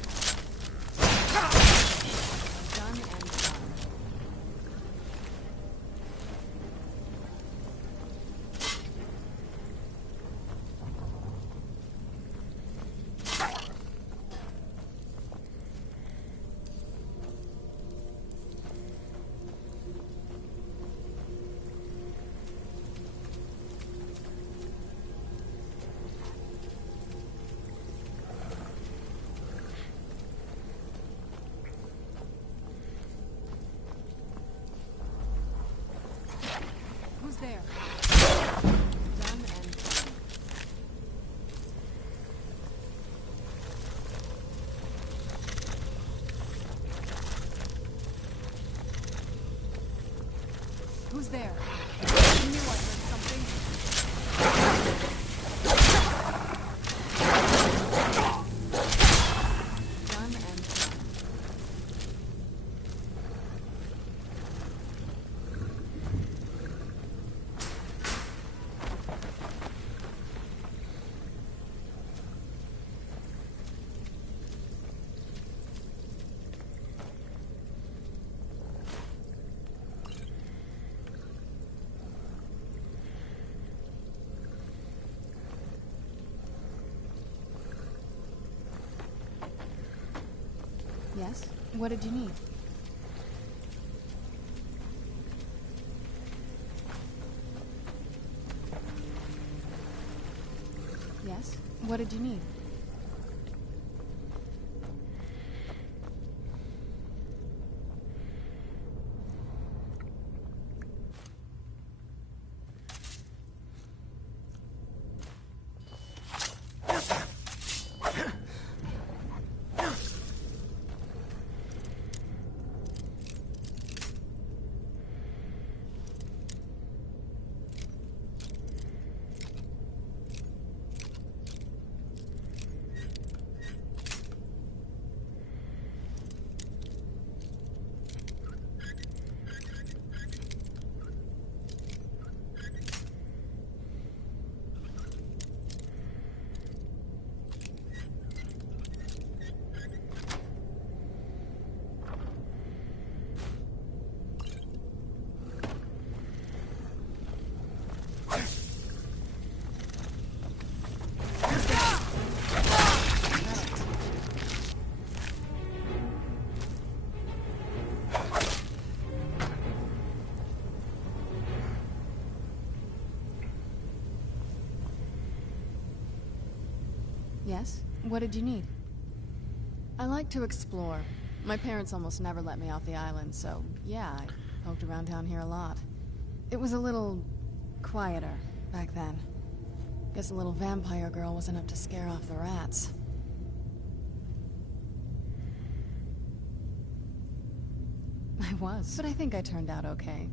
Done and done. Who's there? I knew I heard something. Done and done. Yes? What did you need? Yes? What did you need? Yes? What did you need? I like to explore. My parents almost never let me off the island, so yeah, I poked around down here a lot. It was a little quieter back then. Guess a little vampire girl was enough to scare off the rats. I was, but I think I turned out okay.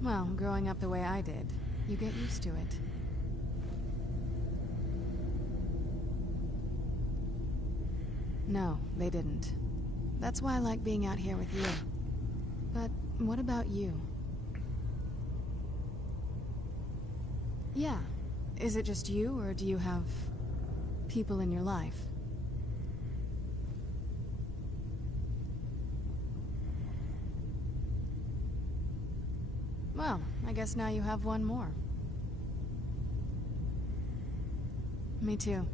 Well, growing up the way I did, you get used to it. No, they didn't. That's why I like being out here with you. But what about you? Yeah. Is it just you, or do you have people in your life? Well, I guess now you have one more. Me too.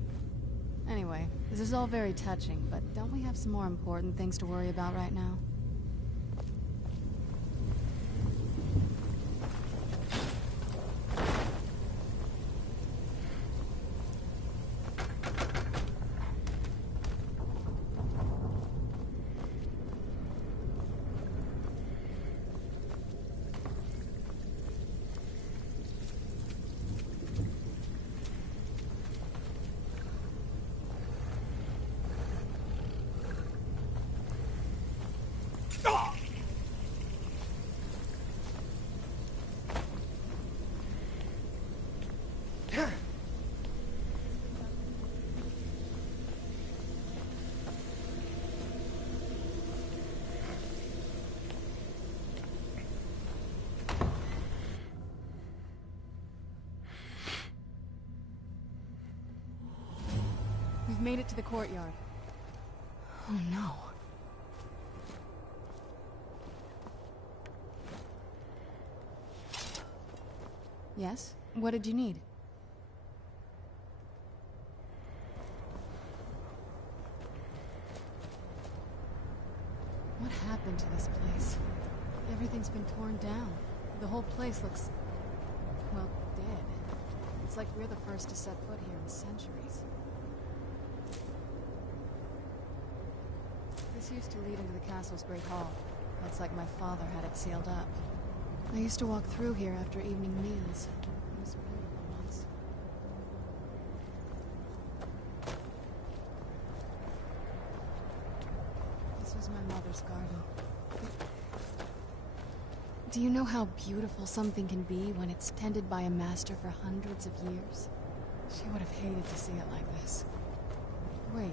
Anyway, this is all very touching, but don't we have some more important things to worry about right now? We've made it to the courtyard. Oh no. Yes? What did you need? What happened to this place? Everything's been torn down. The whole place looks, well, dead. It's like we're the first to set foot here in centuries. This used to lead into the castle's great hall. Looks like my father had it sealed up. I used to walk through here after evening meals. It was beautiful once. This was my mother's garden. Do you know how beautiful something can be when it's tended by a master for hundreds of years? She would have hated to see it like this. Wait.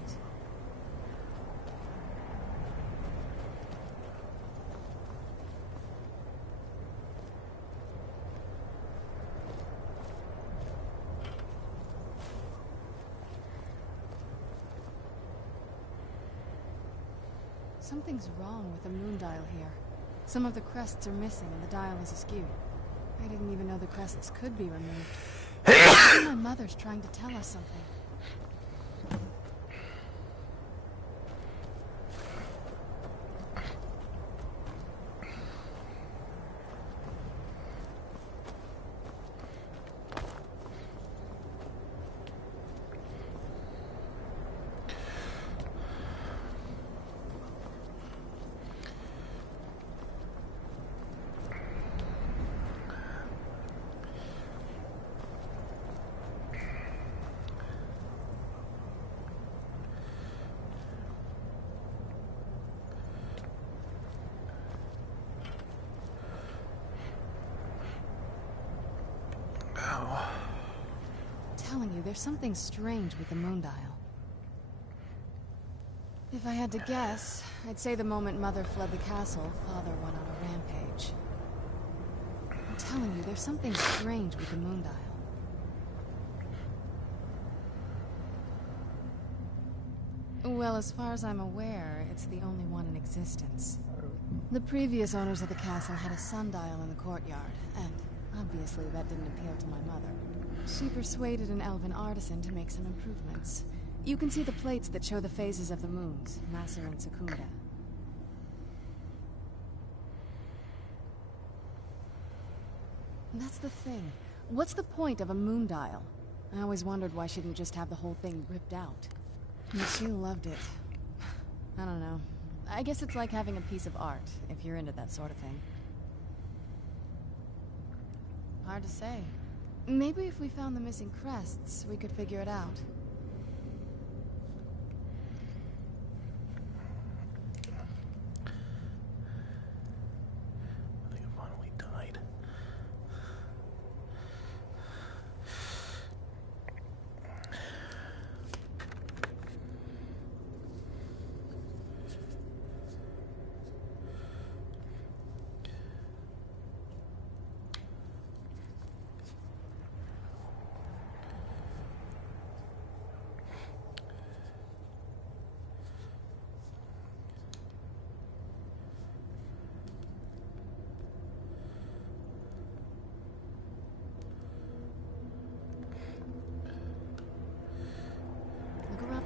Something's wrong with the moon dial here. Some of the crests are missing and the dial is askew. I didn't even know the crests could be removed. Maybe my mother's trying to tell us something. Telling you, there's something strange with the moon dial. If I had to guess, I'd say the moment Mother fled the castle, Father went on a rampage. I'm telling you, there's something strange with the moon dial. Well, as far as I'm aware, it's the only one in existence. The previous owners of the castle had a sundial in the courtyard, and obviously that didn't appeal to my mother. She persuaded an elven artisan to make some improvements. You can see the plates that show the phases of the moons, Maser and Secunda. That's the thing. What's the point of a moon dial? I always wondered why she didn't just have the whole thing ripped out. And she loved it. I don't know. I guess it's like having a piece of art, if you're into that sort of thing. Hard to say. Maybe if we found the missing crests, we could figure it out. I think I finally died. Look around.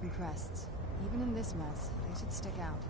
Some crests. Even in this mess, they should stick out.